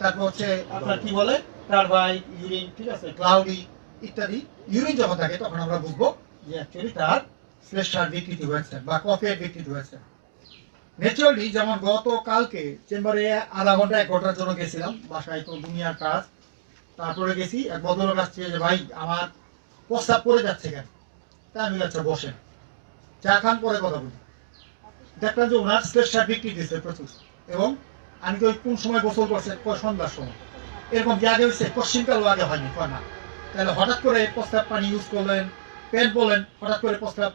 তারপর হচ্ছে আপনার কি বলে টারবাইট ইউরিন ঠিক আছে ক্লাউডি ইত্যাদি ইউরিন যখন থাকে তখন আমরা বুঝবো যে অ্যাকচুয়ালি তার শ্লেষ্মার বিকৃতি হয়েছে বা কফের বিকৃতি হয়েছে ন্যাচারালি যেমন গতকালকে চেম্বারে আধা ঘন্টা 1 ঘন্টার জন্য গেছিলাম বাসায় তো দুনিয়ার কাজ তারপরে গেছি এক ভদ্রলোক আসছে যে ভাই আমার প্রস্তাব পড়ে যাচ্ছে কেন তা আমি আচ্ছা বসেন চা খান পরে কথা বলি দেখলাম যে ওনার শ্লেষ্মার বিকৃতি দিচ্ছে প্রচুর এবং আমি তো কোন সময় গোসল করছেন সন্ধ্যার সময় এরকম যে আগে হচ্ছে পশ্চিমকালও আগে হয়নি কয় না তাহলে হঠাৎ করে প্রস্তাব পানি ইউজ করলেন প্যান্ট বলেন হঠাৎ করে প্রস্তাব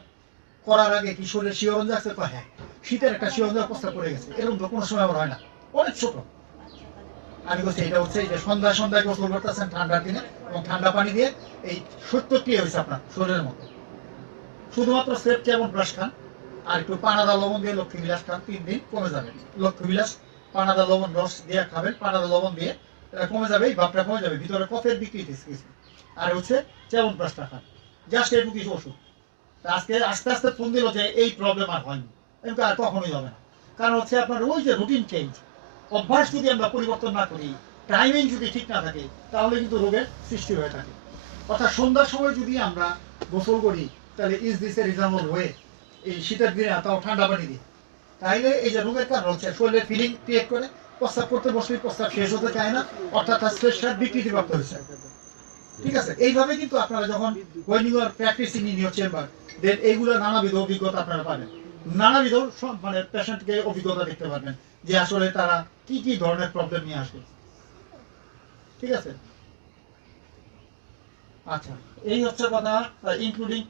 করার আগে কি শরীরে শিহরণ যাচ্ছে হ্যাঁ শীতের একটা শিহরণ প্রস্তাব পড়ে গেছে এরকম তো কোনো সময় আমার হয় না অনেক ছোট আমি বলছি এটা হচ্ছে যে সন্ধ্যায় গোসল করতেছেন ঠান্ডার দিনে এবং ঠান্ডা পানি দিয়ে এই 70 হয়েছে আপনার শরীরের মধ্যে শুধুমাত্র সেফ কেমন ব্রাশ খান আর একটু পানাদা লবণ দিয়ে লক্ষ্মী বিলাস খান 3 দিন কমে যাবে লক্ষ্মী বিলাস পানাদা লবণ রস দিয়ে খাবেন পানাদা লবণ দিয়ে কমে যাবে এই ভাবটা কমে যাবে ভিতরে কফের বিকৃতি কিছু আর হচ্ছে যেমন ব্রাশটা খান জাস্ট একটু কিছু ওষুধ আজকে আস্তে আস্তে ফোন দিল যে এই প্রবলেম আর হয়নি এমনি আর কখনোই হবে না কারণ হচ্ছে আপনার ওই যে রুটিন চেঞ্জ অভ্যাস যদি আমরা পরিবর্তন না করি টাইমিং যদি ঠিক না থাকে তাহলে কিন্তু রোগের সৃষ্টি হয়ে থাকে অর্থাৎ সন্ধ্যার সময় যদি আমরা গোসল করি তাহলে is this A reasonable way এই শীতের দিনে তাও ঠান্ডা পানি দিয়ে তাইলে এই যে রোগের কারণ হচ্ছে শরীরের ফিলিং ক্রিয়েট করে প্রস্রাব করতে বসলে প্রস্রাব শেষ হতে চায় না অর্থাৎ তার শ্লেষ্মার বিকৃতিপ্রাপ্ত হয়েছে ঠিক আছে এইভাবে কিন্তু আপনারা যখন when you are practicing in your chamber দেন এইগুলো নানাবিধ অভিজ্ঞতা আপনারা পাবেন নানাবিধ মানে পেশেন্টকে অভিজ্ঞতা দেখতে পারবেন যে আসলে তারা কি কি ধরনের প্রবলেম নিয়ে আসবে ঠিক আছে আচ্ছা এই হচ্ছে কথা ইনক্লুডিং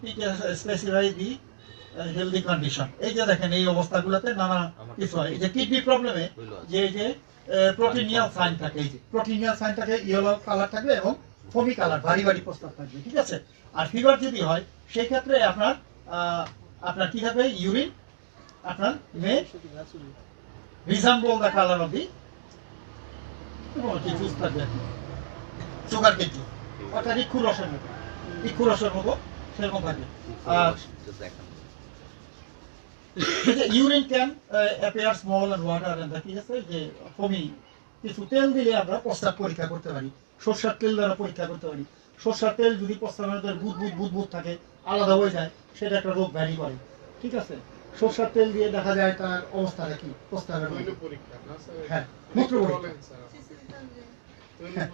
স্পেসিফাই দি হেলদি কন্ডিশন এই যে দেখেন এই অবস্থাগুলোতে নানা কিছু হয় এই যে কিডনি প্রবলেমে যে প্রোটিনিয়াল সাইন থাকে এই যে প্রোটিনিয়াল সাইন থাকে ইয়েলো কালার থাকবে এবং ফমি কালার ভারী প্রস্তাব থাকবে ঠিক আছে আর ফিভার যদি হয় সেই ক্ষেত্রে আপনার কি থাকবে ইউরিন আপনার may resemble the colour of the juice থাকবে সুগার কেজি অর্থাৎ ইক্ষু রসের মতো সেরকম থাকবে আর urine can appear small and water and ঠিক আছে যে ফমি কিছু তেল দিলে আমরা প্রস্রাব পরীক্ষা করতে পারি, সরষের তেল দ্বারা পরীক্ষা করতে পারি। সরষের তেল যদি প্রস্রাবের মধ্যে বুদবুদ থাকে, আলাদা হয়ে যায়, সেটা একটা রোগ ভ্যারি করে। ঠিক আছে, সরষের তেল দিয়ে দেখা যায় তার অবস্থাটা কি প্রস্রাবের মধ্যে। হ্যাঁ, মূত্র পরীক্ষা। হ্যাঁ।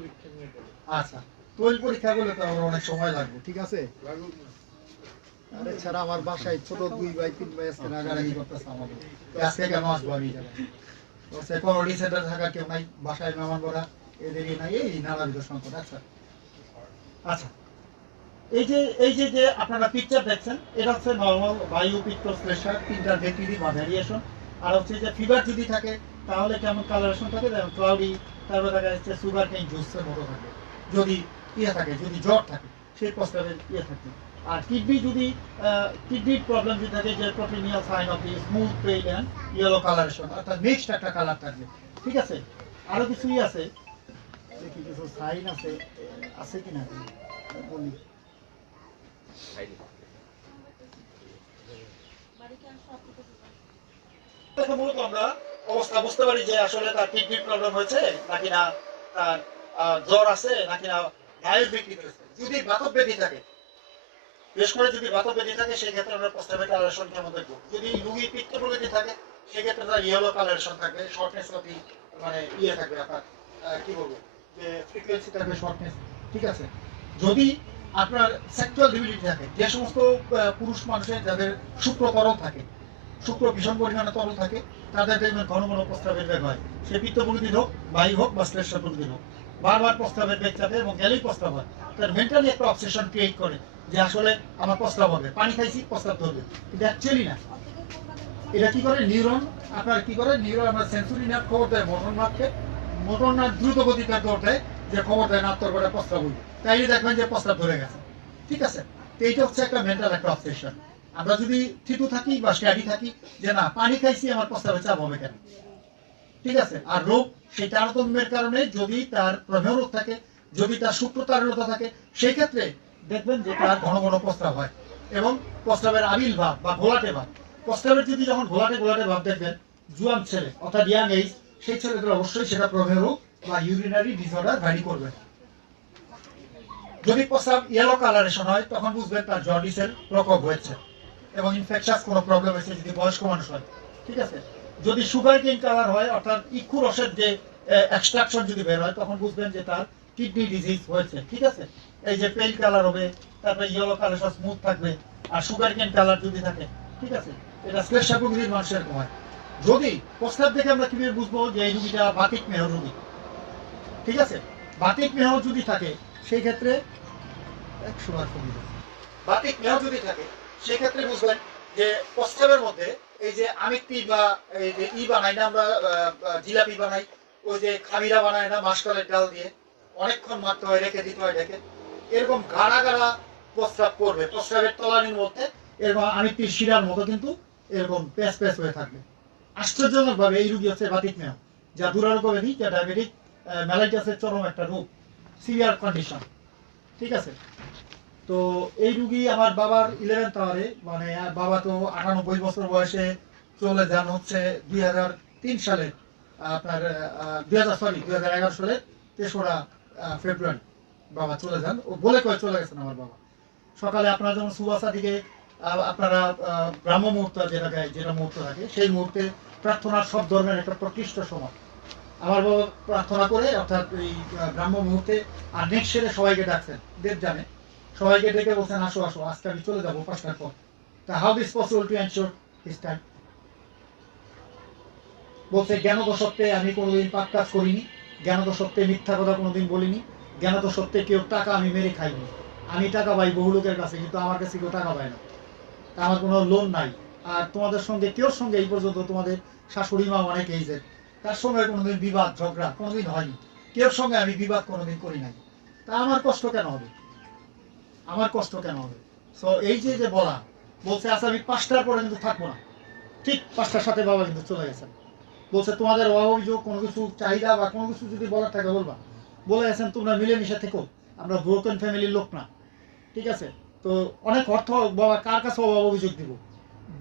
আচ্ছা, তৈল পরীক্ষা করলে তো আমার অনেক সময় লাগবে। ঠিক আছে, আরে ছাড়া আমার বাসায় ছোট 2 ভাই 3 ভাই আজকে রাগারাগি করতেছে আমাকে, আজকে কেন আসবো আমি জানি বলছে কমিউনিটি সেন্টার থাকা কেউ নাই, বাসায় মেহমান করা এদেরই নাই, এই নানাবিধ সংকট। আচ্ছা আচ্ছা, এই যে আপনারা পিকচার দেখছেন, এটা হচ্ছে নর্মাল বায়ু পিত্ত শ্লেষা, তিনটার ভেক্টিরি বা ভ্যারিয়েশন। আর হচ্ছে যে ফিভার যদি থাকে তাহলে কেমন কালারেশন থাকে, যেমন ক্লাউডি, তারপরে দেখা যাচ্ছে সুগার কেন জুসের মতো থাকে। যদি ইয়ে থাকে, যদি জ্বর থাকে, সেই প্রস্তাবের ইয়ে থাকে। আর কিডনি যদি কিডনির প্রবলেম যদি থাকে, যে proteinuria sign of the smooth pale and yellow colouration, অর্থাৎ মিক্সড একটা কালার থাকবে। ঠিক আছে, আরো কিছুই আছে, দেখি কিছু সাইন আছে, আছে কিনা বলি। মূলত আমরা অবস্থা বুঝতে পারি যে আসলে তার কিডনির প্রবলেম হয়েছে নাকি না, তার জ্বর আছে নাকি না, ভাইয়ের বিক্রি হয়েছে। যদি বাতক ব্যাধি থাকে, বিশেষ করে যদি বাতক ব্যাধি থাকে, সেই ক্ষেত্রে আমরা প্রস্তাবের কালারেশন কেমন দেখবো। যদি রুগী পিত্ত প্রকৃতি থাকে, সেক্ষেত্রে তার ইয়েলো কালারেশন থাকবে, শর্টনেস অফ দি মানে ইয়ে থাকবে আপনার, কি বলবো, যে ফ্রিকোয়েন্সি থাকবে, শর্টনেস। ঠিক আছে, যদি আপনার সেক্সুয়াল ডিভিডিটি থাকে, যে সমস্ত পুরুষ মানুষের যাদের শুক্র তরল থাকে, শুক্র ভীষণ পরিমাণে তরল থাকে, তাদের দেখবেন ঘন ঘন প্রস্তাবের বেগ হয়। সে পিত্ত প্রকৃতির হোক, বায়ু হোক বা শ্লেষ্ম প্রকৃতির হোক, বারবার প্রস্তাবের বেগ চাপে এবং গেলেই প্রস্তাব হয়। তার মেন্টালি একটা অবসেশন ক্রিয়েট করে যে আসলে আমার প্রস্তাব হবে, পানি খাইছি প্রস্তাব ধরবে, কিন্তু অ্যাকচুয়ালি না। এটা কি করে, নিউরন আপনার কি করে, নিউরন আমরা সেন্সরি নার্ভ খবর দেয় মোটর নার্ভকে, মোটর নার্ভ দ্রুত গতিতে দৌড় দেয়, যে খবর দেয় নার্ভ তোর করে প্রস্তাব হইবে, তাইলে দেখবেন যে প্রস্তাব ধরে গেছে। ঠিক আছে, তো এইটা হচ্ছে একটা মেন্টাল একটা অবসেশন। আমরা যদি থিতু থাকি বা স্টাডি থাকি যে না পানি খাইছি আমার প্রস্তাবে চাপ হবে কেন। ঠিক আছে, আর রোগ সেই তারতম্যের কারণে যদি তার প্রমেয় রোগ থাকে, যদি তার শুক্র তারলতা থাকে, সেই ক্ষেত্রে দেখবেন যে তার ঘন ঘন প্রস্তাব হয় এবং প্রস্তাবের আবিল ভাব বা ঘোলাটে ভাব। প্রস্তাবের যদি যখন ঘোলাটে ঘোলাটে ভাব দেখবেন, জুয়ান ছেলে অর্থাৎ ইয়াং এইজ, সেই ছেলেদের অবশ্যই সেটা প্রমেয় রোগ বা ইউরিনারি ডিসঅর্ডার ভ্যারি করবে। যদি প্রস্তাব ইয়েলো কালারেশন হয়, তখন বুঝবেন তার জন্ডিসের প্রকোপ হয়েছে এবং ইনফেকশাস কোনো প্রবলেম হয়েছে, যদি বয়স্ক মানুষ হয়। ঠিক আছে, যদি সুগার কেন কালার হয়, অর্থাৎ ইক্ষু রসের যে এক্সট্রাকশন যদি বের হয়, তখন বুঝবেন যে তার কিডনি ডিজিজ হয়েছে। ঠিক আছে, এই যে পেল কালার হবে, তারপরে ইয়েলো কালার স্মুথ থাকবে, আর সুগার কেন কালার যদি থাকে, ঠিক আছে, এটা শ্লেষ্মা প্রকৃতির মানুষের হয়। যদি প্রস্তাব দেখে আমরা কিভাবে বুঝবো যে এই রুগীটা বাতিক মেহ রুগী। ঠিক আছে, বাতিক মেহ যদি থাকে, সেই ক্ষেত্রে বাতিক মেহ যদি থাকে, সেক্ষেত্রে বুঝবেন যে প্রস্তাবের মধ্যে এই যে আমিত্তি বা এই যে বানাই না আমরা, জিলাপি বানাই, ওই যে খামিরা বানায় না মাসকলের ডাল দিয়ে, অনেকক্ষণ মারতে হয়, রেখে দিতে হয় রেখে, এরকম গাড়া গাড়া প্রস্তাব করবে, প্রস্তাবের তলানির মধ্যে এরকম আমিত্তির শিরার মতো কিন্তু এরকম প্যাচ প্যাচ হয়ে থাকবে। আশ্চর্যজনক ভাবে এই রুগী হচ্ছে বাতিক মেহ, যা দুরারোগ্য ব্যাধি, যা ডায়াবেটিক মেলাইটাসের চরম একটা রোগ, সিভিয়ার কন্ডিশন। ঠিক আছে, তো এই রুগী আমার বাবার 11th আওয়ারে, মানে বাবা তো 98 বছর বয়সে চলে যান হচ্ছে 2003 সালে, আপনার 2011 সালে 3রা ফেব্রুয়ারি বাবা চলে যান। ও বলে কয়ে চলে গেছেন আমার বাবা। সকালে আপনারা যখন সুবাসা দিকে আপনারা ব্রাহ্ম মুহূর্ত যেটা মুহূর্ত থাকে, সেই মুহূর্তে প্রার্থনার সব ধর্মের একটা প্রকৃষ্ট সময়। আমার বাবা প্রার্থনা করে, অর্থাৎ এই ব্রাহ্ম মুহূর্তে আর নেক্সট সেরে সবাইকে ডাকছেন, দেব জানে, সবাইকে ডেকে বলছেন আসো আসো, আজকে আমি চলে যাবো 5টার পর। তা how this possible to ensure his time? বলছে জ্ঞানত সত্ত্বে আমি কোনোদিন পাপ কাজ করিনি, জ্ঞানত সত্ত্বে মিথ্যা কথা কোনোদিন বলিনি, জ্ঞানত সত্ত্বে কেউ টাকা আমি মেরে খাইনি। আমি টাকা পাই বহু লোকের কাছে, কিন্তু আমার কাছে কেউ টাকা পায় না, তা আমার কোনো লোন নাই। আর তোমাদের সঙ্গে কেউ সঙ্গে এই পর্যন্ত তোমাদের শাশুড়ি মা অনেক এইজের, তার সঙ্গে কোনোদিন বিবাদ ঝগড়া কোনোদিন হয়নি, কেউ সঙ্গে আমি বিবাদ কোনোদিন করি নাই। তা আমার কষ্ট কেন হবে, আমার কষ্ট কেন হবে? সো এই যে যে বলা, বলছে আচ্ছা আমি 5টার পরে কিন্তু থাকবো না। ঠিক 5টার সাথে বাবা কিন্তু চলে গেছেন। বলছে তোমাদের অভিযোগ কোনো কিছু চাহিদা বা কোনো কিছু যদি বলার থাকে বলবা। বলে গেছেন তোমরা মিলেমিশে থেকো, আমরা ব্রোকেন ফ্যামিলির লোক না। ঠিক আছে, তো অনেক অর্থ বাবা কার কাছে অভিযোগ দিব,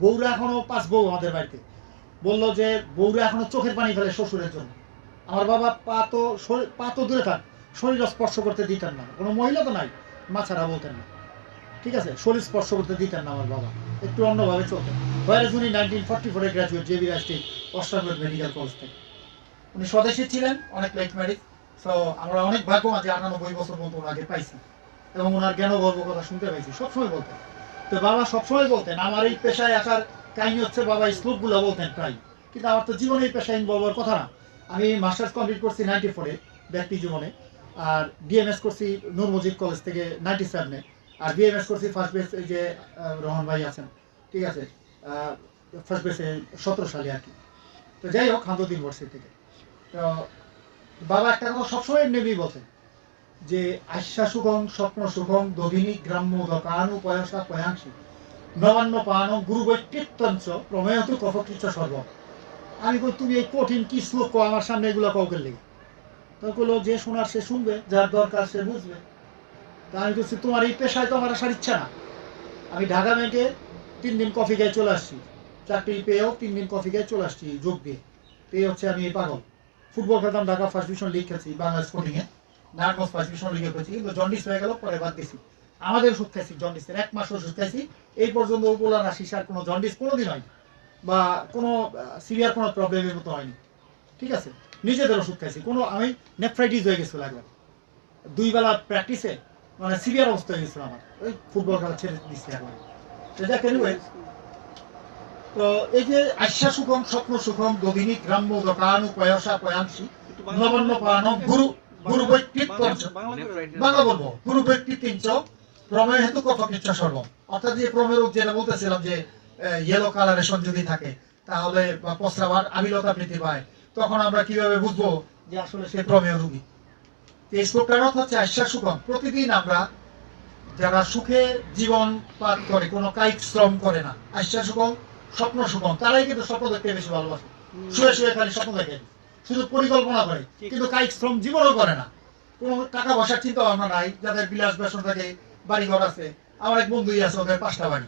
বউরা এখনো 5 বউ আমাদের বাড়িতে, বললো যে বউরা এখনো চোখের পানি ফেলে শ্বশুরের জন্য। আমার বাবা পা তো দূরে থাক, শরীর স্পর্শ করতে দিতেন না, কোনো মহিলা তো নাই, মা ছাড়া বলতেন না, ঠিক আছে, শরীর স্পর্শ করতে দিতেন না আমার বাবা, একটু অন্যভাবে চলতেন। ওয়ারেজ উনি 1944 গ্রাজুয়েট জেবি রাষ্ট্রিক অস্ট্রাবেড মেডিকেল কলেজ থেকে। উনি স্বদেশী ছিলেন, অনেক লেট ম্যারিজ। সো আমরা অনেক ভাগ্যবান যে 98 বছর পর্যন্ত ওনাকে পাইছি এবং ওনার জ্ঞান গর্ব কথা শুনতে পাইছি, সবসময় বলতেন। তো বাবা সবসময় বলতেন, আমার এই পেশায় আসার কাহিনী হচ্ছে বাবা শ্লোকগুলো বলতেন প্রায়, কিন্তু আমার তো জীবনে এই পেশায় ইনভলভ হওয়ার কথা না। আমি মাস্টার্স কমপ্লিট করছি 94-এ ব্যক্তি জীবনে, আর ডিএমএস করছি নূর মুজিব কলেজ থেকে 97-এ, আর বিএমএস করছি ফার্স্ট বেস, এই যে রহমান ভাই আছেন, ঠিক আছে, ফার্স্ট বেসে 17 সালে আর কি। তো যাই হোক, হামদর্দ ইউনিভার্সিটি থেকে। তো বাবা একটা কথা সবসময় নেবি বলতেন যে আশা সুখং স্বপ্ন সুখং দধিনী গ্রাম্য দকানু পয়সা পয়াংশী নবান্ন পান গুরু বৈকৃত্যঞ্চ প্রমেয়তু কফকৃচ্ছ সর্ব। আমি কই তুমি এই কঠিন কি শ্লোক আমার সামনে এগুলো কাউকে লেগে, তো কইলো যে শোনার সে শুনবে, যার দরকার সে বুঝবে। তা আমি বলছি তোমার এই পেশায় তো আমার আসার ইচ্ছা না। আমি ঢাকা ব্যাংকে 3 দিন কফি খেয়ে চলে আসছি, চাকরি পেয়েও 3 দিন কফি খেয়ে চলে আসছি যোগ দিয়ে। তো এই হচ্ছে আমি পাগল। ফুটবল খেলতাম, ঢাকা ফার্স্ট ডিভিশন লিগ খেলছি, বাংলা স্পোর্টিংয়ে নারায়ণগঞ্জ ফার্স্ট ডিভিশন লিগে খেলছি, কিন্তু জন্ডিস হয়ে গেল, পরে বাদ দিছি। আমাদের ওষুধ খাইছি জন্ডিসের, 1 মাস ওষুধ খাইছি, এই পর্যন্ত উপলা না শিশার কোনো জন্ডিস কোনোদিন হয়নি, বা কোনো সিভিয়ার কোনো প্রবলেমের মতো হয়নি, ঠিক আছে। নিজেদের ওষুধ খাইছি, কোনো আমি নেফ্রাইটিস হয়ে গেছিল একবার, 2 বেলা প্র্যাকটিসে মানে সিভিয়ার অবস্থা হয়ে গেছিল আমার, ওই ফুটবল খেলা ছেড়ে দিচ্ছি একবার। সেটা কেন? তো এই যে আশা সুখম স্বপ্ন সুখম দধিনী গ্রাম্য দকানু পয়সা পয়াংশী নবান্ন পান গুরু গুরু বৈকৃত্য, বাংলা বলবো, গুরু বৈকৃত্য প্রমেয় হেতু কফকৃচ্ছ সর্ব। অর্থাৎ যে প্রমেয় রোগ যেটা বলতেছিলাম যে ইয়েলো কালারেশন যদি থাকে তাহলে বা প্রস্রাবার আবিলতা বৃদ্ধি পায়, তখন আমরা কিভাবে বুঝবো যে আসলে সে প্রমেয় রোগী? এই শ্লোকটার অর্থ হচ্ছে আশা সুখম, প্রতিদিন আমরা যারা সুখে জীবন পার করে, কোনো কায়িক শ্রম করে না, আশা সুখম স্বপ্ন সুখম, তারাই কিন্তু স্বপ্ন দেখতে বেশি ভালোবাসে। শুয়ে শুয়ে খালি স্বপ্ন দেখে, শুধু পরিকল্পনা করে, কিন্তু কায়িক শ্রম জীবনও করে না। কোনো টাকা পয়সার চিন্তা ভাবনা নাই, যাদের বিলাস বেসন থাকে, বাড়ি ঘর আছে। আমার এক বন্ধুই আছে, ওদের 5টা বাড়ি,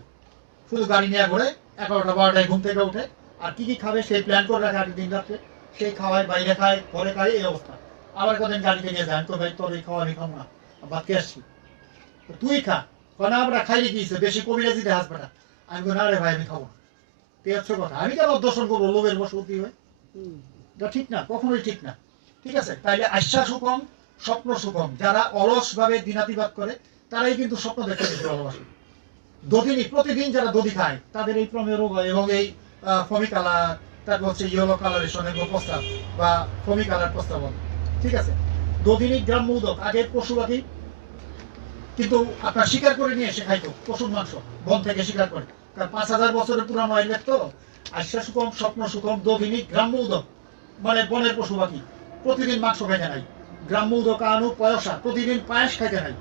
শুধু গাড়ি নিয়ে ঘুরে, 11টা 12টায় ঘুম থেকে উঠে, আর কি কি খাবে সেই প্ল্যান করে রাখে আগে দিন রাত্রে, সেই খাওয়ায়, বাইরে খায়, ঘরে খায়, এই অবস্থা। আবার কদিন গাড়িতে নিয়ে যায়, তো ভাই তোর এই খাওয়া আমি খাবো না, ভাত খেয়ে আসছি, তুই খা। কারণ আমরা খাইলে গিয়েছে বেশি কবিরাজি দেহাস বেটা। আমি বলি না রে ভাই, আমি খাবো না। হচ্ছে কথা, আমি কেন দর্শন করবো লোভের বশবর্তী হয়ে? এটা ঠিক না, কখনোই ঠিক না, ঠিক আছে। তাইলে আশা সুখম স্বপ্ন সুখম, যারা অলস ভাবে দিনাতিবাদ করে তারাই কিন্তু স্বপ্ন দেখতে বেশি ভালোবাসে। দধিনী প্রতিদিন যারা দধি খায় তাদের এই প্রমেয় রোগ হয়, এবং এই ফমি কালার, তারপর হচ্ছে ইয়েলো কালারেশন এগুলো প্রস্তাব বা ফমি কালার প্রস্তাবন, ঠিক আছে। দধিনী গ্রাম্য উদক, আগে পশু পাখি কিন্তু আপনার শিকার করে নিয়ে এসে খাইতো পশুর মাংস, বন থেকে শিকার করে, কারণ 5000 বছরের পুরানো আইলেট তো। আশা সুখম স্বপ্ন সুখম দধিনী গ্রাম্য উদক, মানে বনের পশু পাখি প্রতিদিন মাংস খাইতে নাই। গ্রাম্য উদক আনু পয়সা, প্রতিদিন পায়েস খাইতে নাই।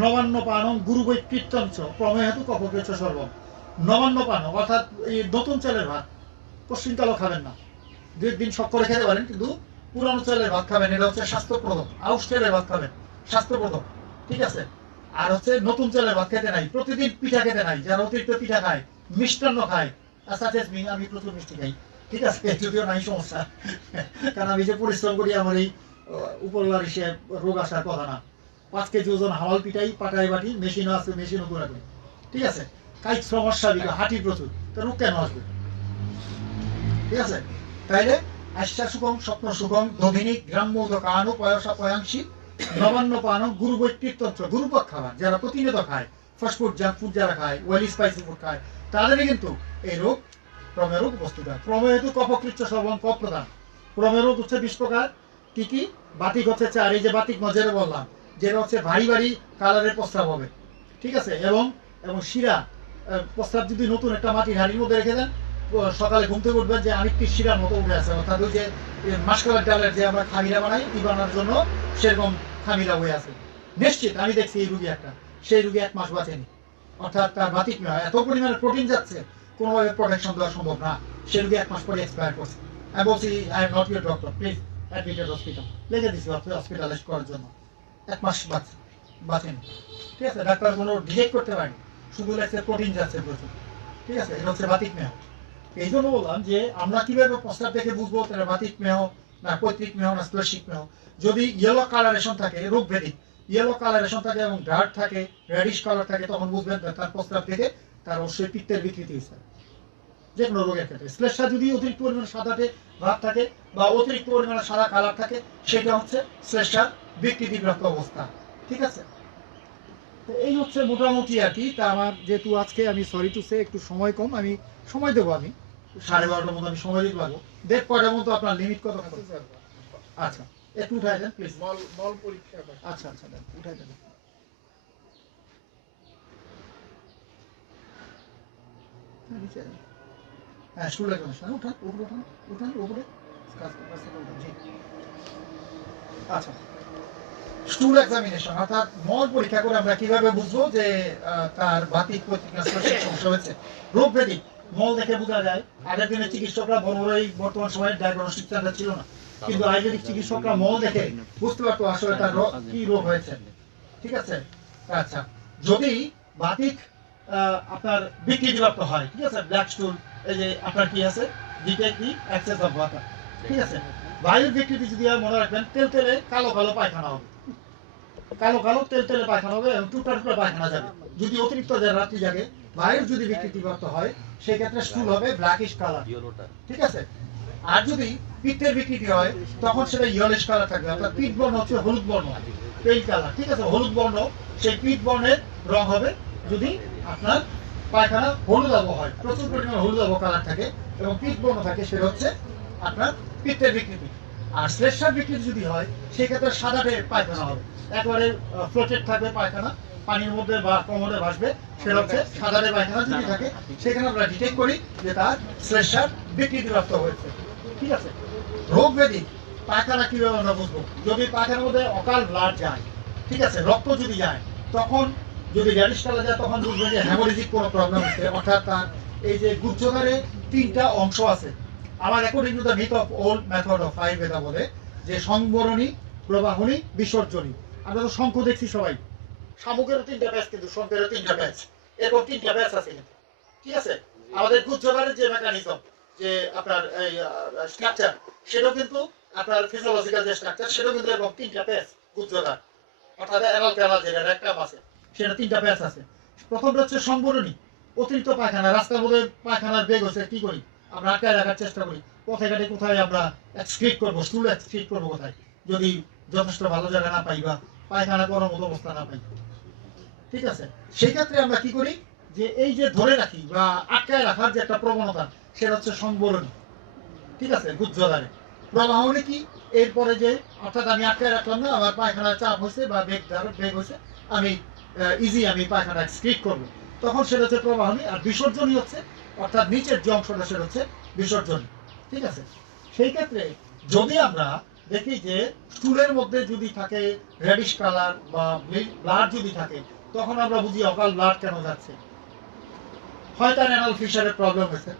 নবান্ন পানম গুরু বৈ কীর্তনচ প্রমেহেতু কপকৃচ্ছ সর্ব। নবান্ন পান অর্থাৎ এই নতুন চালের ভাত পশ্চিমকালও খাবেন না, 2 দিন শখ করে খেতে পারেন, কিন্তু পুরানো চালের ভাত খাবেন, এটা হচ্ছে স্বাস্থ্যপ্রদ। আউশ চালের ভাত খাবেন, স্বাস্থ্যপ্রদ, ঠিক আছে। আর হচ্ছে নতুন চালের ভাত খেতে নাই, প্রতিদিন পিঠা খেতে নাই, যারা অতিরিক্ত পিঠা খায়, মিষ্টান্ন খায়, আচ্ছা আমি প্রচুর মিষ্টি খাই, ঠিক আছে, যদিও নাই সমস্যা, কারণ আমি যে পরিশ্রম করি আমার এই উপরওয়ালার হিসেবে রোগ আসার কথা না। 5 কেজি ওজন হাওয়াল পিঠাই, পাটাই বাটি, মেশিনও আছে, মেশিনও করে দেয়, ঠিক আছে। কায়িক সমস্যা হাঁটি প্রচুর, তো রোগ কেন আসবে? ঠিক আছে। তাইলে আশা সুখম স্বপ্ন সুখম দধিনী গ্রাম্য দকানু পয়সা পয়াংশী নবান্ন পান গুরু বৈকৃত্য, গুরুপথ খাবার যারা প্রতিনিয়ত খায়, ফাস্টফুড জাঙ্ক ফুড যারা খায়, ওয়েল স্পাইসি ফুড খায়, তাদেরই কিন্তু এই রোগ প্রমেয় রোগ উপস্থিত হয়। প্রমেয় হেতু কপকৃচ্ছ সর্বম কপ প্রদান। প্রমেয় রোগ হচ্ছে 20 প্রকার। কি কি? বাতিক হচ্ছে 4, এই যে বাতিক নজরে বললাম, যেটা হচ্ছে ভারী ভারী কালারের প্রস্রাব হবে, ঠিক আছে। এবং শিরা, প্রস্রাব যদি নতুন একটা মাটির হাড়ির মধ্যে রেখে দেন, সকালে ঘুম থেকে উঠবেন যে আমি শিরার মতো উঠে আছে, অর্থাৎ ওই যে মাসকলার ডালের যে আমরা খামিরা বানাই ই বানানোর জন্য, সেরকম খামিরা হয়ে আছে। নিশ্চিত আমি দেখছি এই রুগী একটা, সেই রুগী 1 মাস বাঁচেনি, অর্থাৎ তার বাতিক নয়, এত পরিমাণে প্রোটিন যাচ্ছে, কোনোভাবে প্রোটেকশন দেওয়া সম্ভব না, সে রুগী 1 মাস পরে এক্সপায়ার করছে। আমি বলছি I am not your doctor, please admitted hospital, লিখে দিচ্ছি হসপিটালাইজ করার জন্য, 1 মাস বাঁচেনি, ঠিক আছে। ডাক্তার কোনো ডিটেক্ট করতে পারেনি, শুধু লাগছে প্রোটিন যাচ্ছে প্রচুর, ঠিক আছে, এটা হচ্ছে বাতিক মেহ। এই জন্য বললাম যে আমরা কিভাবে প্রস্তাব দেখে বুঝবো তারা বাতিক মেহ না পৈতৃক মেহ না স্প্লেশিক মেহ। যদি ইয়েলো কালারেশন থাকে, রোগভেদিক ইয়েলো কালারেশন থাকে এবং ডার্ক থাকে, রেডিশ কালার থাকে, তখন বুঝবেন তার প্রস্তাব থেকে তার অবশ্যই পিত্তের বিকৃতি হয়েছে যে কোনো রোগের ক্ষেত্রে। শ্লেষা যদি অতিরিক্ত পরিমাণে সাদাটে ভাব থাকে বা অতিরিক্ত পরিমাণে সাদা কালার থাকে, সেটা হচ্ছে শ্লেষার বিকৃতিগ্রস্ত অবস্থা। ঠিক আছে, তো এই হচ্ছে মোটামুটি আর কি। তা আমার যেহেতু আজকে আমি সরি টু সে একটু সময় কম, আমি সময় দেবো, আমি 12:30টার মতো আমি সময় দিতে পারবো। 1:30টার মতো আপনার লিমিট কত? আচ্ছা, একটু উঠাই দেন প্লিজ। মল পরীক্ষা আচ্ছা আচ্ছা, দেন উঠাই দেন। হ্যাঁ, স্টুল একদম উঠান, উপরে উঠান, উঠান উপরে। আচ্ছা, স্টুল এক্সামিনেশন অর্থাৎ মল পরীক্ষা করে আমরা কিভাবে বুঝবো যে তার বাতিক প্রতিক্রিয়া সমস্যা হয়েছে। রোগ ভেদিক মল দেখে বোঝা যায়। আগের দিনের চিকিৎসকরা বড়ই বর্তমান সময়ে ডায়াগনস্টিক সেন্টার ছিল না, কিন্তু আয়ুর্বেদিক চিকিৎসকরা মল দেখে বুঝতে পারতো আসলে তার কি রোগ হয়েছে। ঠিক আছে, আচ্ছা, যদি বাতিক আপনার বিকৃতিপ্রাপ্ত হয়, ঠিক আছে, ব্ল্যাক স্টুল, এই যে আপনার কি আছে, detect the access of water. ঠিক আছে, বায়ুর বিকৃতি যদি হয়, মনে রাখবেন তেলতেলে কালো কালো পায়খানা হবে, কালো কালো তেলতেলে পায়খানা হবে এবং টুকরা টুকরা পায়খানা যাবে। যদি অতিরিক্ত রাত্রি জাগে, বায়ুর যদি বিকৃতিপ্রাপ্ত হয়, সেই ক্ষেত্রে স্টুল হবে ব্ল্যাকিশ কালার। ঠিক আছে, আর যদি পিত্তের বিকৃতি হয়, তখন সেটা ইয়েলোইশ কালার থাকবে, অর্থাৎ পিত্ত বর্ণ হচ্ছে হলুদ বর্ণ, পেল কালার। ঠিক আছে, হলুদ বর্ণ, সেই পিত্ত বর্ণের রং হবে যদি আপনার পায়খানা হলুদ আবহ হয়, প্রচুর পরিমাণে হলুদ আবহ কালার থাকে এবং পিত্ত বর্ণ থাকে, সেটা হচ্ছে আপনার পিত্তের বিকৃতি। আর শ্লেষার বিকৃতি যদি হয়, সেক্ষেত্রে সাদাটে পায়খানা হবে, একবারে ফ্লোটেড থাকবে পায়খানা, পানির মধ্যে বা কোমরে ভাসবে, সেটা হচ্ছে সাদাটে পায়খানা যদি থাকে, সেখানে আমরা ডিটেক্ট করি যে তার শ্লেষার বিকৃতিপ্রাপ্ত হয়েছে। ঠিক আছে, রোগ ব্যাধি পায়খানা কিভাবে আমরা বুঝবো? যদি পায়খানার মধ্যে অকাল ব্লাড যায়, ঠিক আছে, রক্ত যদি যায়, তখন যদি র্যাডিশ কালার যায়, তখন বুঝবেন যে হ্যামোরেজিক কোনো প্রবলেম হচ্ছে, অর্থাৎ তার এই যে গুচ্ছধারে 3টা অংশ আছে। আমার according to the myth of old method of Ayurveda বলে যে সংবরণী, প্রবাহনী, বিসর্জনী। আমরা তো শঙ্খ দেখছি সবাই, শামুকেরও 3টা ব্যাচ, কিন্তু শঙ্খেরও 3টা ব্যাচ, এরকম 3টা ব্যাচ আছে কিন্তু। ঠিক আছে, আমাদের গুচ্ছধারের যে মেকানিজম, যে আপনার এই স্ট্রাকচার, সেটাও কিন্তু আপনার ফিজিওলজিক্যাল যে স্ট্রাকচার, সেটাও কিন্তু এরকম 3টা ব্যাচ গুচ্ছধার, অর্থাৎ অ্যানাল ক্যানাল যেটা রেকটাম আছে, সেটা 3টা ব্যাচ আছে। প্রথমটা হচ্ছে সংবরণী, অতিরিক্ত পায়খানা, রাস্তার মধ্যে পায়খানার বেগ হচ্ছে, কি করি আমরা? আটকায় রাখার চেষ্টা করি। পথে ঘাটে কোথায় আমরা এক্সক্রিট করবো, স্টুল এক্সক্রিট করবো কোথায়, যদি যথেষ্ট ভালো জায়গা না পাই বা পায়খানা করার মতো অবস্থা না পাই। ঠিক আছে, সেই ক্ষেত্রে আমরা কি করি, যে এই যে ধরে রাখি বা আটকায় রাখার যে একটা প্রবণতা, সেটা হচ্ছে সংবরণী। ঠিক আছে, গুচ্ছধারে। প্রবাহনী কি? এরপরে যে অর্থাৎ আমি আটকায় রাখলাম না, আমার পায়খানার চাপ হয়েছে বা বেগ হয়েছে, আমি আমি পায়খানা এক্সক্রিট করবো, তখন সেটা হচ্ছে প্রবাহনী। আর বিসর্জনী হচ্ছে, অর্থাৎ নিচের যে অংশটা, সেটা হচ্ছে বিসর্জনী। ঠিক আছে, সেই ক্ষেত্রে যদি আমরা দেখি যে স্টুলের মধ্যে যদি থাকে রেডিশ কালার বা ব্লাড যদি থাকে, তখন আমরা বুঝি অকাল ব্লাড কেন যাচ্ছে, হয় তার অ্যানাল ফিশারের প্রবলেম হয়েছে,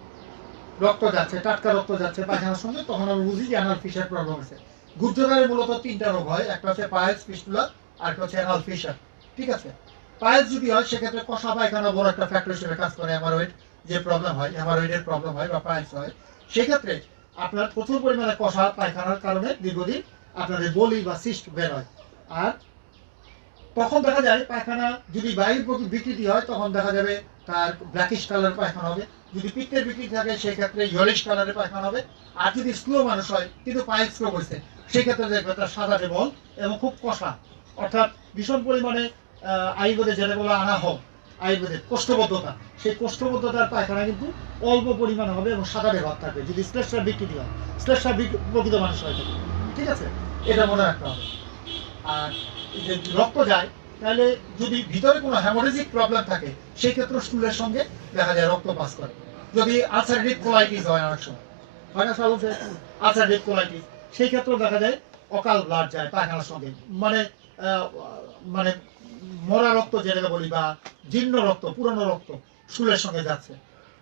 রক্ত যাচ্ছে, টাটকা রক্ত যাচ্ছে পায়খানার সঙ্গে, তখন আমরা বুঝি যে অ্যানাল ফিশার প্রবলেম হয়েছে। গুচ্ছধারে মূলত 3টা রোগ হয়, একটা হচ্ছে পাইলস, ফিস্টুলা, আর একটা হচ্ছে অ্যানাল ফিশার। ঠিক আছে, পাইলস যদি হয়, সেক্ষেত্রে কষা পায়খানা বড় একটা ফ্যাক্টর হিসেবে কাজ করে, হ্যামারয়েড যে প্রবলেম হয়, হ্যামারয়েডের প্রবলেম হয় বা পাইলস হয়, সেক্ষেত্রে আপনার প্রচুর পরিমাণে কষা পায়খানার কারণে দীর্ঘদিন আপনাদের বলি বা সিস্ট বের হয়। আর তখন দেখা যায় পায়খানা যদি বায়ুর প্রতি বিকৃতি হয়, তখন দেখা যাবে তার ব্ল্যাকিশ কালার পায়খানা হবে। যদি পিত্তের বিকৃতি থাকে, সেই ক্ষেত্রে ইয়েলোইশ কালারের পায়খানা হবে। আর যদি স্লো মানুষ হয়, কিন্তু পাইলস রোগ হয়েছে, সেই ক্ষেত্রে দেখবে তার সাদাটে মল এবং খুব কষা, অর্থাৎ ভীষণ পরিমাণে আয়ুর্বেদে যেটা বলে আনা হোক, আয়ুর্বেদের কোষ্ঠবদ্ধতা, সেই কোষ্ঠবদ্ধতার পায়খানা কিন্তু অল্প পরিমাণে হবে এবং সাদাটে ভাব থাকবে যদি শ্লেষার বিকৃতি হয়, শ্লেষা প্রকৃত মানুষ হয়ে থাকে। ঠিক আছে, এটা মনে রাখতে হবে। আর যে রক্ত যায়, তাহলে যদি ভিতরে কোনো হ্যামোরেজিক প্রবলেম থাকে, সেই ক্ষেত্রে স্টুলের সঙ্গে দেখা যায় রক্ত পাস করে। যদি আলসারেটিভ কোলাইটিস হয়, অনেক সময় হয় না সালন, আলসারেটিভ কোলাইটিস, সেই ক্ষেত্রেও দেখা যায় অকাল ব্লাড যায় পায়খানার সঙ্গে, মানে মানে মরা রক্ত যেটাকে বলি বা জীর্ণ রক্ত, পুরনো রক্ত স্টুলের সঙ্গে যাচ্ছে।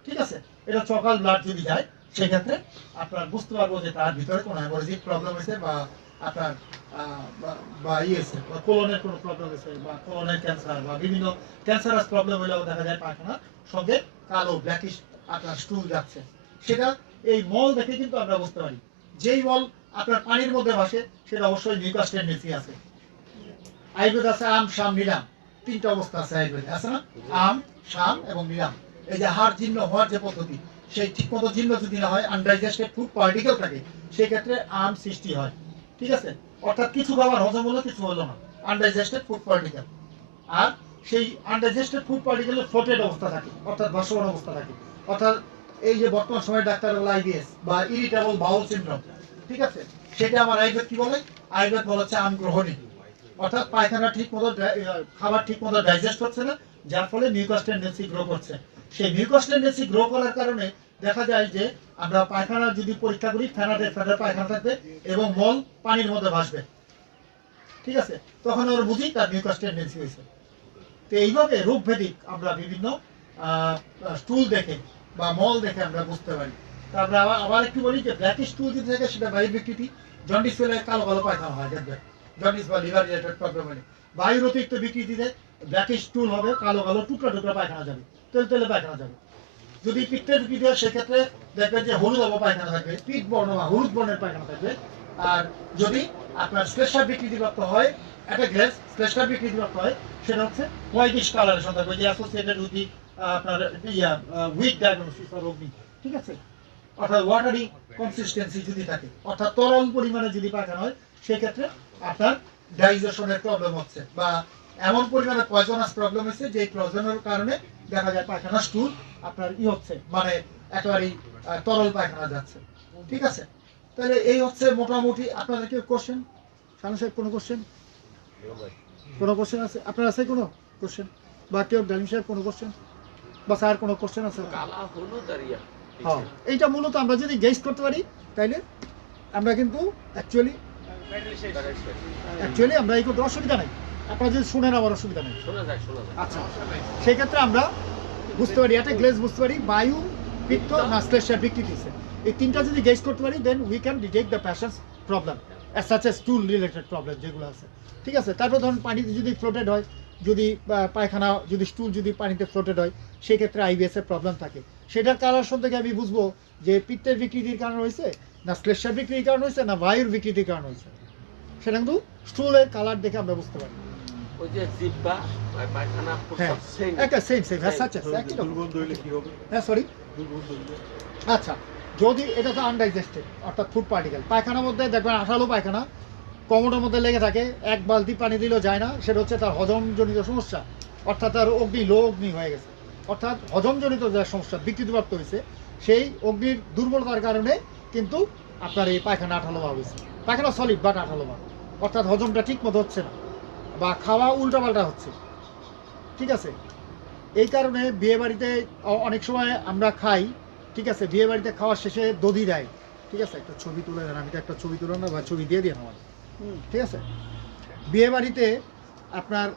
ঠিক আছে, এটা অকাল ব্লাড যদি যায়, সেক্ষেত্রে আপনার বুঝতে পারবো যে তার ভিতরে কোনো হ্যামোরেজিক প্রবলেম হয়েছে বা আপনার বা ইয়েছে বা কোলনের কোনো প্রবলেম হয়েছে বা কোলনের ক্যান্সার বা বিভিন্ন ক্যান্সারাস প্রবলেম হলেও দেখা যায় পায়খানার সঙ্গে কালো ব্ল্যাকিশ আপনার স্টুল যাচ্ছে। সেটা এই মল দেখে কিন্তু আমরা বুঝতে পারি। যেই মল আপনার পানির মধ্যে ভাসে সেটা অবশ্যই মিউকাস টেন্ডেন্সি আছে। আয়ুর্বেদ আছে আম, শাম, নিলাম, তিনটা অবস্থা আছে আয়ুর্বেদে, আছে না? আম, শাম এবং নিলাম। এই যে হাড় জীর্ণ হওয়ার যে পদ্ধতি, সেই ঠিক মতো জীর্ণ যদি না হয়, আনডাইজেস্টেড ফুড পার্টিকেল থাকে, সেক্ষেত্রে আম সৃষ্টি হয়। ঠিক আছে? অর্থাৎ কিছু খাবার হজম হলো, কিছু হলো না, আনডাইজেস্টেড ফুড পার্টিকেল। আর সেই আনডাইজেস্টেড ফুড পার্টিকেলের ফ্লোটেড অবস্থা থাকে, অর্থাৎ ভাসমান অবস্থা থাকে। অর্থাৎ এই যে বর্তমান সময়ে ডাক্তার বলে আইবিএস বা ইরিটেবল বাউল সিনড্রোম, ঠিক আছে, সেটা আমার আয়ুর্বেদ কি বলে? আয়ুর্বেদ বলা হচ্ছে আনগ্রহণী। অর্থাৎ পায়খানা ঠিক মতো খাবার ঠিক মতো ডাইজেস্ট হচ্ছে না, যার ফলে মিউকাস টেন্ডেন্সি গ্রো করছে। সেই মিউকাস টেন্ডেন্সি গ্রো করার কারণে দেখা যায় যে আমরা পায়খানা যদি পরীক্ষা করি, ফেনাডে পায়খানা থাকবে এবং মল পানির মধ্যে ভাসবে। ঠিক আছে? তখন আমরা বুঝি তার মিউকাস টেন্ডেন্সি হয়েছে। তো এইভাবে রূপভেদিক আমরা বিভিন্ন স্টুল দেখে বা মল দেখে আমরা বুঝতে পারি। তা আমরা আবার একটু বলি যে ব্ল্যাক স্টুল যদি থাকে সেটা বায়ু বিকৃতি। জন্ডিস হলে কালো কালো পায়খানা হয়, দেখবেন জন্ডিস বা লিভার রিলেটেড প্রবলেম হলে। বায়ুর অতিরিক্ত বিকৃতিতে ব্ল্যাক স্টুল হবে, কালো কালো টুকরা টুকরা পায়খানা যাবে, তেল তেলে পায়খানা যাবে। যদি পিত্তের বিকৃতি হয় সেক্ষেত্রে দেখবেন যে হলুদ পায়খানা থাকবে, পিত্ত বর্ণ বা হলুদ বর্ণের পায়খানা থাকবে। আর যদি আপনার শ্লেষ্মা বিকৃতিপ্রাপ্ত হয়, একটা গ্যাস শ্লেষ্মা বিকৃতিপ্রাপ্ত হয়, সেটা হচ্ছে হোয়াইটিশ কালারের সঙ্গে থাকবে, যে অ্যাসোসিয়েটেড উইথ আপনার উইক ডায়াগনোসিস অর অগ্নি। ঠিক আছে? অর্থাৎ ওয়াটারি কনসিস্টেন্সি যদি থাকে, অর্থাৎ তরল পরিমাণে যদি পায়খানা হয়, সেক্ষেত্রে আপনার ডাইজেশনের প্রবলেম হচ্ছে বা এমন পরিমাণে পয়জনাস প্রবলেম হচ্ছে যে পয়জনের কারণে দেখা যায় পায়খানা স্টুল আপনার হচ্ছে, মানে একেবারেই তরল পায়খানা যাচ্ছে। ঠিক আছে? তাহলে এই হচ্ছে মোটামুটি। আপনাদের কি কোশ্চেন? শানু সাহেব কোনো কোশ্চেন? কোনো কোশ্চেন আছে আপনার? আছে কোনো কোশ্চেন? বা কেউ ডালিম সাহেব কোনো কোশ্চেন বা স্যার কোনো কোশ্চেন আছে? কালা হলুদ আর ইয়া। হ্যাঁ, এইটা মূলত আমরা যদি গেস করতে পারি তাইলে আমরা কিন্তু অ্যাকচুয়ালি আমরা এই করতে অসুবিধা নাই। আপনারা যদি শুনেন আমার অসুবিধা নেই। শোনা যায়, শোনা যায়। আচ্ছা, সেই ক্ষেত্রে আমরা বুঝতে পারি, একটা গ্লেজ বুঝতে পারি, বায়ু, পিত্ত না শ্লেষ্মার বিকৃতি হচ্ছে। এই তিনটা যদি গেস করতে পারি, then we can detect the patient's problem as such a stool related problem যেগুলো আছে। ঠিক আছে? তারপর ধরুন পানিতে যদি ফ্লোটেড হয়, যদি পায়খানা যদি স্টুল যদি পানিতে ফ্লোটেড হয়, সেই ক্ষেত্রে আইবিএস এর প্রবলেম থাকে। সেটার কারণ থেকে আমি বুঝবো যে পিত্তের বিকৃতির কারণ হয়েছে না শ্লেষ্মার বিকৃতির কারণ হয়েছে না বায়ুর বিকৃতির কারণ হয়েছে। সেটা কিন্তু স্টুলের কালার দেখে আমরা বুঝতে পারি। ওই যে জিহ্বা আর পায়খানা হ্যাঁ, প্রস্রাব সেম। একটা সেম হ্যাঁ, সাচ একই রকম। হ্যাঁ, সরি। আচ্ছা, যদি এটা তো আনডাইজেস্টেড অর্থাৎ ফুড পার্টিকেল, পায়খানার মধ্যে দেখবেন আঠালো পায়খানা কোমরের মধ্যে লেগে থাকে, এক বালতি পানি দিলেও যায় না, সেটা হচ্ছে তার হজমজনিত সমস্যা, অর্থাৎ তার লো অগ্নি হয়ে গেছে, অর্থাৎ হজমজনিত যে সমস্যা বিকৃতিপ্রাপ্ত হয়েছে, সেই অগ্নির দুর্বলতার কারণে কিন্তু আপনার এই পায়খানা আঠালো ভাব হয়েছে। পায়খানা সলিড বাট আঠালো ভাব, অর্থাৎ হজমটা ঠিক মতো হচ্ছে না বা খাওয়া উল্টাপাল্টা হচ্ছে। ঠিক আছে? এই কারণে বিয়ে বাড়িতে অনেক সময় আমরা খাই, ঠিক আছে, বিয়ে বাড়িতে খাওয়ার শেষে দধি দেয়। ঠিক আছে? একটা ছবি তুলে দেন, আমি তো একটা ছবি তুলে না বা ছবি দিয়ে দিন আমার। ঠিক আছে? বিয়ে বাড়িতে আপনার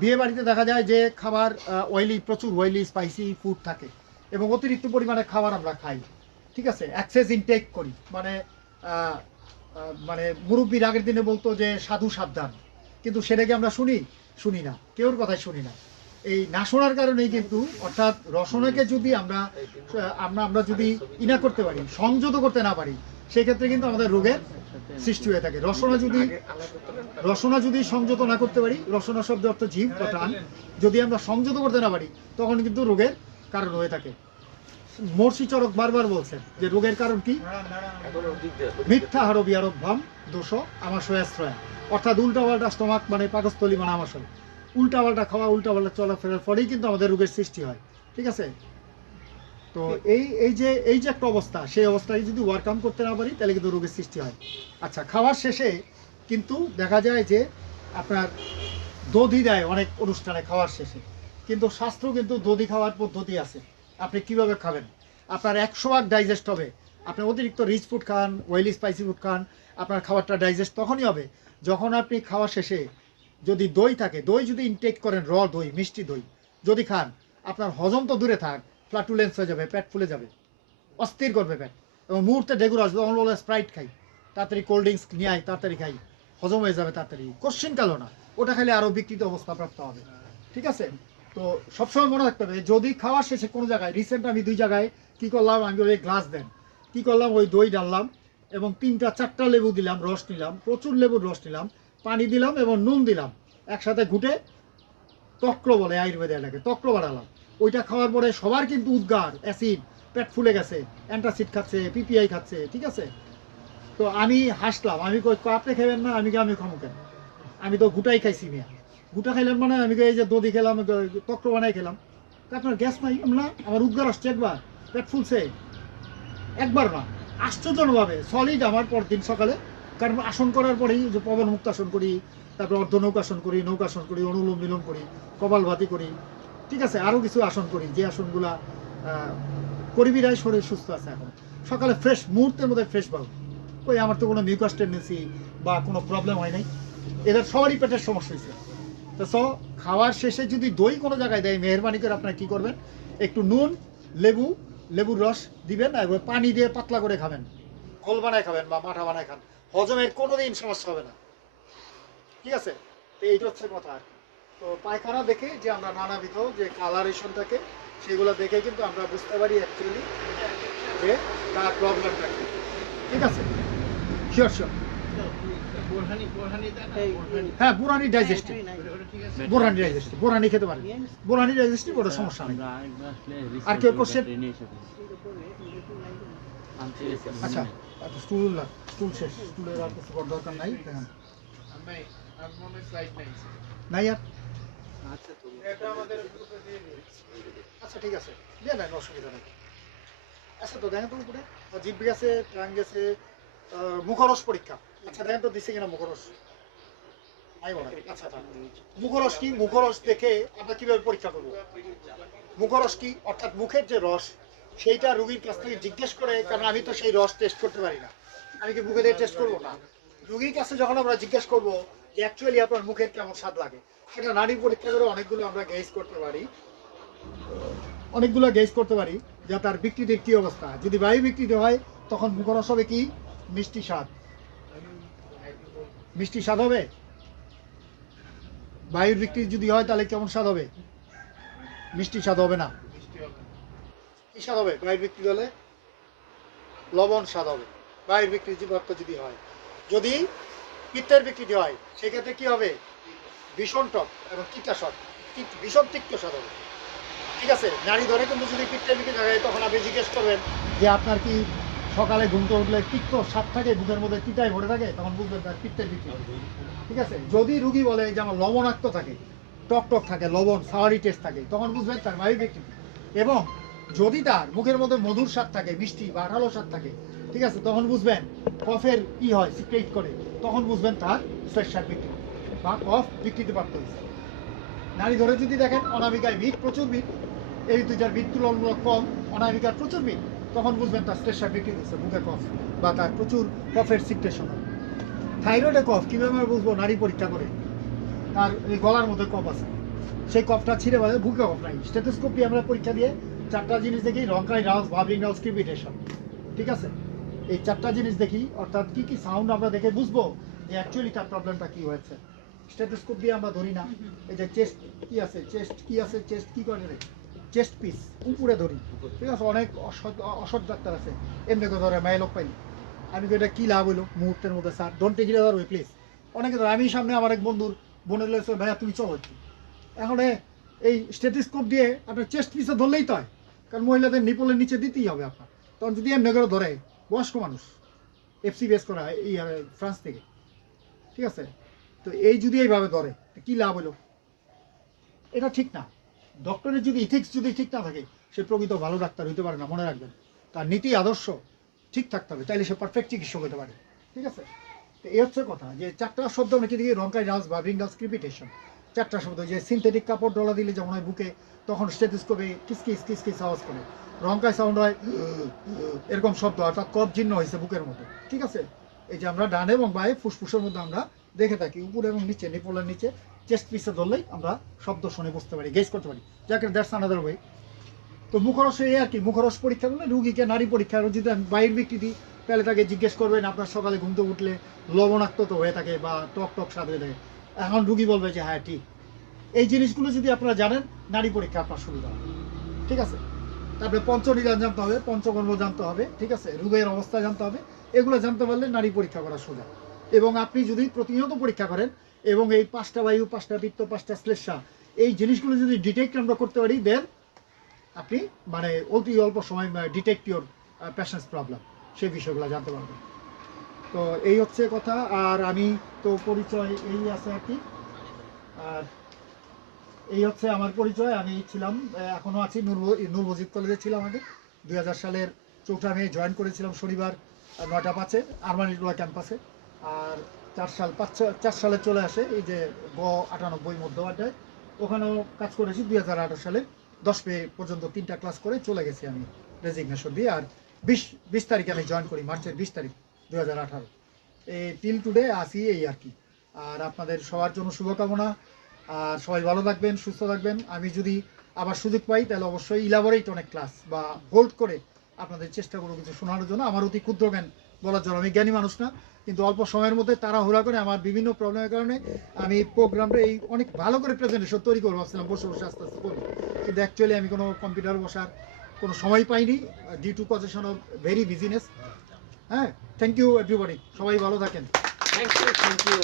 বিয়ে বাড়িতে দেখা যায় যে খাবার অয়েলি, প্রচুর অয়েলি স্পাইসি ফুড থাকে এবং অতিরিক্ত পরিমাণে খাবার আমরা খাই। ঠিক আছে? অ্যাক্সেস ইনটেক করি, মানে মানে মুরব্বীর আগের দিনে বলতো যে সাধু সাবধান, কিন্তু সেটাকে আমরা শুনি না, কেউর কথাই শুনি না। এই না শোনার কারণেই কিন্তু, অর্থাৎ রসনাকে যদি আমরা আমরা যদি ইনা করতে পারি, সংযত করতে না পারি, সেক্ষেত্রে কিন্তু আমাদের রোগের সৃষ্টি হয়ে থাকে। রসনা যদি সংযত না করতে পারি, রসনা শব্দ অর্থ জীব বা প্রাণ, যদি আমরা সংযত করতে না পারি, তখন কিন্তু রোগের কারণ হয়ে থাকে। মর্ষি চরক বারবার বলছেন যে রোগের কারণ কি? মিথ্যা হারবি আরব্ভাম দোষ আমার সয়াশ্রয়, অর্থাৎ উল্টাপাল্টা স্টমাক মানে পাকস্থলী মানে আমাশয়, উল্টাপাল্টা খাওয়া উল্টাপাল্টা চলাফেরার ফলেই কিন্তু আমাদের রোগের সৃষ্টি হয়। ঠিক আছে? তো এই যে একটা অবস্থা, সেই অবস্থায় যদি ওয়ার্কআউট করতে না পারি তাহলে কিন্তু রোগের সৃষ্টি হয়। আচ্ছা, খাওয়ার শেষে কিন্তু দেখা যায় যে আপনার দধি দেয় অনেক অনুষ্ঠানে খাওয়ার শেষে, কিন্তু শাস্ত্র কিন্তু দধি খাওয়ার পদ্ধতি আছে। আপনি কিভাবে খাবেন, আপনার 100% ডাইজেস্ট হবে। আপনি অতিরিক্ত রিচ ফুড খান, অয়েলি স্পাইসি ফুড খান, আপনার খাবারটা ডাইজেস্ট তখনই হবে যখন আপনি খাওয়ার শেষে যদি দই থাকে, দই যদি ইনটেক করেন, র দই, মিষ্টি দই যদি খান, আপনার হজম তো দূরে থাক, ফ্লাটুলেন্স হয়ে যাবে, পেট ফুলে যাবে, অস্থির করবে পেট এবং মুহূর্তে ডেগুর আসবে, তখন বলে স্প্রাইট খাই। তাড়াতাড়ি কোল্ড ড্রিঙ্কস নিয়ে আয়, তাড়াতাড়ি খাই, হজম হয়ে যাবে তাড়াতাড়ি, কোশ্চেন কালো না, ওটা খাইলে আরও বিকৃত অবস্থা প্রাপ্ত হবে। ঠিক আছে, তো সবসময় মনে রাখতে হবে যদি খাওয়ার শেষে কোনো জায়গায়, রিসেন্ট আমি 2 জায়গায় কী করলাম, আমি ওই গ্লাস দেন কী করলাম, ওই দই ডাললাম এবং 3-4টা লেবু দিলাম, রস নিলাম, প্রচুর লেবুর রস নিলাম, পানি দিলাম এবং নুন দিলাম, একসাথে ঘুটে তক্র বলে আয়ুর্বেদে এটাকে, তক্র বাড়ালাম। ওইটা খাওয়ার পরে সবার কিন্তু উদ্গার, অ্যাসিড, পেট ফুলে গেছে, অ্যান্টাসিড খাচ্ছে, পিপিআই খাচ্ছে। ঠিক আছে, তো আমি হাসলাম, আমি কই আপনি খাবেন না, আমি খামু কেন, আমি তো গুটাই খাইছি মিয়া, গুটা খাইলাম মানে আমি এই যে দধি খেলাম, তক্র বানাই খেলাম, তা আপনার গ্যাস নাই না, আমার উদ্গার আসছে একবার, পেট ফুলছে একবার না, আশ্চর্যজনকভাবে সলিড আমার পরদিন সকালে। কারণ আসন করার পরেই যে পবন মুক্ত আসন করি, তারপর অর্ধনৌকাসন করি, নৌকাসন করি, অনুলোম বিলোম করি, কপালভাতি করি, ঠিক আছে, আরও কিছু আসন করি, যে আসনগুলা করি বিরায় শরীর সুস্থ আছে। এখন সকালে ফ্রেশ, মুহূর্তের মধ্যে ফ্রেশ পাবো। ওই আমার তো কোনো মিউকাস টেন্ডেন্সি বা কোনো প্রবলেম হয় নাই, এদের সবারই পেটের সমস্যা হয়েছে। তো খাওয়ার শেষে যদি দই কোনো জায়গায় দেয়, মেহরবানি করে আপনারা কী করবেন, একটু নুন, লেবুর রস দিবেন, আর পানি দিয়ে পাতলা করে খাবেন, ঘোল বানায় খাবেন বা মাঠা বানায় খান, হজমের কোনোদিন সমস্যা হবে না। ঠিক আছে, তো এইটা হচ্ছে কথা। তো পায়খানা দেখে যে আমরা নানাবিধ যে কালারেশন থাকে, সেগুলো দেখে কিন্তু আমরা বুঝতে পারি অ্যাকচুয়ালি যে তার প্রবলেমটা কি। ঠিক আছে, শিওর। হ্যাঁ, বোরানি ডাইজেস্টিভ, বোরানি খেতে পারেন, বোরানি ডাইজেস্টিভ, ওটা সমস্যা নেই। আর কেউ কোশ্চেন? আচ্ছা, স্টুল শেষ, স্টুলের আর কিছু করার দরকার নাই, দেখেন নাই আর। আচ্ছা ঠিক আছে, দিয়ে নেন, অসুবিধা নেই। আচ্ছা, তো দেখেন তো উপরে জিভ গেছে, টাং গেছে, মুখরস পরীক্ষা। আচ্ছা দেখেন তো দিচ্ছে কিনা মুখরস। আচ্ছা, মুখরস কি, মুখরস দেখে আমরা কিভাবে পরীক্ষা করবো? মুখরস কি, অর্থাৎ মুখের যে রস, সেইটা রুগীর কাছ থেকে জিজ্ঞেস করে, কারণ আমি তো সেই রস টেস্ট করতে পারি না, আমি কি মুখে দিয়ে টেস্ট করবো না। রুগীর কাছে যখন আমরা জিজ্ঞেস করবো যে অ্যাকচুয়ালি আপনার মুখের কেমন স্বাদ লাগে, সেটা নারী পরীক্ষা করে অনেকগুলো আমরা গেজ করতে পারি, যে তার বিকৃতির কী অবস্থা। যদি বায়ু বিকৃতি হয় তখন মুখরস হবে কি, মিষ্টি স্বাদ হবে। বায়ুর বিকৃতি যদি হয় তাহলে কেমন স্বাদ হবে? মিষ্টি স্বাদ হবে না। কি স্বাদ হবে বায়ুর বিকৃতি হলে? লবণ স্বাদ হবে। বায়ুর বিকৃতি যদি হয়। যদি পিত্তের বিকৃতি হয় সেক্ষেত্রে কি হবে? ভীষণ টক এবং ভীষণ তিক্ত স্বাদ হবে। ঠিক আছে, নারী ধরে কিন্তু যদি পিত্তের বিকৃতি হয় তখন আপনি জিজ্ঞেস করবেন যে আপনার কি সকালে ঘুমতে উঠলে তিক্ত স্বাদ থাকে, বুকের মধ্যে তিতায় ভরে থাকে, তখন বুঝবেন তার পিত্তের বিকৃতি। ঠিক আছে, যদি রুগী বলে যে আমার লবণাক্ত থাকে, টক থাকে, লবণ সাওয়ারি টেস্ট থাকে, তখন বুঝবেন তার বায়ু বিকৃতি। এবং যদি তার মুখের মধ্যে মধুর স্বাদ থাকে, মিষ্টি বা আঠালো স্বাদ থাকে, ঠিক আছে, তখন বুঝবেন কফের কি হয়, সিক্রেট করে, তখন বুঝবেন তার প্রেশার বিকৃতি বা কফ বিকৃতিপ্রাপ্ত হয়েছে। নারী ধরে যদি দেখেন অনামিকায় ভিট, প্রচুর ভিট, এই দুইটার ভিট তুলনামূলক কম, অনামিকার প্রচুর ভিট, তখন বুঝবেন তার প্রেশার বিকৃতি হয়েছে, বুকে কফ বা তার প্রচুর কফের সিক্রেশন হয়। থাইরয়েডে কফ কীভাবে আমরা বুঝবো? নারী পরীক্ষা করে, তার এই গলার মধ্যে কফ আছে, সেই কফটা ছিঁড়ে বলে বুকে কফ নাই, স্টেথোস্কোপ দিয়ে আমরা পরীক্ষা দিয়ে 4টা জিনিস দেখি, রঙ্কাই, রাউস, ভাবরিং রাউস, ক্রিপিটেশন। ঠিক আছে, এই 4টা জিনিস দেখি, অর্থাৎ কি কি সাউন্ড আমরা দেখে বুঝবো যে অ্যাকচুয়ালি তার প্রবলেমটা কি হয়েছে। স্টেথোস্কোপ দিয়ে আমরা ধরি না, এই যে চেস্ট কি আছে, চেস্ট কি করে রে, চেস্ট পিস উপরে ধরি। ঠিক আছে, অনেক অসৎ ডাক্তার আছে এমনি করে ধরে, মায়ের লোক পাইনি। আমি এটা কী লাভ হইলো মুহূর্তের মধ্যে, sir don't take it other way please. অনেকে ধরে, আমি সামনে আমার এক বন্ধুর বোনের লেগেছে, ভাইয়া তুমি চলো একটু। এখন এই স্টেথোস্কোপ দিয়ে আপনার চেস্ট পিসে ধরলেই তো হয়, কারণ মহিলাদের নিপলের নিচে দিতেই হবে আপনার। তখন যদি এমনি করে ধরে, বয়স্ক মানুষ, FCBS করা হয় এই ফ্রান্স থেকে। ঠিক আছে, তো এই যদি এইভাবে ধরে কী লাভ হলো? এটা ঠিক না। ডক্টরের যদি ইথিক্স যদি ঠিক না থাকে, সে প্রকৃত ভালো ডাক্তার হইতে পারে না, মনে রাখবেন। তার নীতি আদর্শ ঠিক থাকতে হবে, তাইলে সে পারফেক্ট চিকিৎসক হতে পারে। ঠিক আছে, তো এই হচ্ছে কথা, যে 4টা শব্দ আমরা কি দেখি, রঙ্কাই, রাউস, ভাবরিং রাউস, ক্রিপিটেশন। 4টা শব্দ, যে সিনথেটিক কাপড় ডলা দিলে যেমন হয় বুকে, তখন স্টেথোস্কোপে কিসকিস আওয়াজ করে, রঙ্কাই সাউন্ড হয় এরকম শব্দ, অর্থাৎ কফ জীর্ণ হয়েছে বুকের মধ্যে। ঠিক আছে, এই যে আমরা ডানে এবং বায়ে ফুসফুসের মধ্যে আমরা দেখে থাকি, উপরে এবং নিচে, নিপলের নিচে চেস্ট পিসে ধরলেই আমরা শব্দ শুনে বুঝতে পারি, গেজ করতে পারি, যাকে দ্যাটস আনাদার ওয়ে। তো মুখরস এই আর কি, মুখরস পরীক্ষা করলে রুগীকে নারী পরীক্ষা, যদি বায়ুর বিকৃতি, তাহলে তাকে জিজ্ঞেস করবেন আপনার সকালে ঘুম থেকে উঠলে লবণাক্ত তো হয়ে থাকে বা টক টক স্বাদ হয়ে থাকে, এখন রুগী বলবে যে হ্যাঁ ঠিক। এই জিনিসগুলো যদি আপনারা জানেন, নারী পরীক্ষা আপনার সুবিধা হবে, ঠিক আছে। তারপরে পঞ্চনিদান জানতে হবে, পঞ্চকর্ম জানতে হবে, ঠিক আছে, রোগের অবস্থা জানতে হবে। এগুলো জানতে পারলে নারী পরীক্ষা করা সোজা। এবং আপনি যদি প্রতিনিয়ত পরীক্ষা করেন এবং এই 5টা বায়ু, 5টা পিত্ত, 5টা শ্লেষ্মা, এই জিনিসগুলো যদি ডিটেক্ট আমরা করতে পারি, দেন আপনি মানে অতি অল্প সময় ডিটেক্ট ইউর প্যাশেন্টস প্রবলেম, সেই বিষয়গুলো জানতে পারবেন। তো এই হচ্ছে কথা। আর আমি তো পরিচয় এই আছে আর কি। আর এই হচ্ছে আমার পরিচয়। আমি ছিলাম, এখনো আছি, নূর মজিদ কলেজে ছিলাম আগে। 2000 সালের 4 মে জয়েন করেছিলাম শনিবার 9টা 5-এ আরমানিটোলা ক্যাম্পাসে। আর 4 সালে চলে আসে এই যে 98 মধ্য আড্ডায়, ওখানেও কাজ করেছি। 2018 সালে 10 মে পর্যন্ত 3টা ক্লাস করে চলে গেছি আমি রেজিগনেশন দিয়ে। আর 20 তারিখে আমি জয়েন করি, মার্চের 20 তারিখ 2018। এই টিল টুডে আসি এই আর কি। আর আপনাদের সবার জন্য শুভকামনা। আর সবাই ভালো থাকবেন, সুস্থ থাকবেন। আমি যদি আবার সুযোগ পাই তাহলে অবশ্যই ইলাবোরেট অনেক ক্লাস বা হোল্ড করে আপনাদের চেষ্টা করবো কিছু শোনানোর জন্য। আমার অতি ক্ষুদ্র জ্ঞান বলার জন্য, আমি জ্ঞানী মানুষ না, কিন্তু অল্প সময়ের মধ্যে তাড়াহুড়া করে আমার বিভিন্ন প্রবলেমের কারণে আমি প্রোগ্রামটা এই অনেক ভালো করে প্রেজেন্টেশন তৈরি করবো ভাবছিলাম, বসে বসে আস্তে আস্তে করবো, কিন্তু অ্যাকচুয়ালি আমি কোনো কম্পিউটার বসার কোনো সময় পাইনি due to position of very business. হ্যাঁ, থ্যাংক ইউ এভরিবডি, সবাই ভালো থাকেন। Thank you.